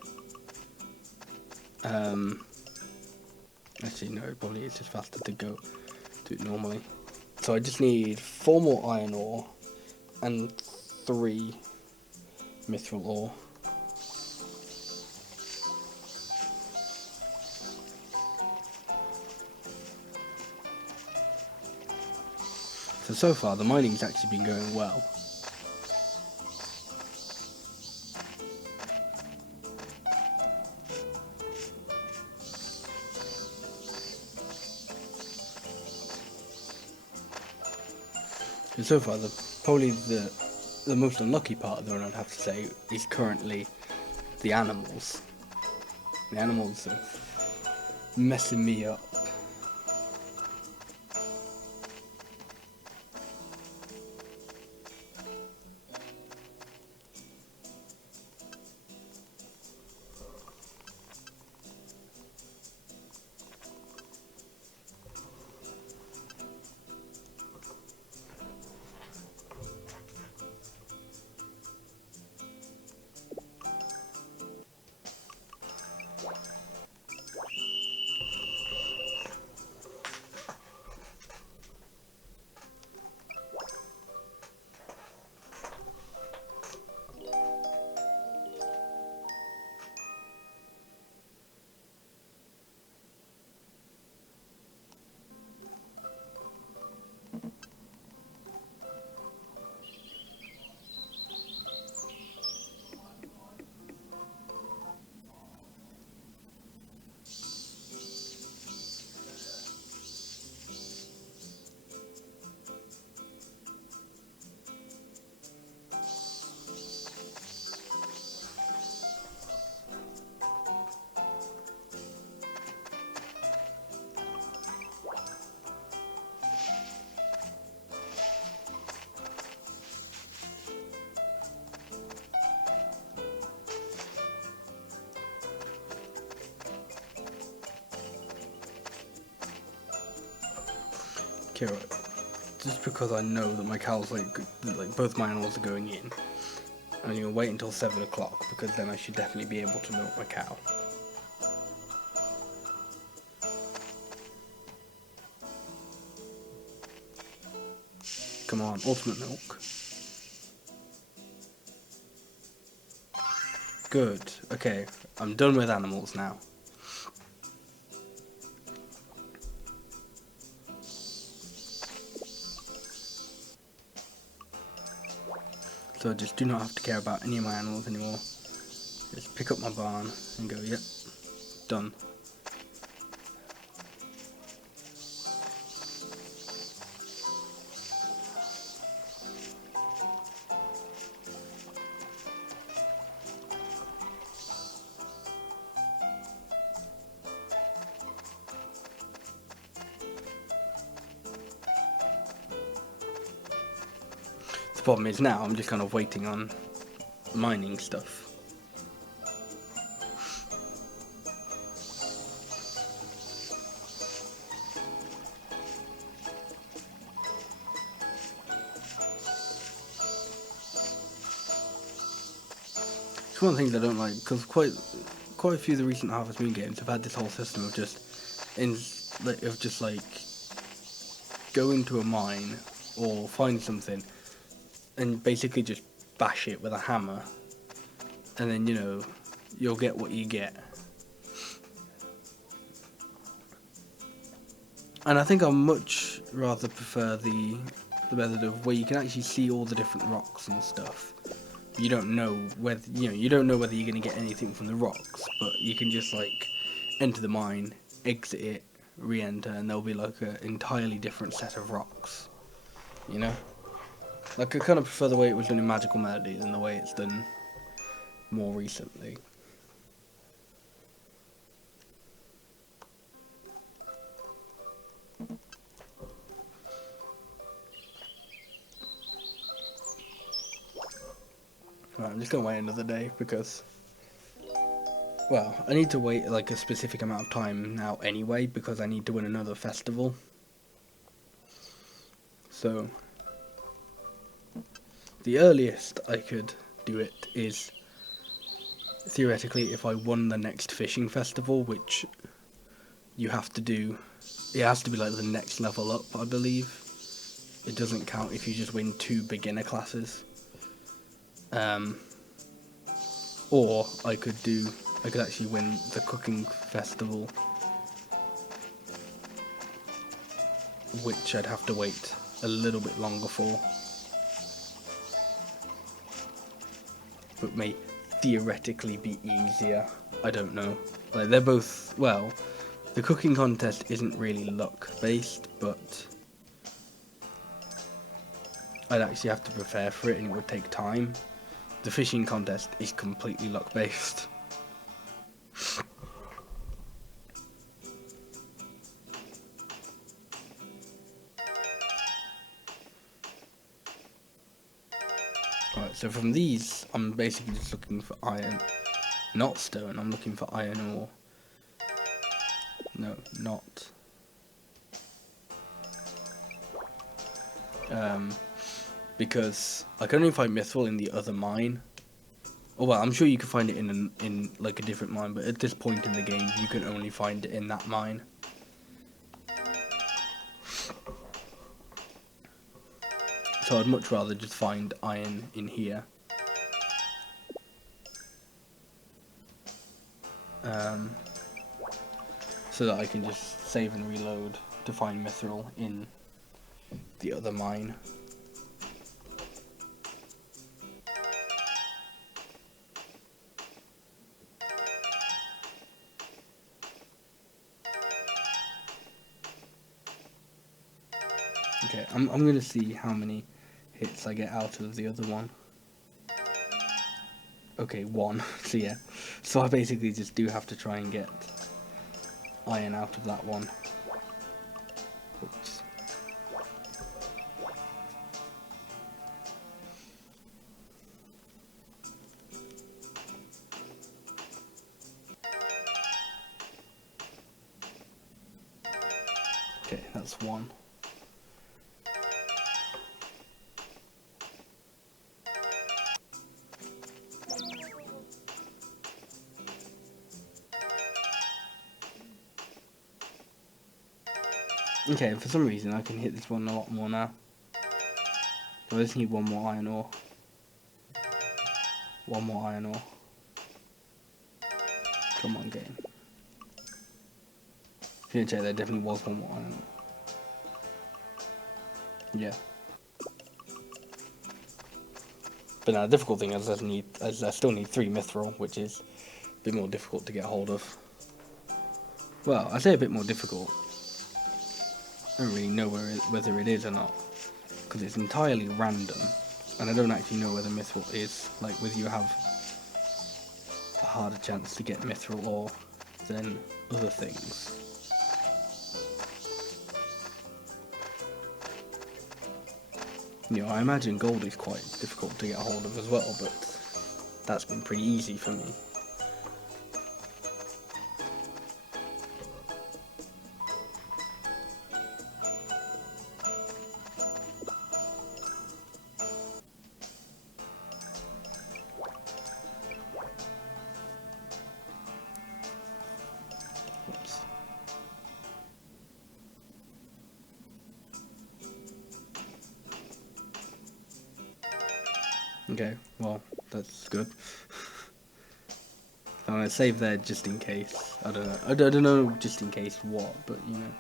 actually no, probably it's just faster to go do it normally. So I just need 4 more iron ore and 3 mithril ore. So far the mining's actually been going well. So far, probably the most unlucky part of the run, I'd have to say, is currently the animals. The animals are messing me up. Okay, right. Just because I know that my cows, like both my animals are going in, I'm going to wait until 7 o'clock, because then I should definitely be able to milk my cow. Come on, ultimate milk. Good. Okay, I'm done with animals now. So I just do not have to care about any of my animals anymore. Just pick up my barn and go, yep, done. The problem is now I'm just kind of waiting on mining stuff. It's one of the things I don't like, because quite a few of the recent Harvest Moon games have had this whole system of just go into a mine or find something and basically just bash it with a hammer, and then you'll get what you get. And I think I much rather prefer the method of where you can actually see all the different rocks and stuff. You don't know whether you're going to get anything from the rocks, but you can just enter the mine, exit it, re-enter, and there'll be like an entirely different set of rocks. I kind of prefer the way it was done in Magical Melody than the way it's done more recently. Right, I'm just gonna wait another day because, well, I need to wait like a specific amount of time now anyway because I need to win another festival. So the earliest I could do it is theoretically if I won the next fishing festival, which you have to do. It has to be like the next level up, I believe. It doesn't count if you just win 2 beginner classes. Or I could actually win the cooking festival, which I'd have to wait a little bit longer for, but may theoretically be easier. I don't know. Like, they're both, well, the cooking contest isn't really luck based, but I'd actually have to prepare for it and it would take time. The fishing contest is completely luck based. Alright, so from these, I'm basically just looking for iron, not stone. I'm looking for iron ore. No, not. Because I can only find mithril in the other mine. Oh well, I'm sure you can find it in like a different mine, but at this point in the game, you can only find it in that mine. So I'd much rather just find iron in here. So that I can just save and reload to find mithril in the other mine. Okay, I'm gonna see how many hits I get out of the other one. Okay, 1. So yeah, so I basically just do have to try and get iron out of that one. Oops. Okay, that's 1. Okay, for some reason I can hit this one a lot more now. So I just need 1 more iron ore. 1 more iron ore. Come on, game. If you check, there definitely was 1 more iron ore. Yeah. But now the difficult thing is I still need 3 mithril, which is a bit more difficult to get hold of. Well, I say a bit more difficult. I don't really know whether it is or not, because it's entirely random, and I don't actually know whether mithril is, like, whether you have a harder chance to get mithril ore than other things. You know, I imagine gold is quite difficult to get hold of as well, but that's been pretty easy for me. Oops. Okay, well, that's good. I'm gonna save there just in case. I don't know. I don't know just in case what, but you know.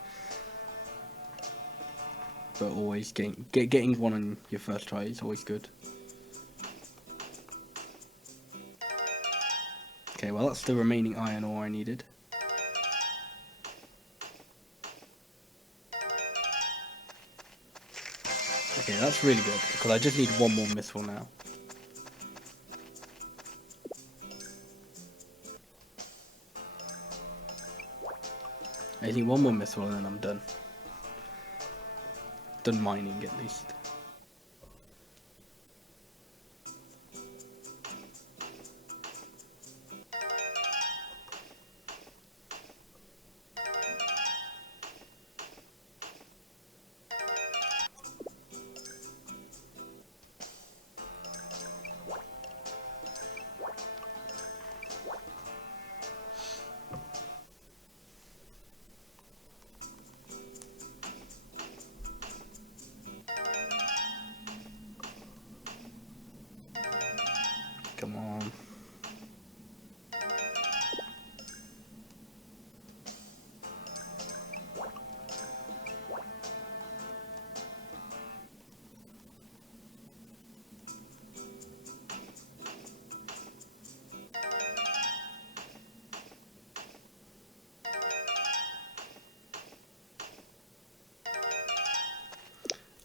But always getting 1 on your first try is always good. Okay, well that's the remaining iron ore I needed. Okay, that's really good, because I just need 1 more mithril now. I need 1 more mithril and then I'm done. Done mining at least.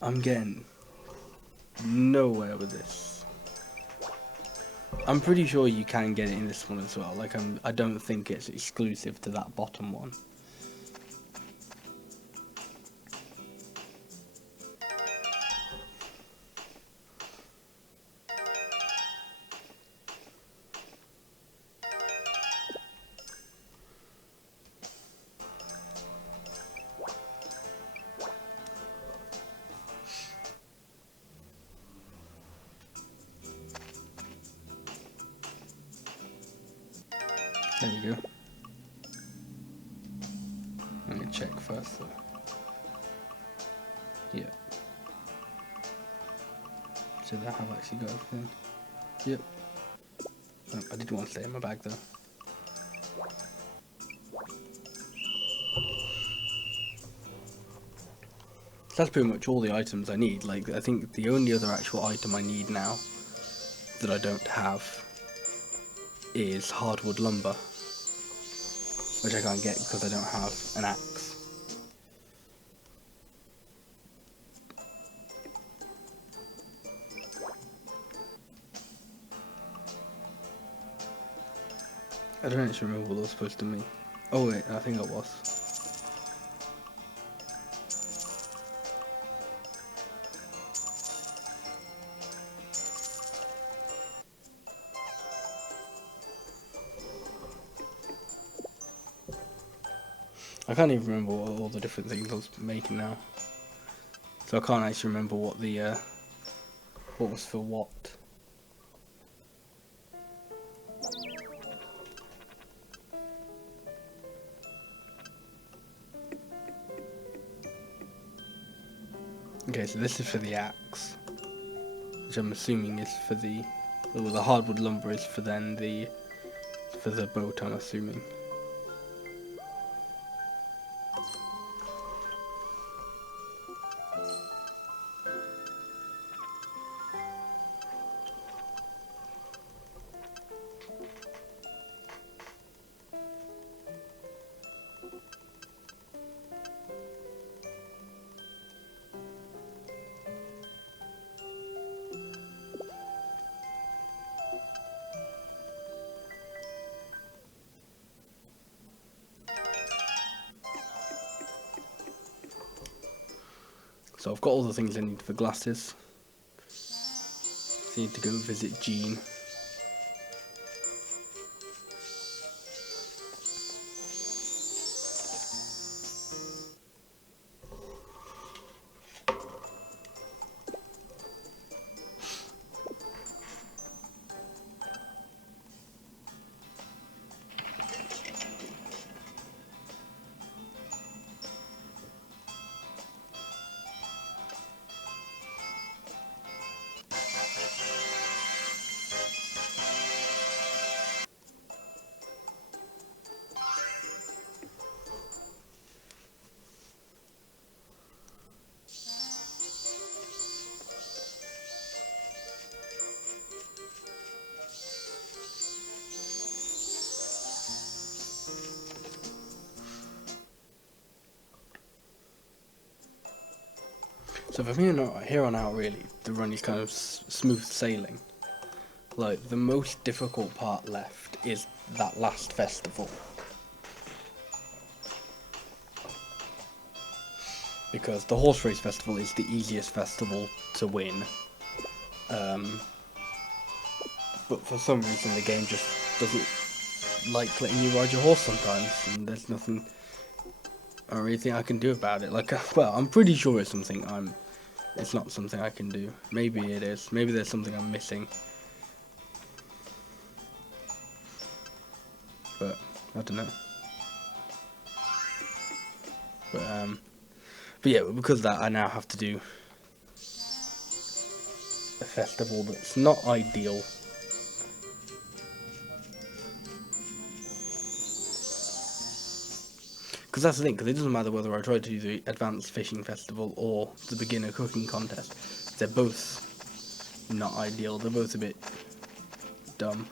I'm getting nowhere with this. I'm pretty sure you can get it in this one as well. Like I don't think it's exclusive to that bottom one. There we go. Let me check first though. Yeah. So that have actually got everything. Yep. Oh, I did want to stay in my bag though. So that's pretty much all the items I need. Like, I think the only other actual item I need now that I don't have is hardwood lumber, which I can't get because I don't have an axe. I don't actually remember what I was supposed to mean. Oh wait, I think I was. I can't even remember all the different things I was making now. So I can't actually remember what the what was for what. Okay, so this is for the axe, which I'm assuming is for the, well, the hardwood lumber is for then for the boat, I'm assuming. So I've got all the things I need for glasses. So I need to go visit Jean. So from here on out, really, the run is kind of smooth sailing. Like, the most difficult part left is that last festival. Because the horse race festival is the easiest festival to win. But for some reason the game just doesn't like letting you ride your horse sometimes, and there's nothing I don't really think I can do about it. Like, well, I'm pretty sure it's it's not something I can do. Maybe it is. Maybe there's something I'm missing. But I don't know. But yeah, because of that, I now have to do a festival that's not ideal. Because that's the thing, because it doesn't matter whether I try to do the Advanced Fishing Festival or the Beginner Cooking Contest. They're both not ideal. They're both a bit dumb.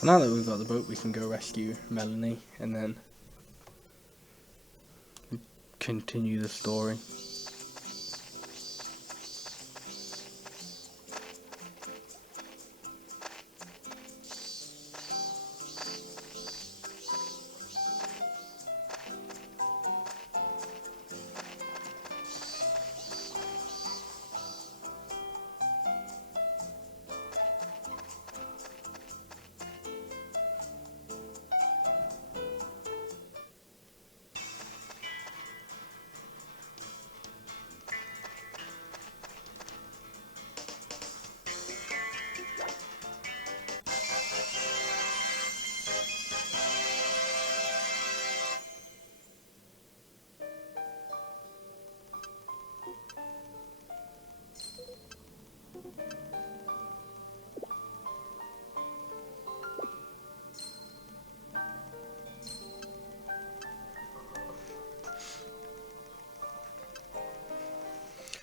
So now that we've got the boat, we can go rescue Melanie and then continue the story.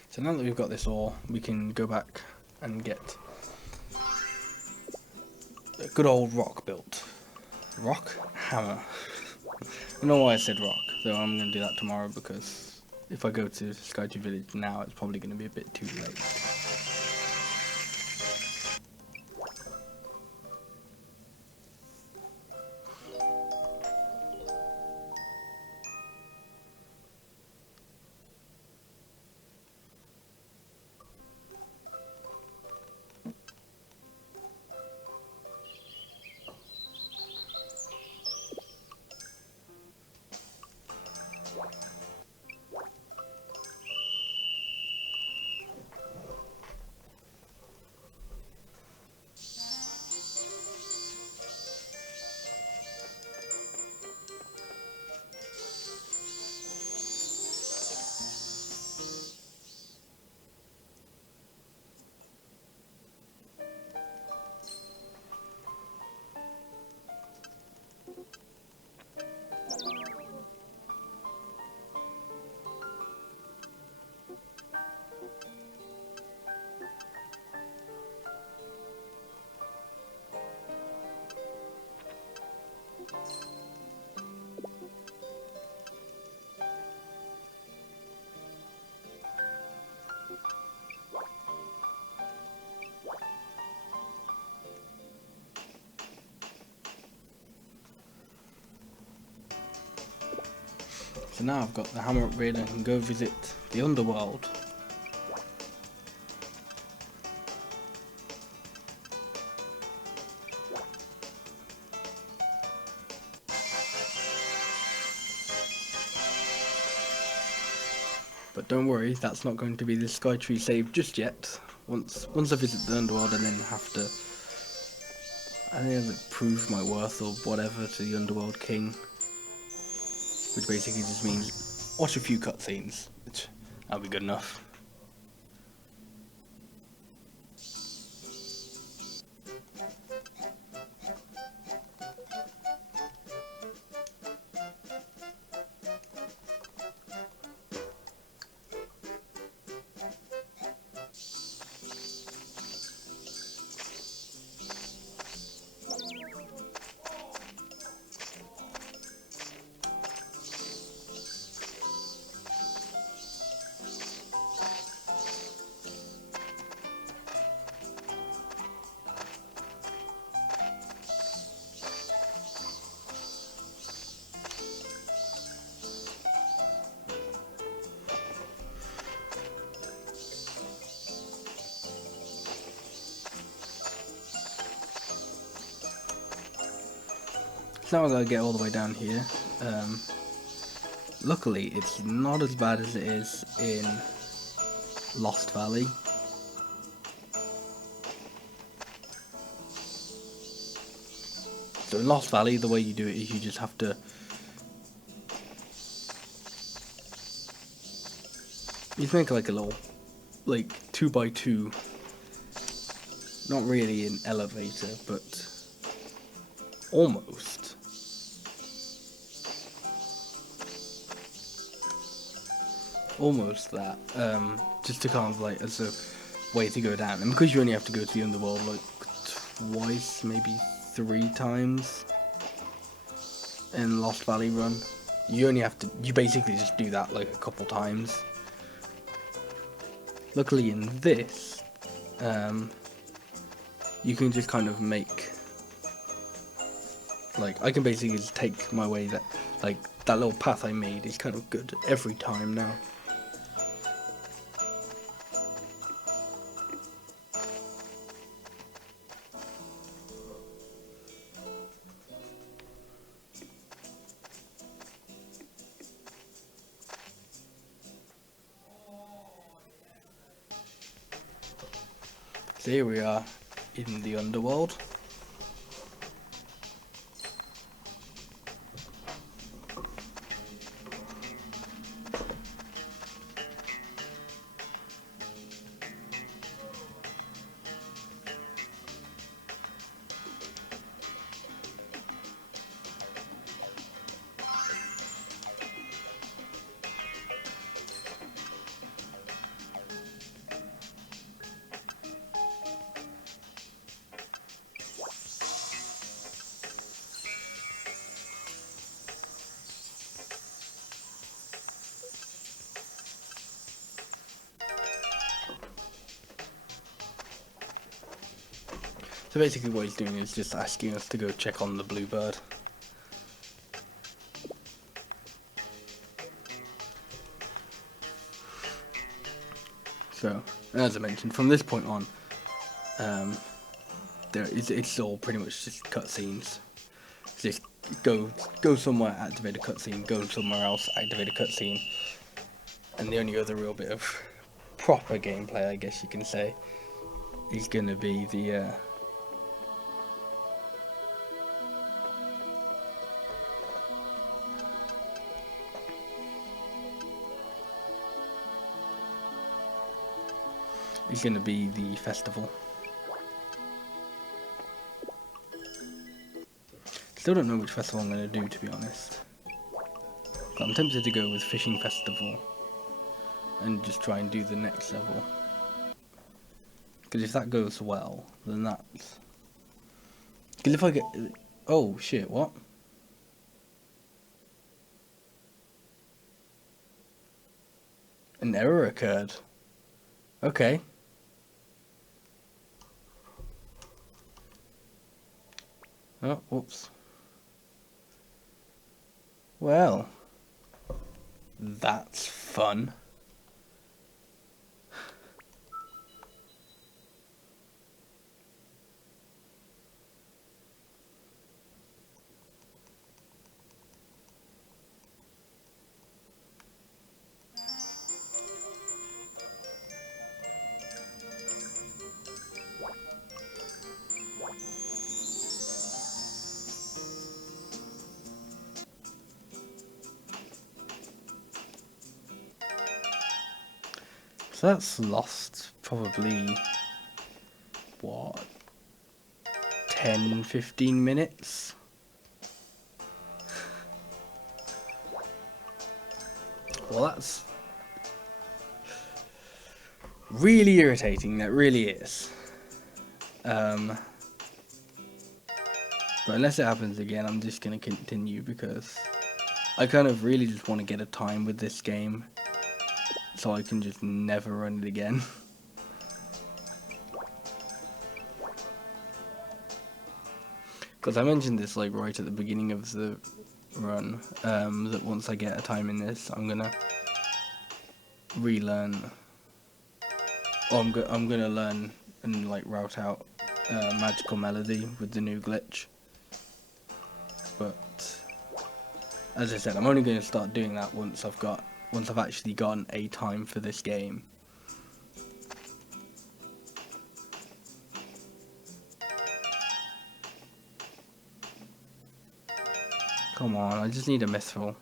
So now that we've got this ore, we can go back and get a good old rock built. Rock? Hammer. I don't know why I said rock, so I'm going to do that tomorrow because if I go to Skytree Village now, it's probably going to be a bit too late. So now I've got the hammer upgrade, I can go visit the underworld. But don't worry, that's not going to be the Skytree save just yet. Once I visit the underworld, I then have to, I think, like, prove my worth or whatever to the underworld king, which basically just means watch a few cutscenes, which that'll be good enough. So now I gotta get all the way down here. Luckily, it's not as bad as it is in Lost Valley. So in Lost Valley, the way you do it is you just have to... You just make like a little, like, 2x2, not really an elevator, but almost. Almost that, just to kind of like, as a way to go down. And because you only have to go to the underworld like twice, maybe 3 times in Lost Valley Run. You only have to, you basically just do that like a couple times. Luckily in this, you can just kind of make, like, I can basically just take my way that, like, that little path I made is kind of good every time now. So here we are in the underworld. So basically what he's doing is just asking us to go check on the bluebird. So, as I mentioned, from this point on, it's all pretty much just cutscenes. Just go somewhere, activate a cutscene, go somewhere else, activate a cutscene. And the only other real bit of proper gameplay, I guess you can say, is going to be the festival. Still don't know which festival I'm going to do, to be honest. But I'm tempted to go with Fishing Festival and just try and do the next level. Because if that goes well, then that's... Because if I get... Oh, shit, what? An error occurred. Okay. Oh, whoops. Well, that's fun. So that's lost probably, what, 10-15 minutes? Well, that's really irritating, that really is. But unless it happens again, I'm just going to continue because I kind of really just want to get a time with this game so I can just never run it again. Because I mentioned this like right at the beginning of the run, that once I get a time in this, I'm gonna relearn, or I'm gonna learn and like route out Magical Melody with the new glitch. But as I said, I'm only going to start doing that once I've actually gotten a time for this game. Come on, I just need a mithril.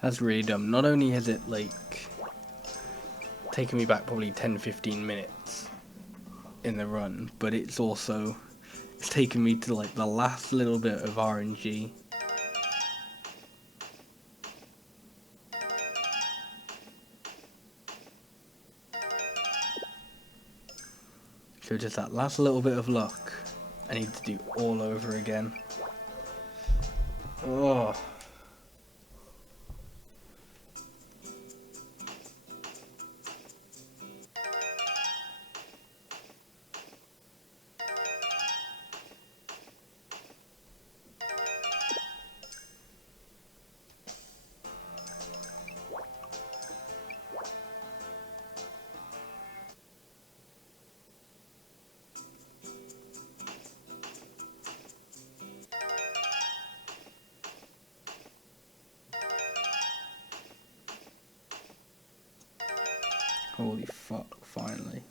That's really dumb. Not only has it, like, taken me back probably 10-15 minutes in the run, but it's taken me to, like, the last little bit of RNG. So just that last little bit of luck, I need to do all over again. Oh. Holy fuck, finally.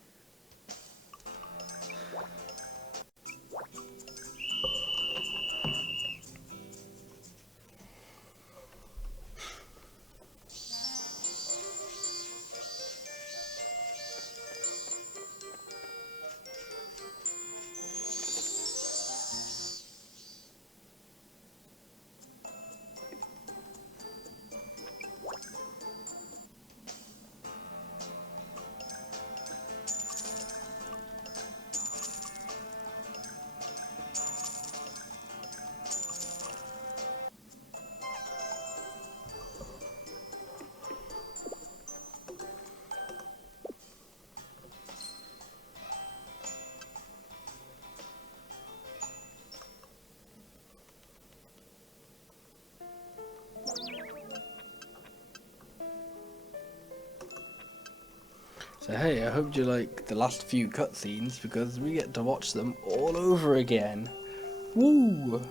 So hey, I hope you like the last few cutscenes because we get to watch them all over again. Woo!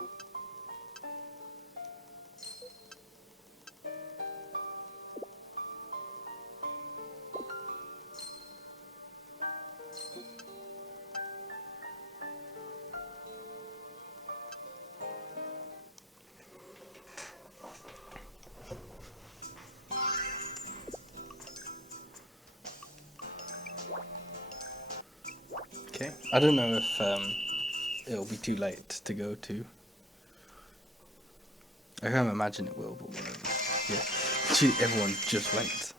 Okay. I don't know if it'll be too late to go to. I can't imagine it will, but whatever. Yeah. Everyone just went.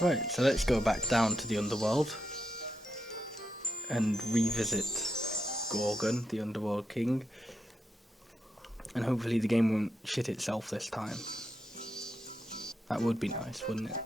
Right, so let's go back down to the underworld and revisit Gorgon, the underworld king, and hopefully the game won't shit itself this time. That would be nice, wouldn't it?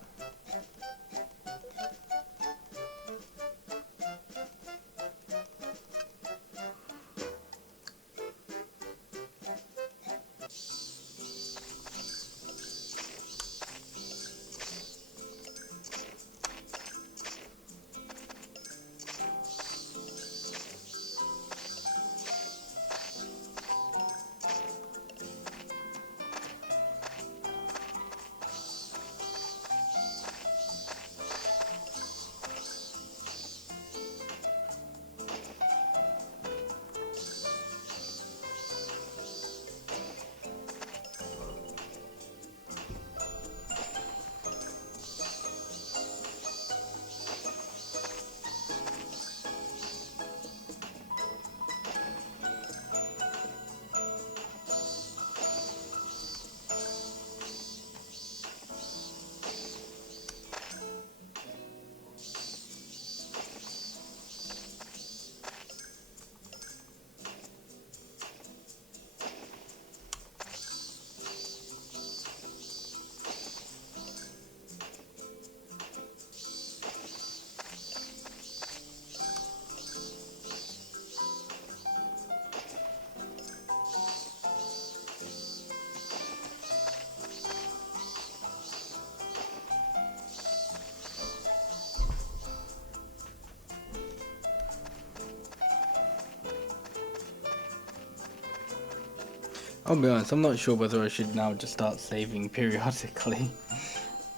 I'll be honest, I'm not sure whether I should now just start saving periodically,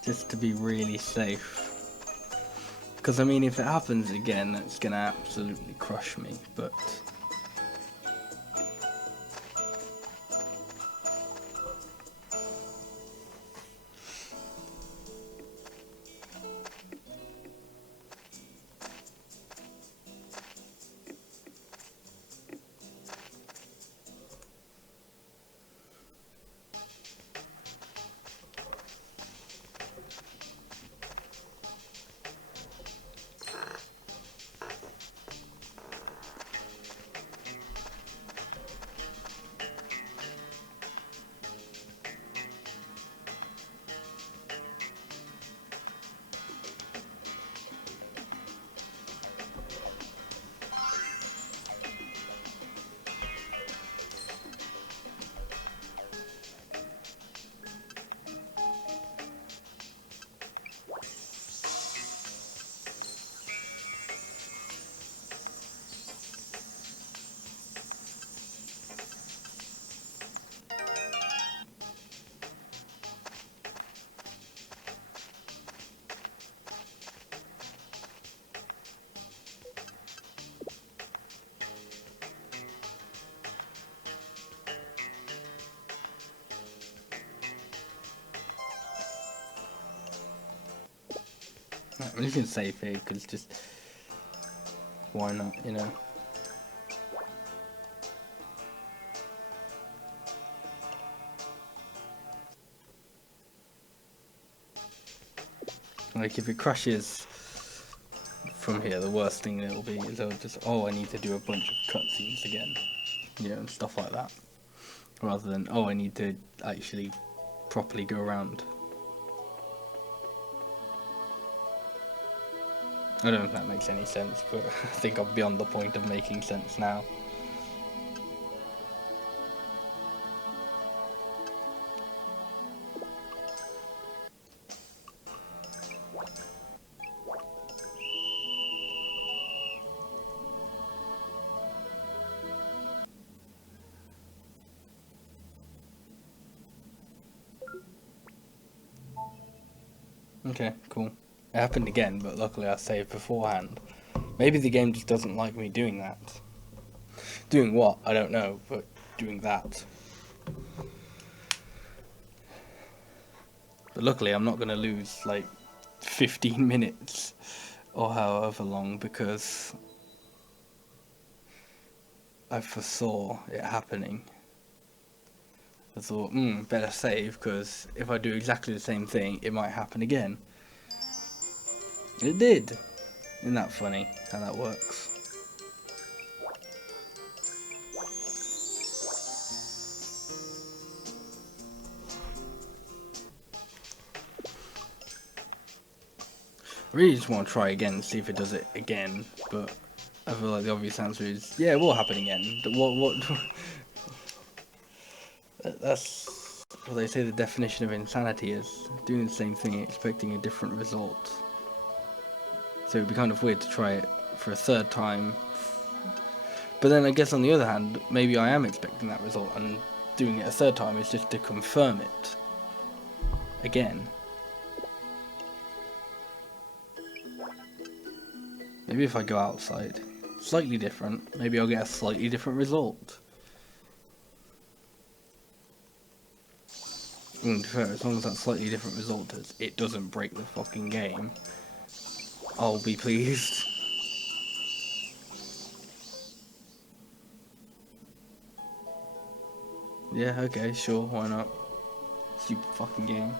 just to be really safe. Because I mean, if it happens again, that's gonna absolutely crush me, but... I'm just gonna save here because just why not, you know? Like if it crashes from here, the worst thing it'll be is it'll just, oh, I need to do a bunch of cutscenes again, you know, and stuff like that, rather than, oh, I need to actually properly go around. I don't know if that makes any sense, but I think I'm beyond the point of making sense now. Okay, cool. It happened again, but luckily I saved beforehand. Maybe the game just doesn't like me doing that. Doing what? I don't know, but doing that. But luckily I'm not going to lose like 15 minutes or however long because I foresaw it happening. I thought, better save, because if I do exactly the same thing, it might happen again. It did. Isn't that funny how that works? I really just want to try again and see if it does it again, but I feel like the obvious answer is, yeah, it will happen again. What? That's what they say the definition of insanity is, doing the same thing expecting a different result. So it'd be kind of weird to try it for a third time. But then I guess on the other hand, maybe I am expecting that result and doing it a third time is just to confirm it again. Maybe if I go outside, slightly different, maybe I'll get a slightly different result. To be fair, as long as that slightly different result is, it doesn't break the fucking game, I'll be pleased. Yeah, okay, sure, why not? Stupid fucking game.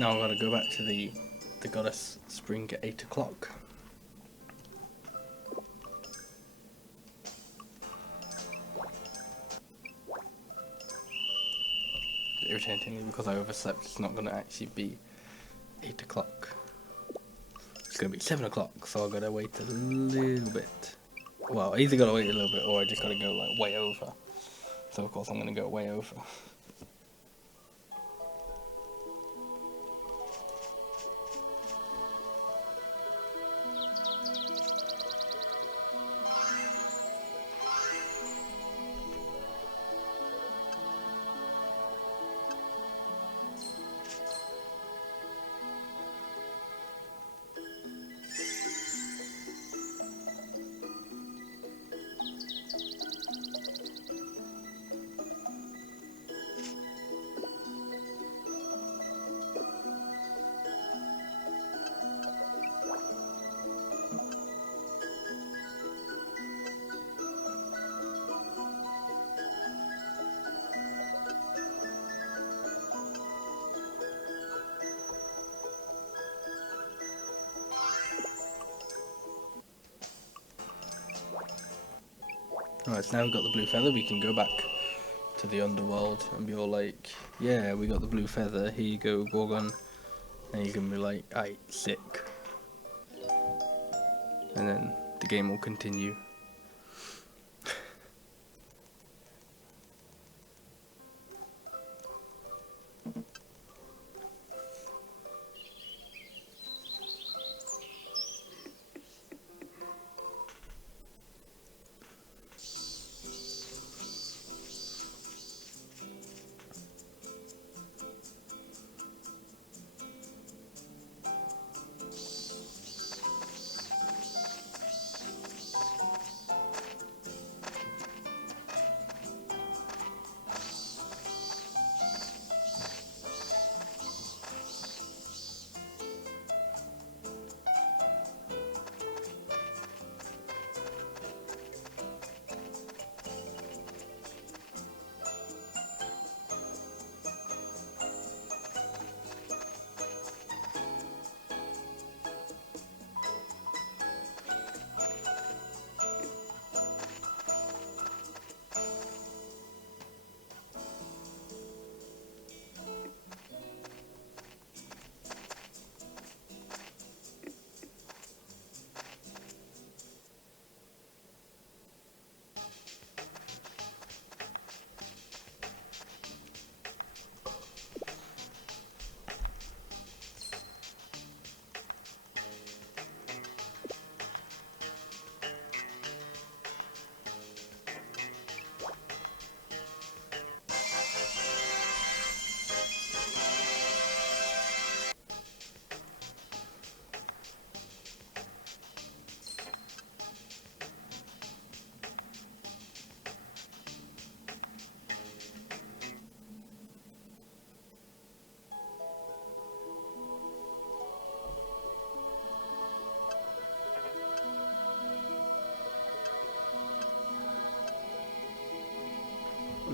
Now I've got to go back to the Goddess Spring at 8 o'clock. Irritatingly, because I overslept, it's not going to actually be 8 o'clock. It's going to be 7 o'clock, so I've got to wait a little bit. Well, I either got to wait a little bit, or I just got to go like way over. So of course I'm going to go way over. Right, so now we've got the blue feather, we can go back to the underworld and be all like, yeah, we got the blue feather, here you go, Gorgon. And you can be like, aight, sick. And then the game will continue.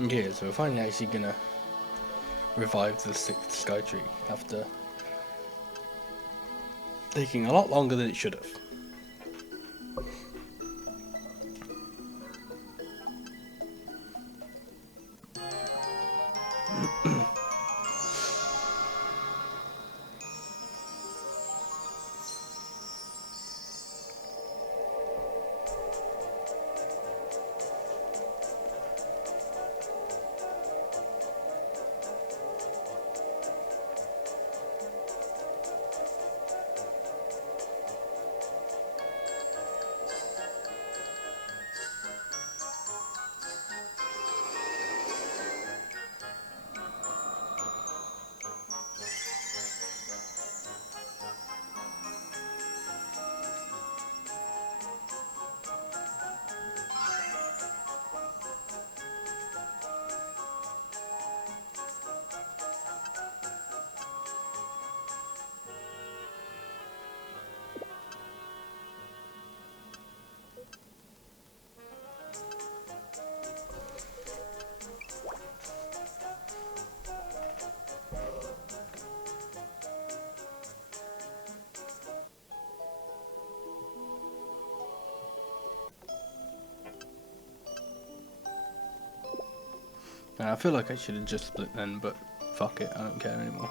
Okay, so we're finally actually gonna revive the 6th Sky Tree after taking a lot longer than it should have. I feel like I should have just split then, but fuck it, I don't care anymore.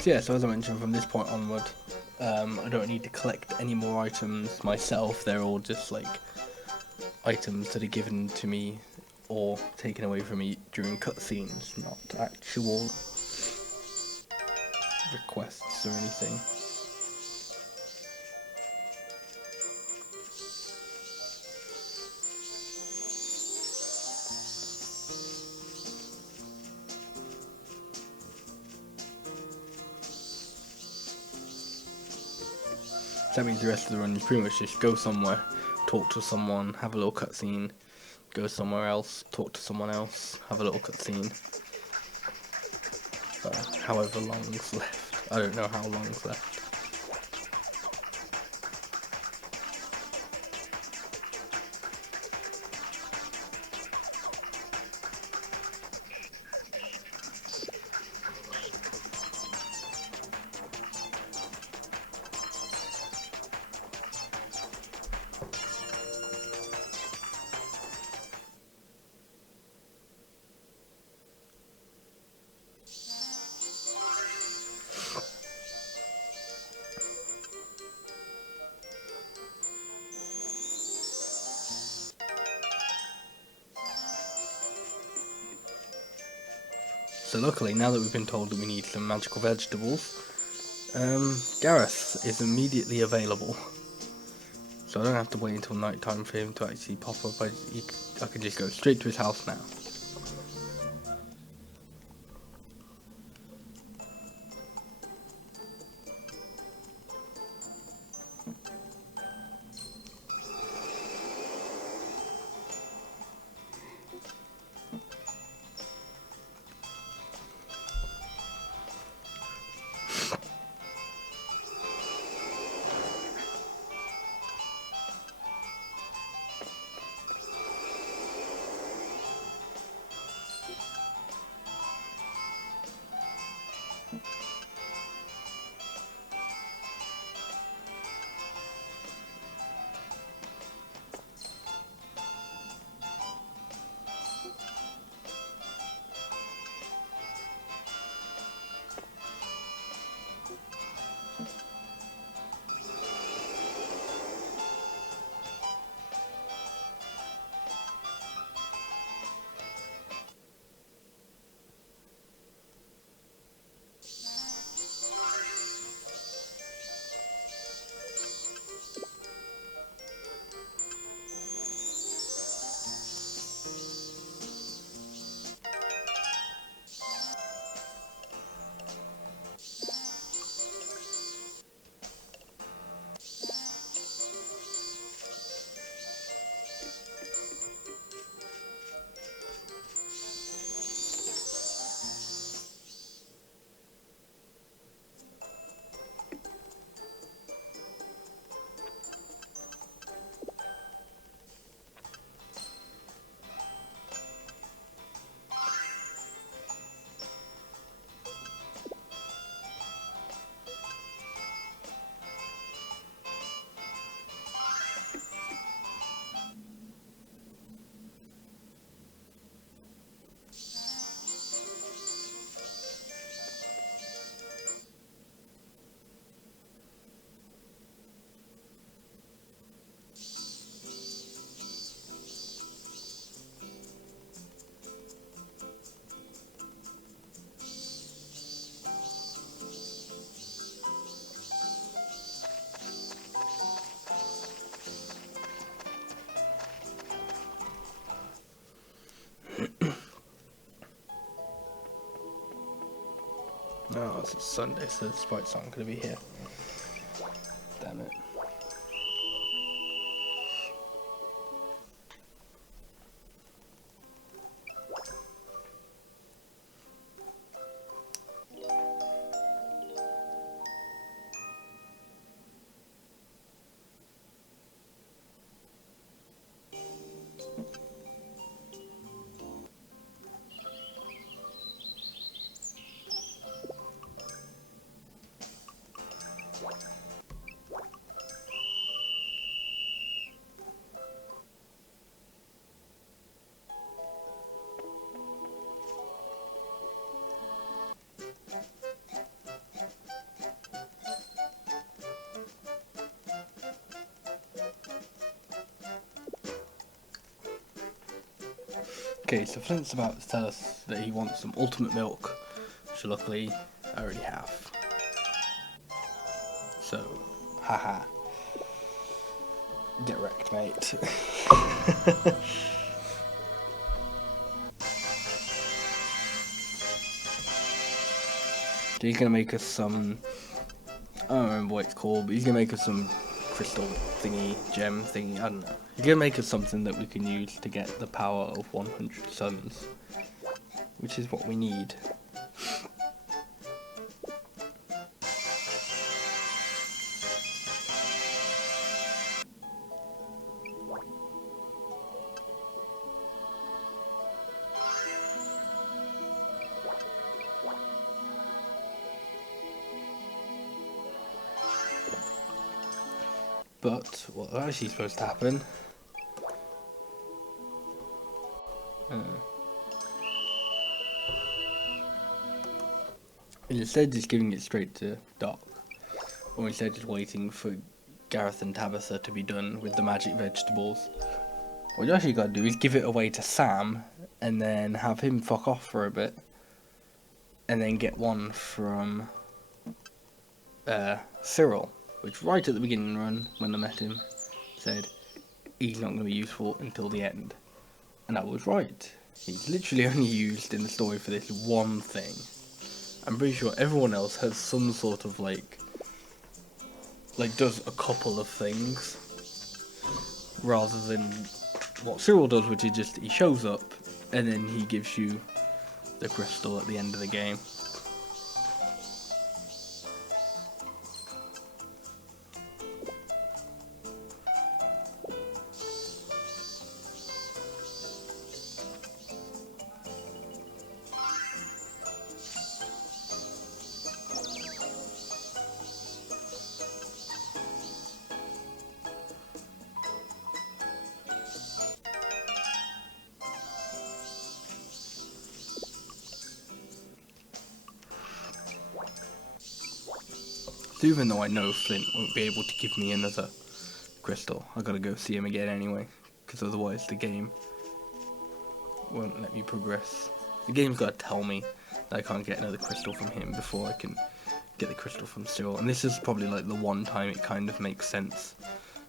So yeah, so as I mentioned, from this point onward, I don't need to collect any more items myself. They're all just like items that are given to me or taken away from me during cutscenes, not actual requests or anything. So that means the rest of the run is pretty much just go somewhere, talk to someone, have a little cutscene, go somewhere else, talk to someone else, have a little cutscene. However long's left. I don't know how long's left. So luckily, now that we've been told that we need some magical vegetables, Gareth is immediately available. So I don't have to wait until night time for him to actually pop up. I can just go straight to his house now. Oh, it's Sunday, so the sprites aren't going to be here. Damn it. Okay, so Flint's about to tell us that he wants some ultimate milk, which luckily I already have. So, haha. Get wrecked, mate. So he's gonna make us some, I don't remember what it's called, but he's gonna make us some crystal thingy, gem thingy, I don't know. He's gonna make us something that we can use to get the power of 100 suns, which is what we need. But what's actually supposed to happen? Instead, just giving it straight to Doc, or instead just waiting for Gareth and Tabitha to be done with the magic vegetables. What you actually got to do is give it away to Sam, and then have him fuck off for a bit, and then get one from Cyril, which right at the beginning run, when I met him, said he's not going to be useful until the end. And I was right. He's literally only used in the story for this one thing. I'm pretty sure everyone else has some sort of like does a couple of things, rather than what Cyril does, which is just he shows up and then he gives you the crystal at the end of the game. So even though I know Flint won't be able to give me another crystal, I gotta go see him again anyway, because otherwise the game won't let me progress. The game's gotta tell me that I can't get another crystal from him before I can get the crystal from Cyril. And this is probably like the one time it kind of makes sense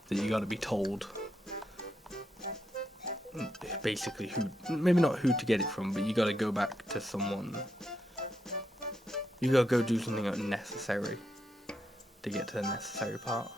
that you gotta be told basically who, maybe not who to get it from, but you gotta go back to someone. You gotta go do something unnecessary to get to the necessary part.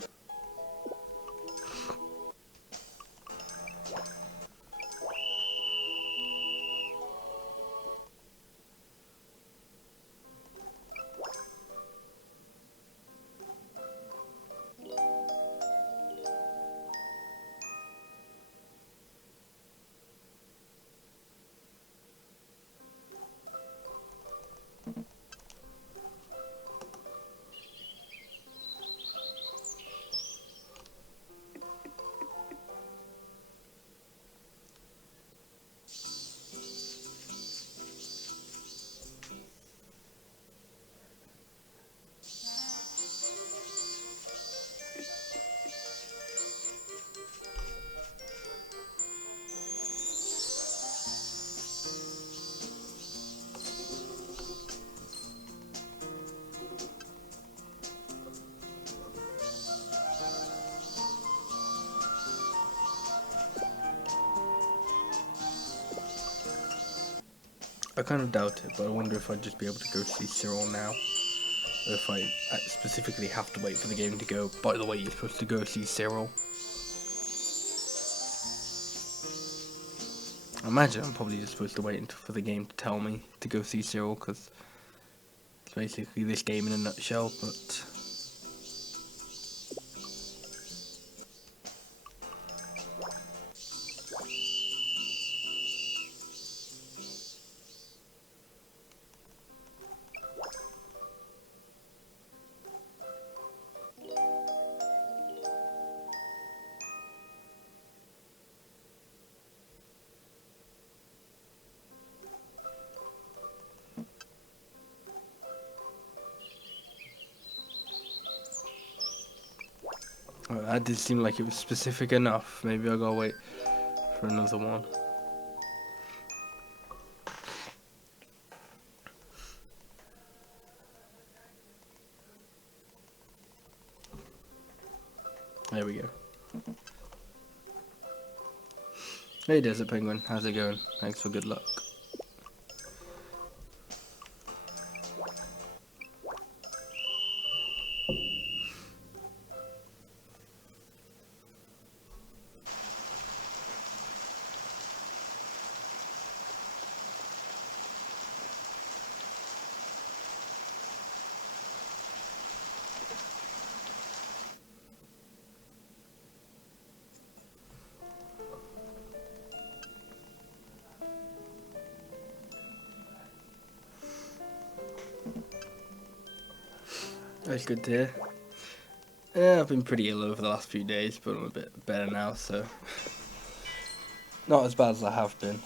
I kind of doubt it, but I wonder if I'd just be able to go see Cyril now. Or if I specifically have to wait for the game to go, by the way, you're supposed to go see Cyril. I imagine I'm probably just supposed to wait for the game to tell me to go see Cyril, because it's basically this game in a nutshell, but... Well, that did seem like it was specific enough. Maybe I'll go wait for another one. There we go. Hey Desert Penguin, how's it going? Thanks for good luck. That's good to hear. Yeah, I've been pretty ill over the last few days, but I'm a bit better now, so not as bad as I have been.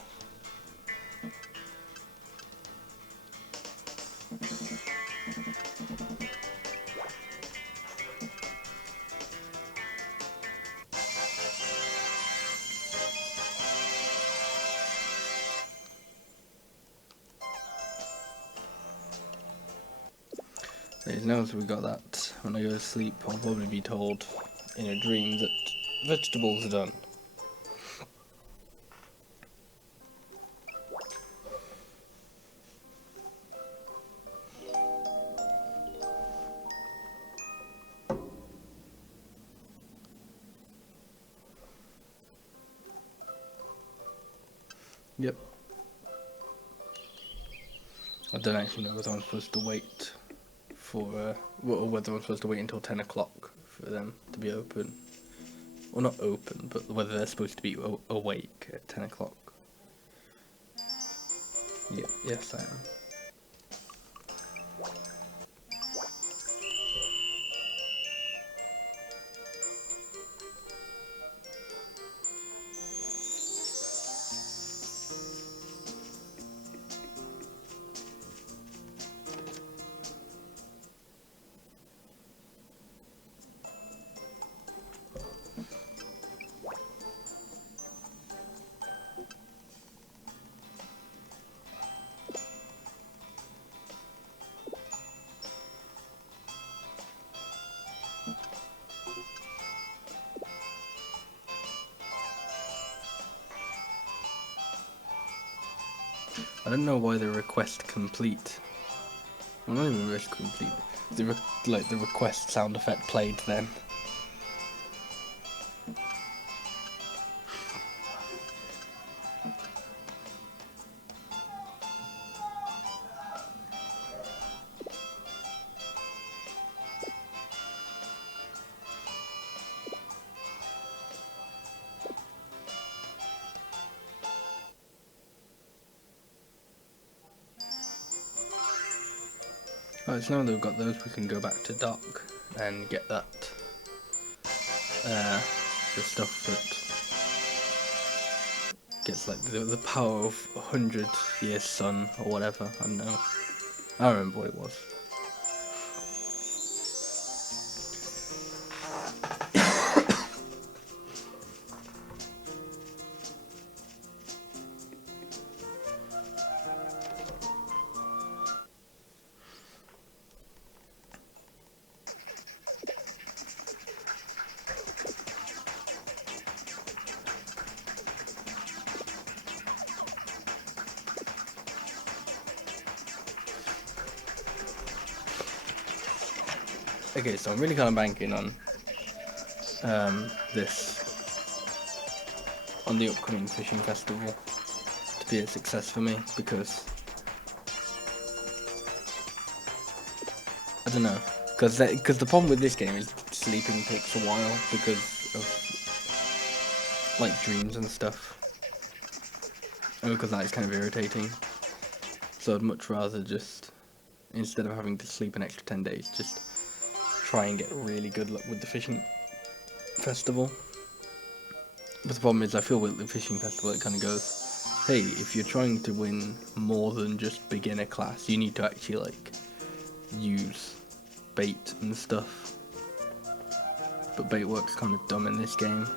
As long as we got that, when I go to sleep, I'll probably be told in a dream that vegetables are done. Yep. I don't actually know whether I'm supposed to wait for, or whether I'm supposed to wait until 10 o'clock for them to be open. Well, not open, but whether they're supposed to be awake at 10 o'clock. Yep, yes I am. I don't know why the request complete. Well, not even request complete. The request sound effect played then. Alright, so now that we've got those, we can go back to Dock and get that, the stuff that gets like the power of 100 years sun or whatever, I don't know. I don't remember what it was. Okay, so I'm really kind of banking on on the upcoming fishing festival to be a success for me, because I don't know, because the problem with this game is sleeping takes a while because of like dreams and stuff, and because that is kind of irritating. So I'd much rather just, instead of having to sleep an extra 10 days, just try and get really good luck with the fishing festival. But the problem is, I feel with the fishing festival it kind of goes, hey, if you're trying to win more than just beginner class, you need to actually like use bait and stuff. But bait works kind of dumb in this game,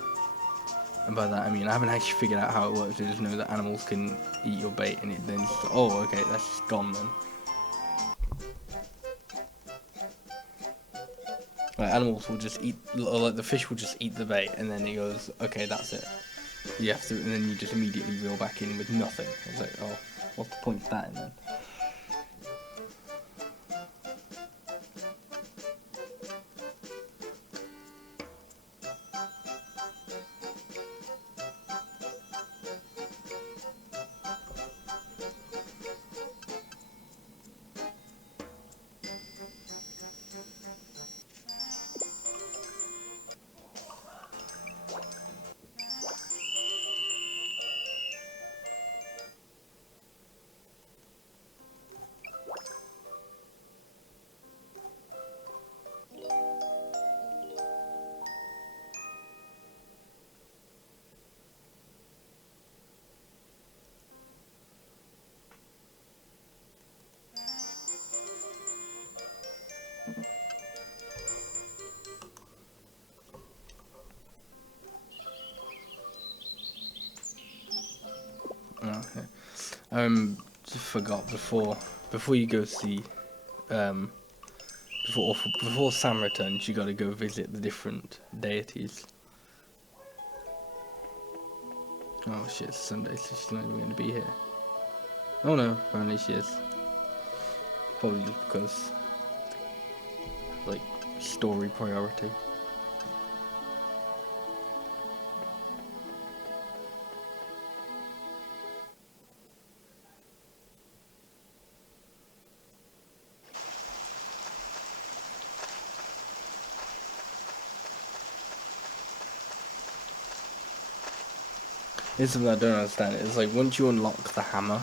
and by that I mean I haven't actually figured out how it works. I just know that animals can eat your bait, and it then just, oh okay, that's just gone then. Like animals will just eat, or like the fish will just eat the bait, and then he goes, okay, that's it. You have to, and then you just immediately reel back in with nothing. It's like, oh, what's the point of that? And then. Okay. Just forgot before you go see, before Sam returns, you got to go visit the different deities. Oh shit, it's Sunday, so she's not even going to be here. Oh no, apparently she is. Probably just because, like, story priority. It's something I don't understand. It's like once you unlock the hammer,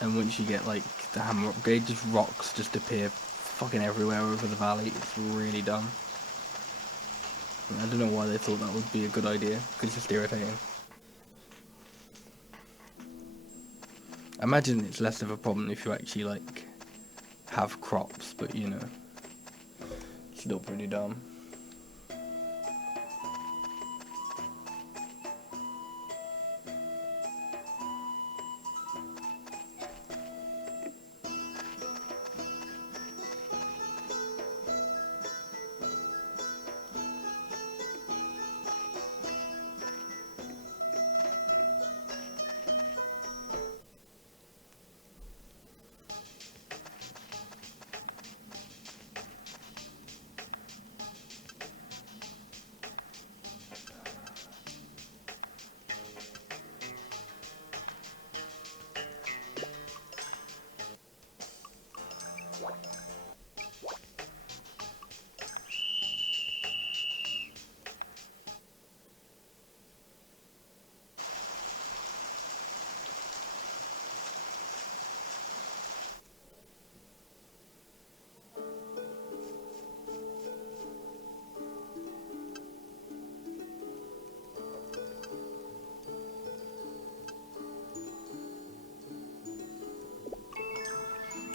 and once you get like the hammer upgrade, just rocks just appear fucking everywhere over the valley. It's really dumb. I don't know why they thought that would be a good idea, because it's just irritating. I imagine it's less of a problem if you actually like have crops, but you know, it's still pretty dumb.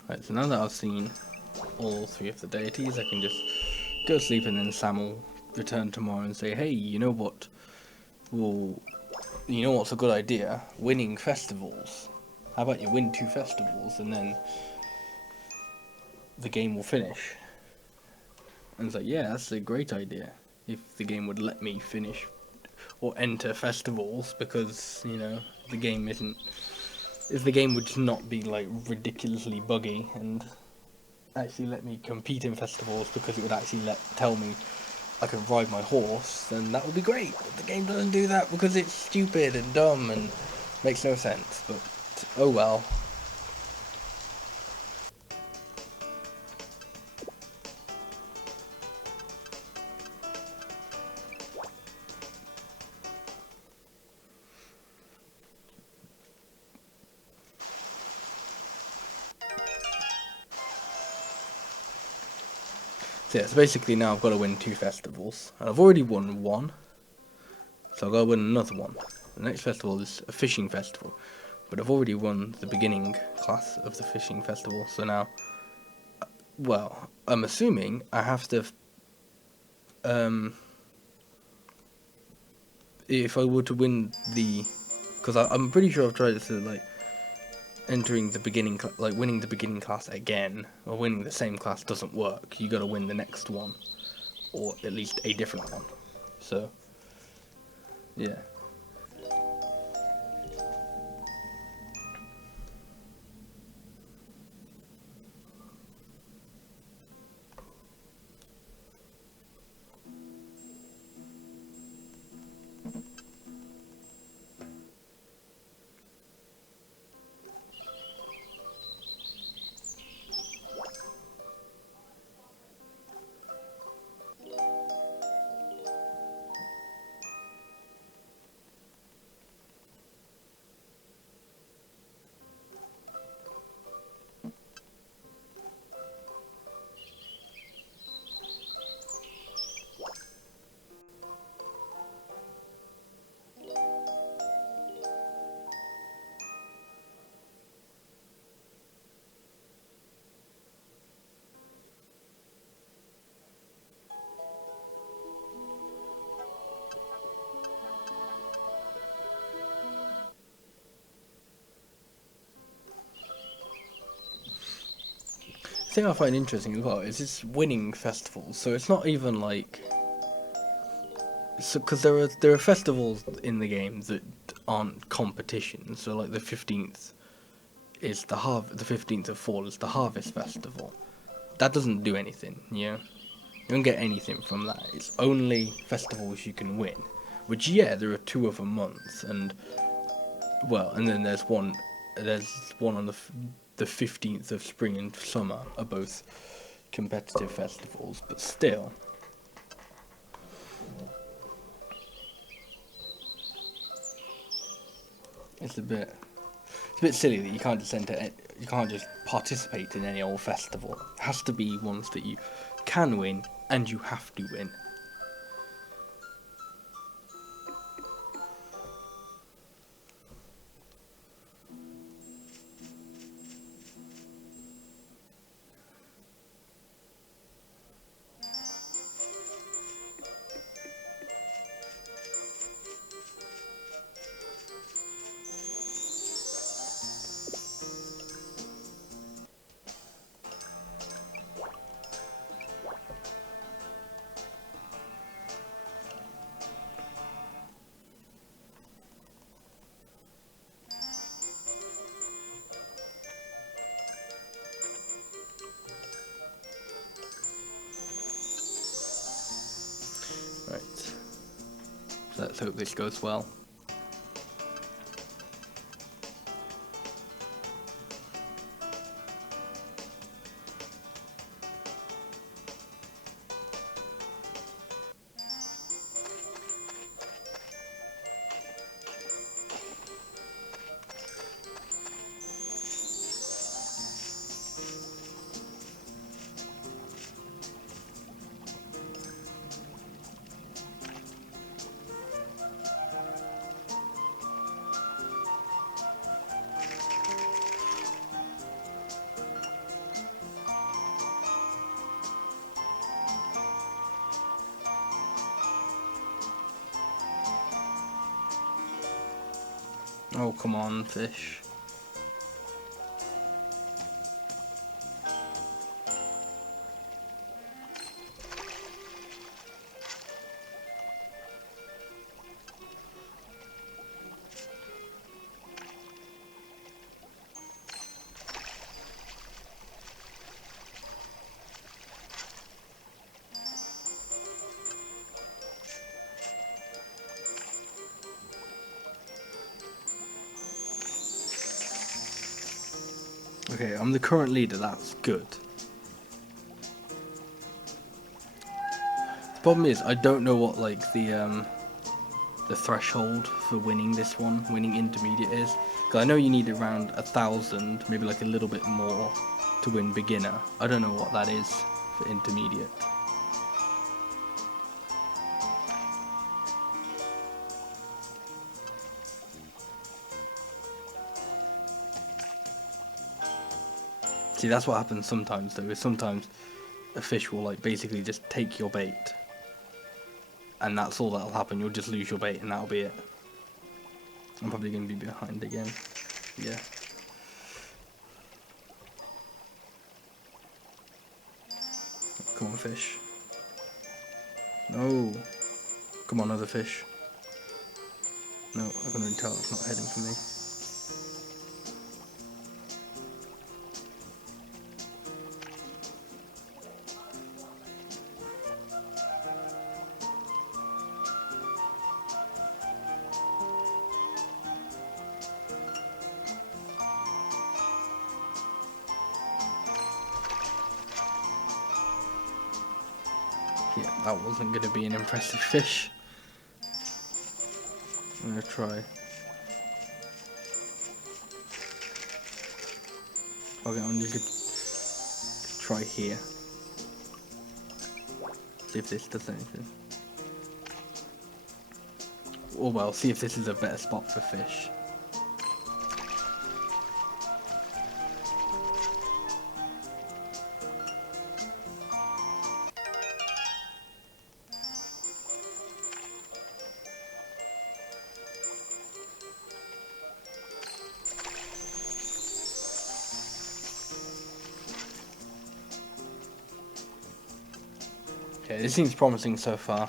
Right, so now that I've seen all three of the deities, I can just go to sleep, and then Sam will return tomorrow and say, hey, you know what? Well, you know what's a good idea? Winning festivals. How about you win 2 festivals, and then the game will finish? And it's like, yeah, that's a great idea. If the game would let me finish or enter festivals, because, you know, the game isn't... If the game would just not be, like, ridiculously buggy and actually let me compete in festivals, because it would actually tell me I could ride my horse, then that would be great. But the game doesn't do that because it's stupid and dumb and makes no sense. But, oh well. So yeah, so basically now I've got to win 2 festivals, and I've already won 1, so I've got to win another one. The next festival is a fishing festival, but I've already won the beginning class of the fishing festival, so now, well, I'm assuming I have to, if I were to win the, because I'm pretty sure I've tried to, like, entering the beginning, like winning the beginning class again, or winning the same class doesn't work. You got to win the next one. or at least a different one. So, yeah. The thing I find interesting as well is it's winning festivals, so it's not even like because there are festivals in the game that aren't competitions. So like the 15th is the 15th of fall is the Harvest Festival. That doesn't do anything, yeah. You don't get anything from that. It's only festivals you can win, which yeah, there are 2 of a month, and well, and then there's one on the 15th of spring and summer are both competitive festivals, but still. It's a bit silly that you can't just participate in any old festival. It has to be ones that you can win and you have to win. Right. Let's hope this goes well. Oh, come on, fish. Okay, I'm the current leader, that's good. The problem is, I don't know what, like, the threshold for winning this one, winning intermediate is. Because I know you need around 1,000, maybe like a little bit more, to win beginner. I don't know what that is for intermediate. See, that's what happens sometimes, though, is sometimes a fish will, like, basically just take your bait. And that's all that'll happen, you'll just lose your bait and that'll be it. I'm probably going to be behind again. Yeah. Come on, fish. No. Come on, other fish. No, I can already tell it's not heading for me. Yeah, that wasn't going to be an impressive fish. I'm going to try. Okay, I'm just going to try here. See if this does anything. Or well, see if this is a better spot for fish. Okay, this seems promising so far.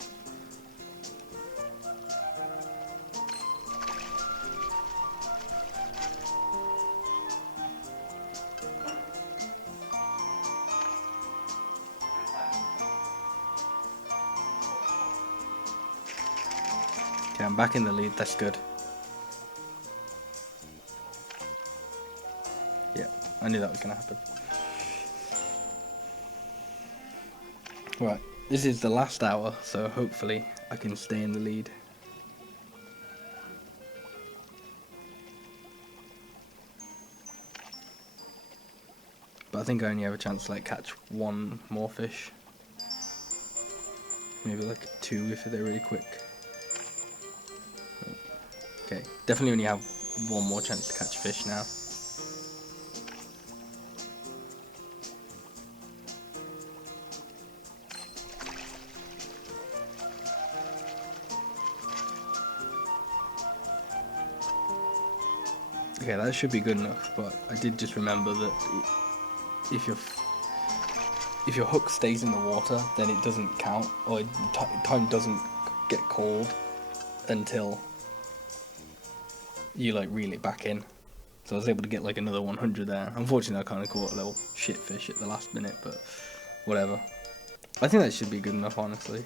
Okay, I'm back in the lead, that's good. Yeah, I knew that was going to happen. Right, this is the last hour, so hopefully I can stay in the lead. But I think I only have a chance to like catch one more fish. Maybe like two if they're really quick. Okay, definitely only have one more chance to catch fish now. Okay, that should be good enough, but I did just remember that if your hook stays in the water, then it doesn't count, or time doesn't get called until you like reel it back in. So I was able to get like another 100 there. Unfortunately, I kind of caught a little shit fish at the last minute, but whatever. I think that should be good enough, honestly.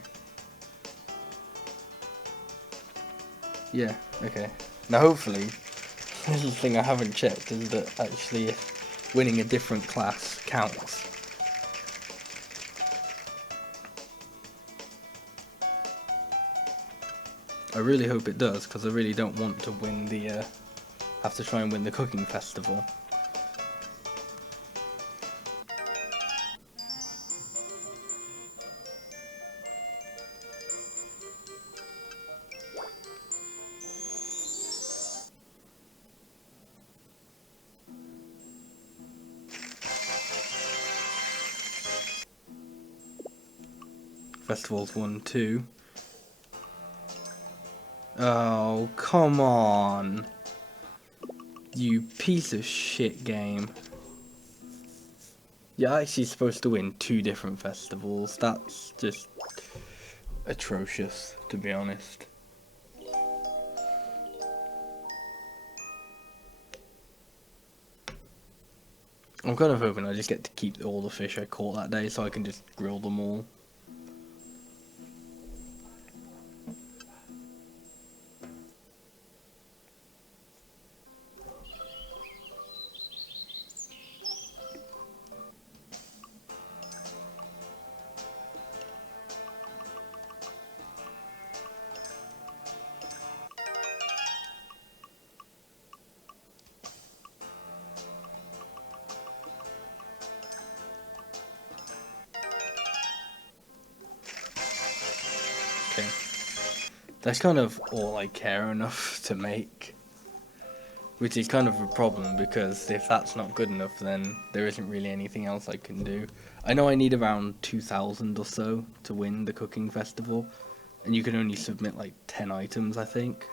Yeah, okay. Now hopefully, this is the thing I haven't checked, is that actually if winning a different class counts. I really hope it does, because I really don't want to win the, have to try and win the cooking festival. Festival's 1, 2. Oh, come on. You piece of shit game. You're actually supposed to win 2 different festivals. That's just atrocious, to be honest. I'm kind of hoping I just get to keep all the fish I caught that day so I can just grill them all. Okay. That's kind of all I care enough to make. Which is kind of a problem, because if that's not good enough, then there isn't really anything else I can do. I know I need around 2,000 or so to win the cooking festival, and you can only submit like 10 items, I think.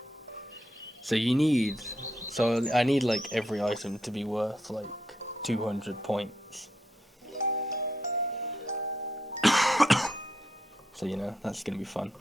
So I need like every item to be worth like 200 points. So, you know, that's going to be fun.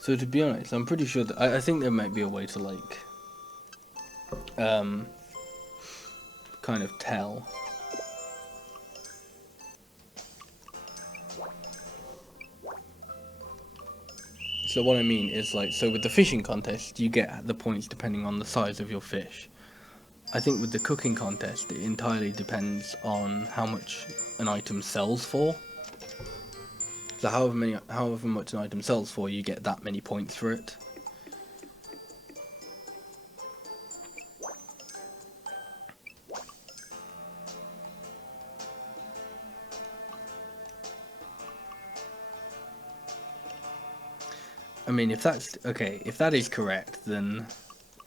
So to be honest, I'm pretty sure that I think there might be a way to like kind of tell. So what I mean is like, so with the fishing contest, you get the points depending on the size of your fish. I think with the cooking contest, it entirely depends on how much an item sells for. So however much an item sells for, you get that many points for it. I mean, if that's okay, if that is correct, then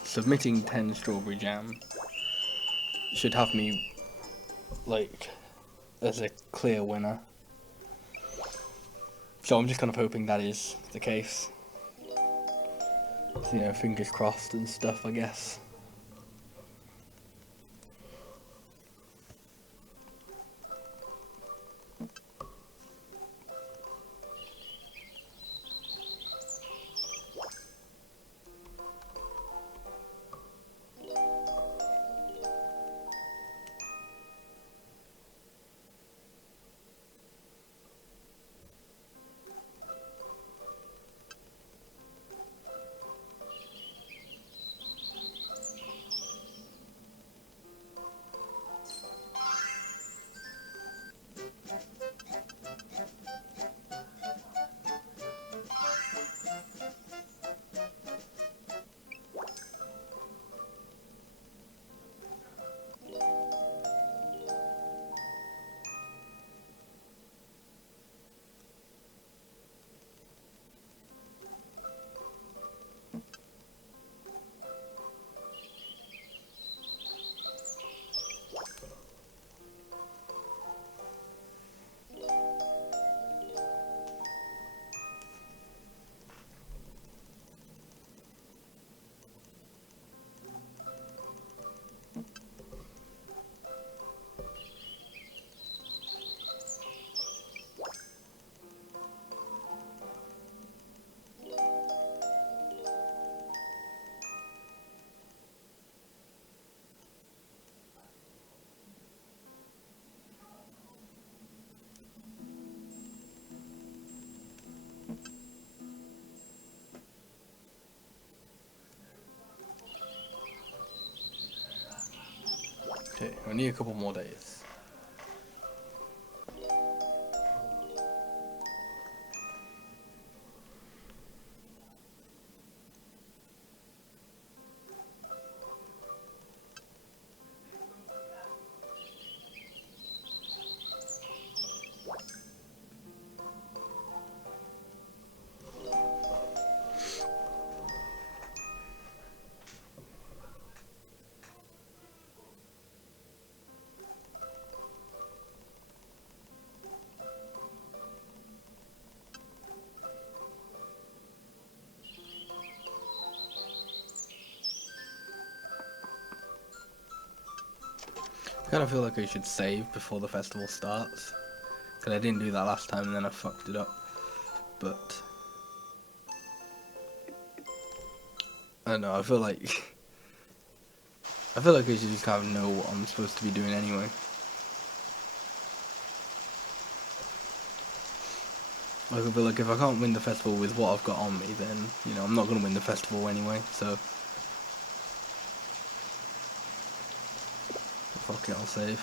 submitting 10 strawberry jam should have me like as a clear winner. So I'm just kind of hoping that is the case. So, you know, fingers crossed and stuff, I guess. Okay, I need a couple more days. I kind of feel like I should save before the festival starts, because I didn't do that last time and then I fucked it up. But I don't know, I feel like I should just kind of know what I'm supposed to be doing anyway. Like, I feel like if I can't win the festival with what I've got on me, then, you know, I'm not going to win the festival anyway, so fuck it, I'll save.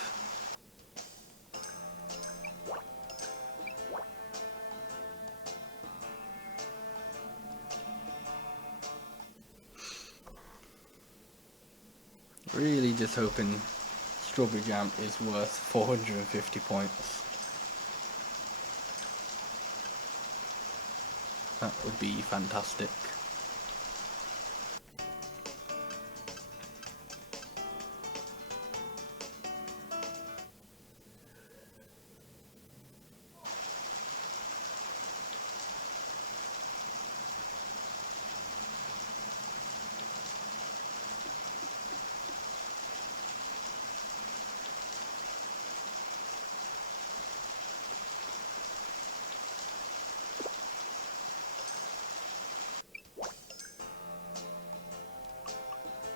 Really just hoping strawberry jam is worth 450 points. that would be fantastic.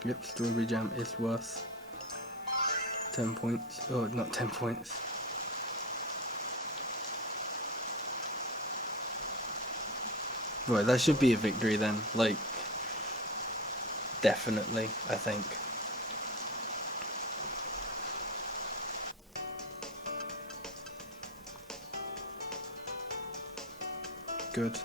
Yep, strawberry jam is worth 10 points. Oh, not 10 points. Right, that should be a victory then. Like, definitely, I think. Good.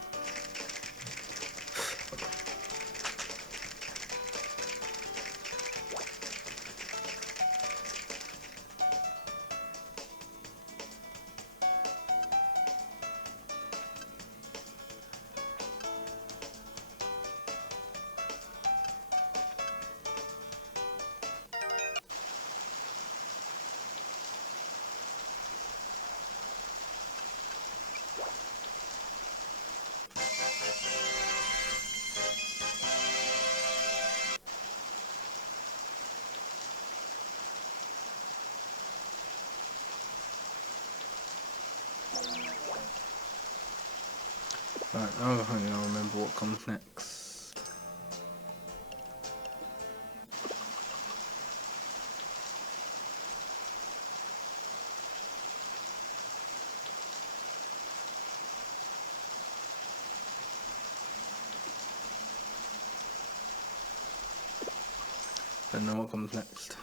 Right, oh, I don't remember what comes next. I don't know what comes next.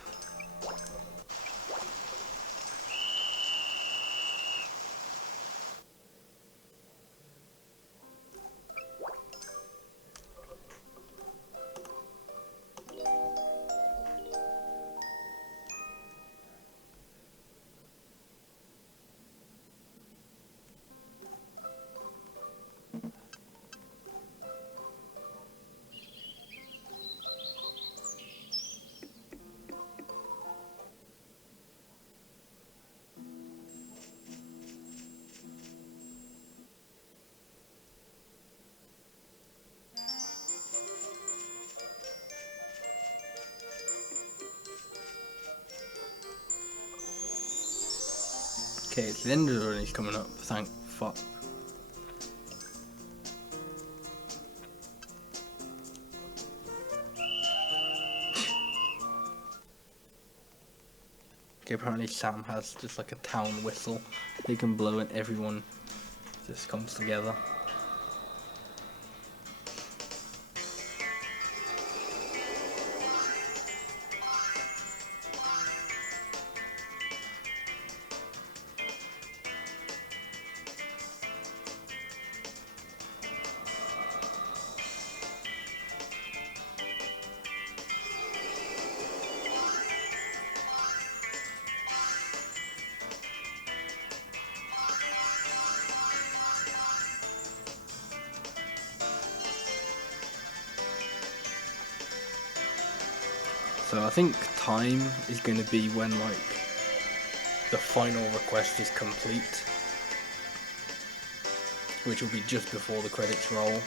Okay, it's the end of the run is coming up, thank fuck. Okay, apparently Sam has just like a town whistle they can blow and everyone just comes together. So I think time is going to be when like the final request is complete, which will be just before the credits roll.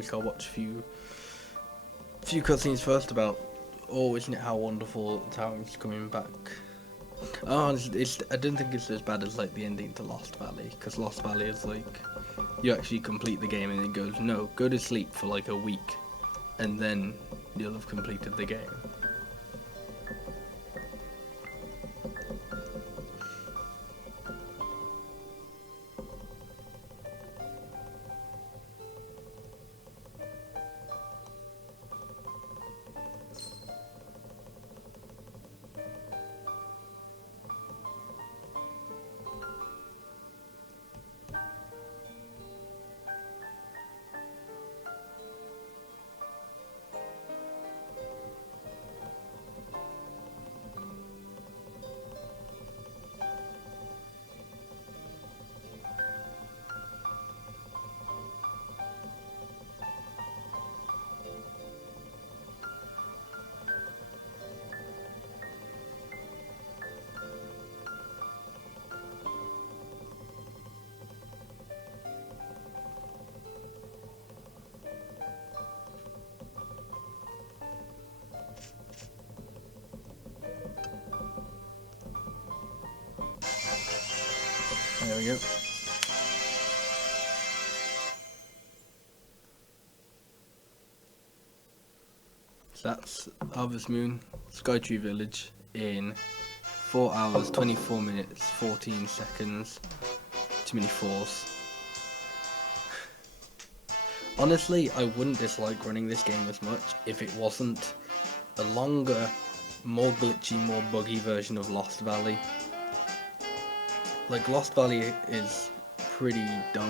I'm just gonna watch a few cutscenes first about, oh, isn't it how wonderful Towing's coming back. Oh, I don't think it's as bad as like the ending to Lost Valley, because Lost Valley is like, you actually complete the game and it goes, no, go to sleep for like a week, and then you'll have completed the game. There we go. So that's Harvest Moon, Skytree Village in 4 hours, 24 minutes, 14 seconds. Too many fours. Honestly, I wouldn't dislike running this game as much if it wasn't a longer, more glitchy, more buggy version of Lost Valley. Like, Lost Valley is pretty dumb.